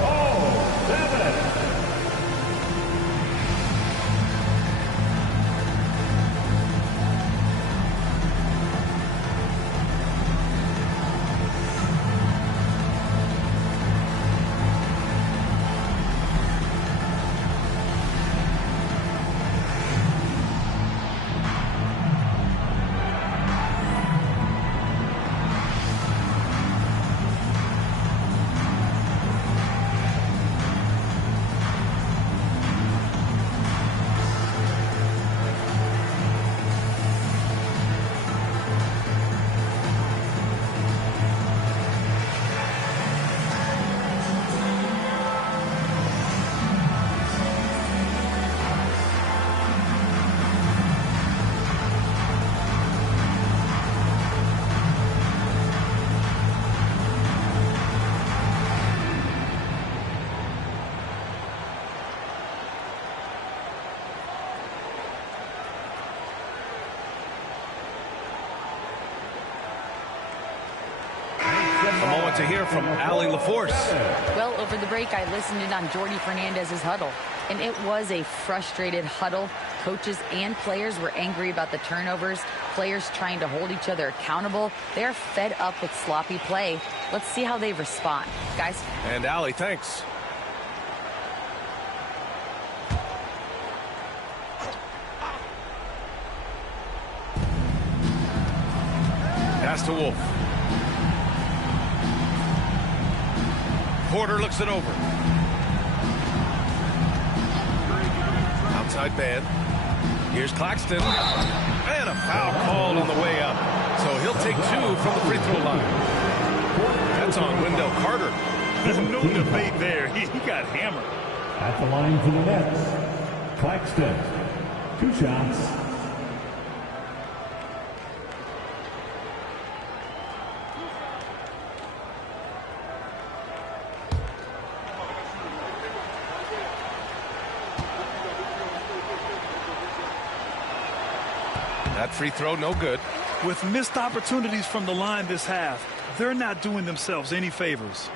To hear from Allie LaForce. Well, over the break, I listened in on Jordi Fernandez's huddle, and it was a frustrated huddle. Coaches and players were angry about the turnovers, players trying to hold each other accountable. They're fed up with sloppy play. Let's see how they respond. Guys. And Allie, thanks. Pass to Wolf. Porter looks it over. Outside Band. Here's Claxton. And a foul called on the way up. So he'll take 2 from the free throw line. That's on Wendell Carter. There's no debate there. He got hammered. At the line for the Nets, Claxton. 2 shots. That free throw, no good. With missed opportunities from the line this half, they're not doing themselves any favors.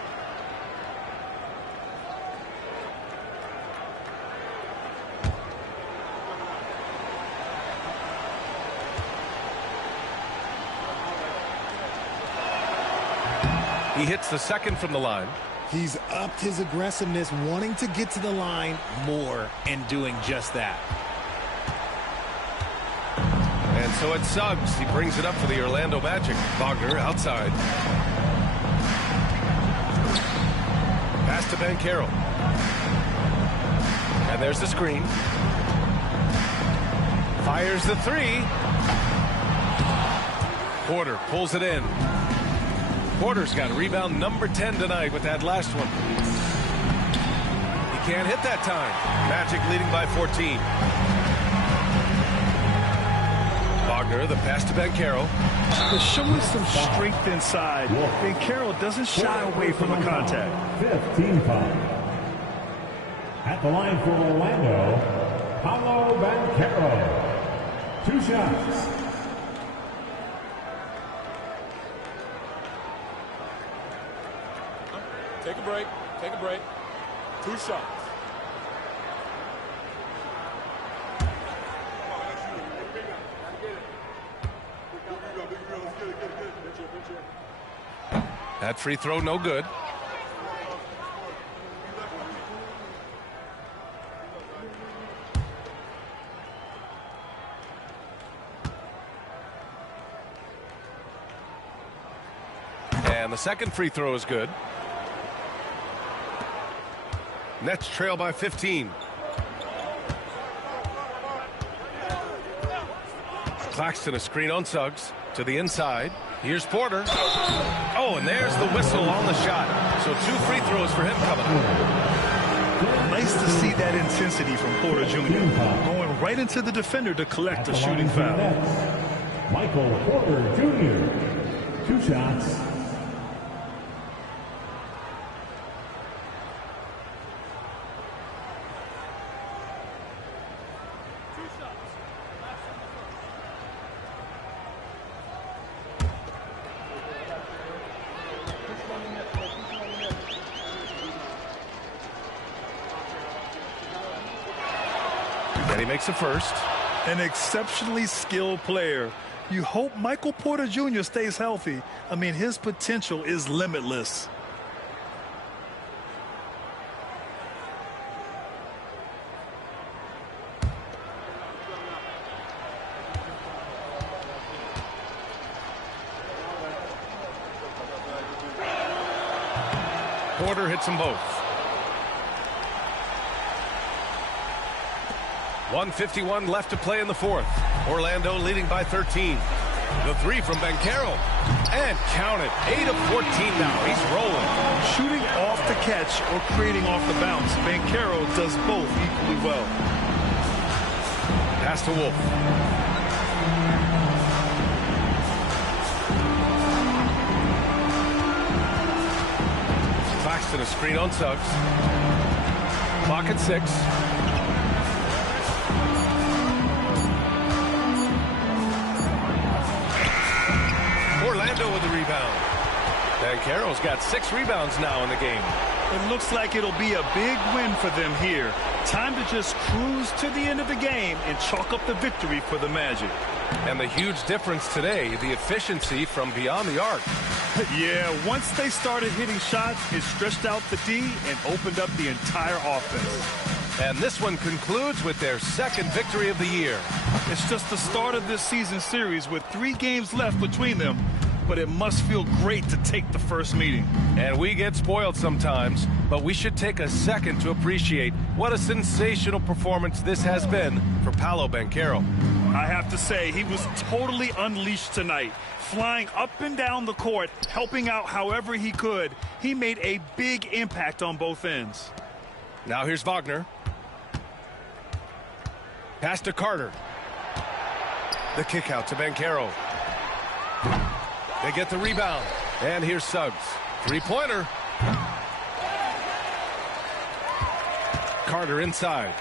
He hits the second from the line. He's upped his aggressiveness, wanting to get to the line more and doing just that. And so it's Suggs. He brings it up for the Orlando Magic. Wagner outside. Pass to Banchero. And there's the screen. Fires the 3. Porter pulls it in. Porter's got rebound number 10 tonight with that last one. He can't hit that time. Magic leading by 14. Wagner, the pass to Banchero. They're showing some strength inside. Banchero doesn't shy away from a contact. 15 foul. At the line for Orlando, Paolo Banchero. 2 shots. Take a break. Take a break. 2 shots. That free throw no good. And the second free throw is good. Nets trail by 15. Claxton a screen on Suggs to the inside. Here's Porter. Oh, and there's the whistle on the shot. So 2 free throws for him coming up. Nice to see that intensity from Porter Jr. Going right into the defender to collect a shooting foul. Michael Porter Jr. 2 shots. And he makes a first. An exceptionally skilled player. You hope Michael Porter Jr. stays healthy. I mean, his potential is limitless. Porter hits them both. 1:51 left to play in the fourth. Orlando leading by 13. The 3 from Banchero. And count it. 8 of 14 now. He's rolling. Shooting off the catch or creating off the bounce. Banchero does both equally well. Pass to Wolf. Claxton a screen on Suggs. Clock at 6. Orlando with the rebound. Banchero's got 6 rebounds now in the game. It looks like it'll be a big win for them here. Time to just cruise to the end of the game and chalk up the victory for the Magic. And the huge difference today, the efficiency from beyond the arc. Yeah, once they started hitting shots, it stretched out the D and opened up the entire offense. And this one concludes with their 2nd victory of the year. It's just the start of this season series with 3 games left between them, but it must feel great to take the first meeting. And we get spoiled sometimes, but we should take a second to appreciate what a sensational performance this has been for Paolo Banchero. I have to say, he was totally unleashed tonight. Flying up and down the court, helping out however he could. He made a big impact on both ends. Now here's Wagner. Pass to Carter. The kick out to Banchero. They get the rebound. And here's Suggs. 3-pointer. Carter inside.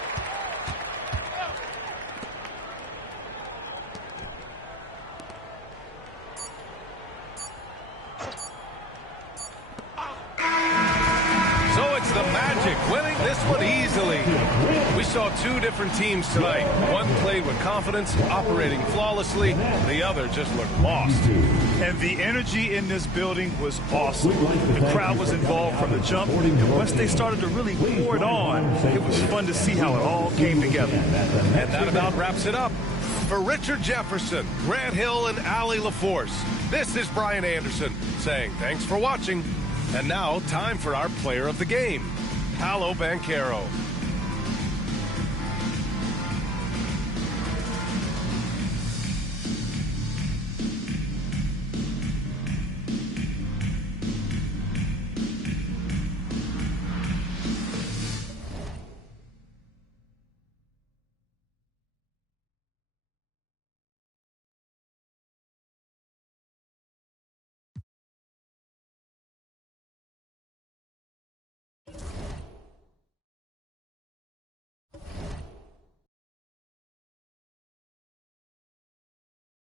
So it's the Magic winning this one easily. We saw 2 different teams tonight. One played with confidence, operating flawlessly. The other just looked lost. And the energy in this building was awesome. The crowd was involved from the jump, and once they started to really pour it on, it was fun to see how it all came together. And that about wraps it up. For Richard Jefferson, Grant Hill, and Allie LaForce, this is Brian Anderson saying thanks for watching. And now, time for our player of the game, Paolo Banchero.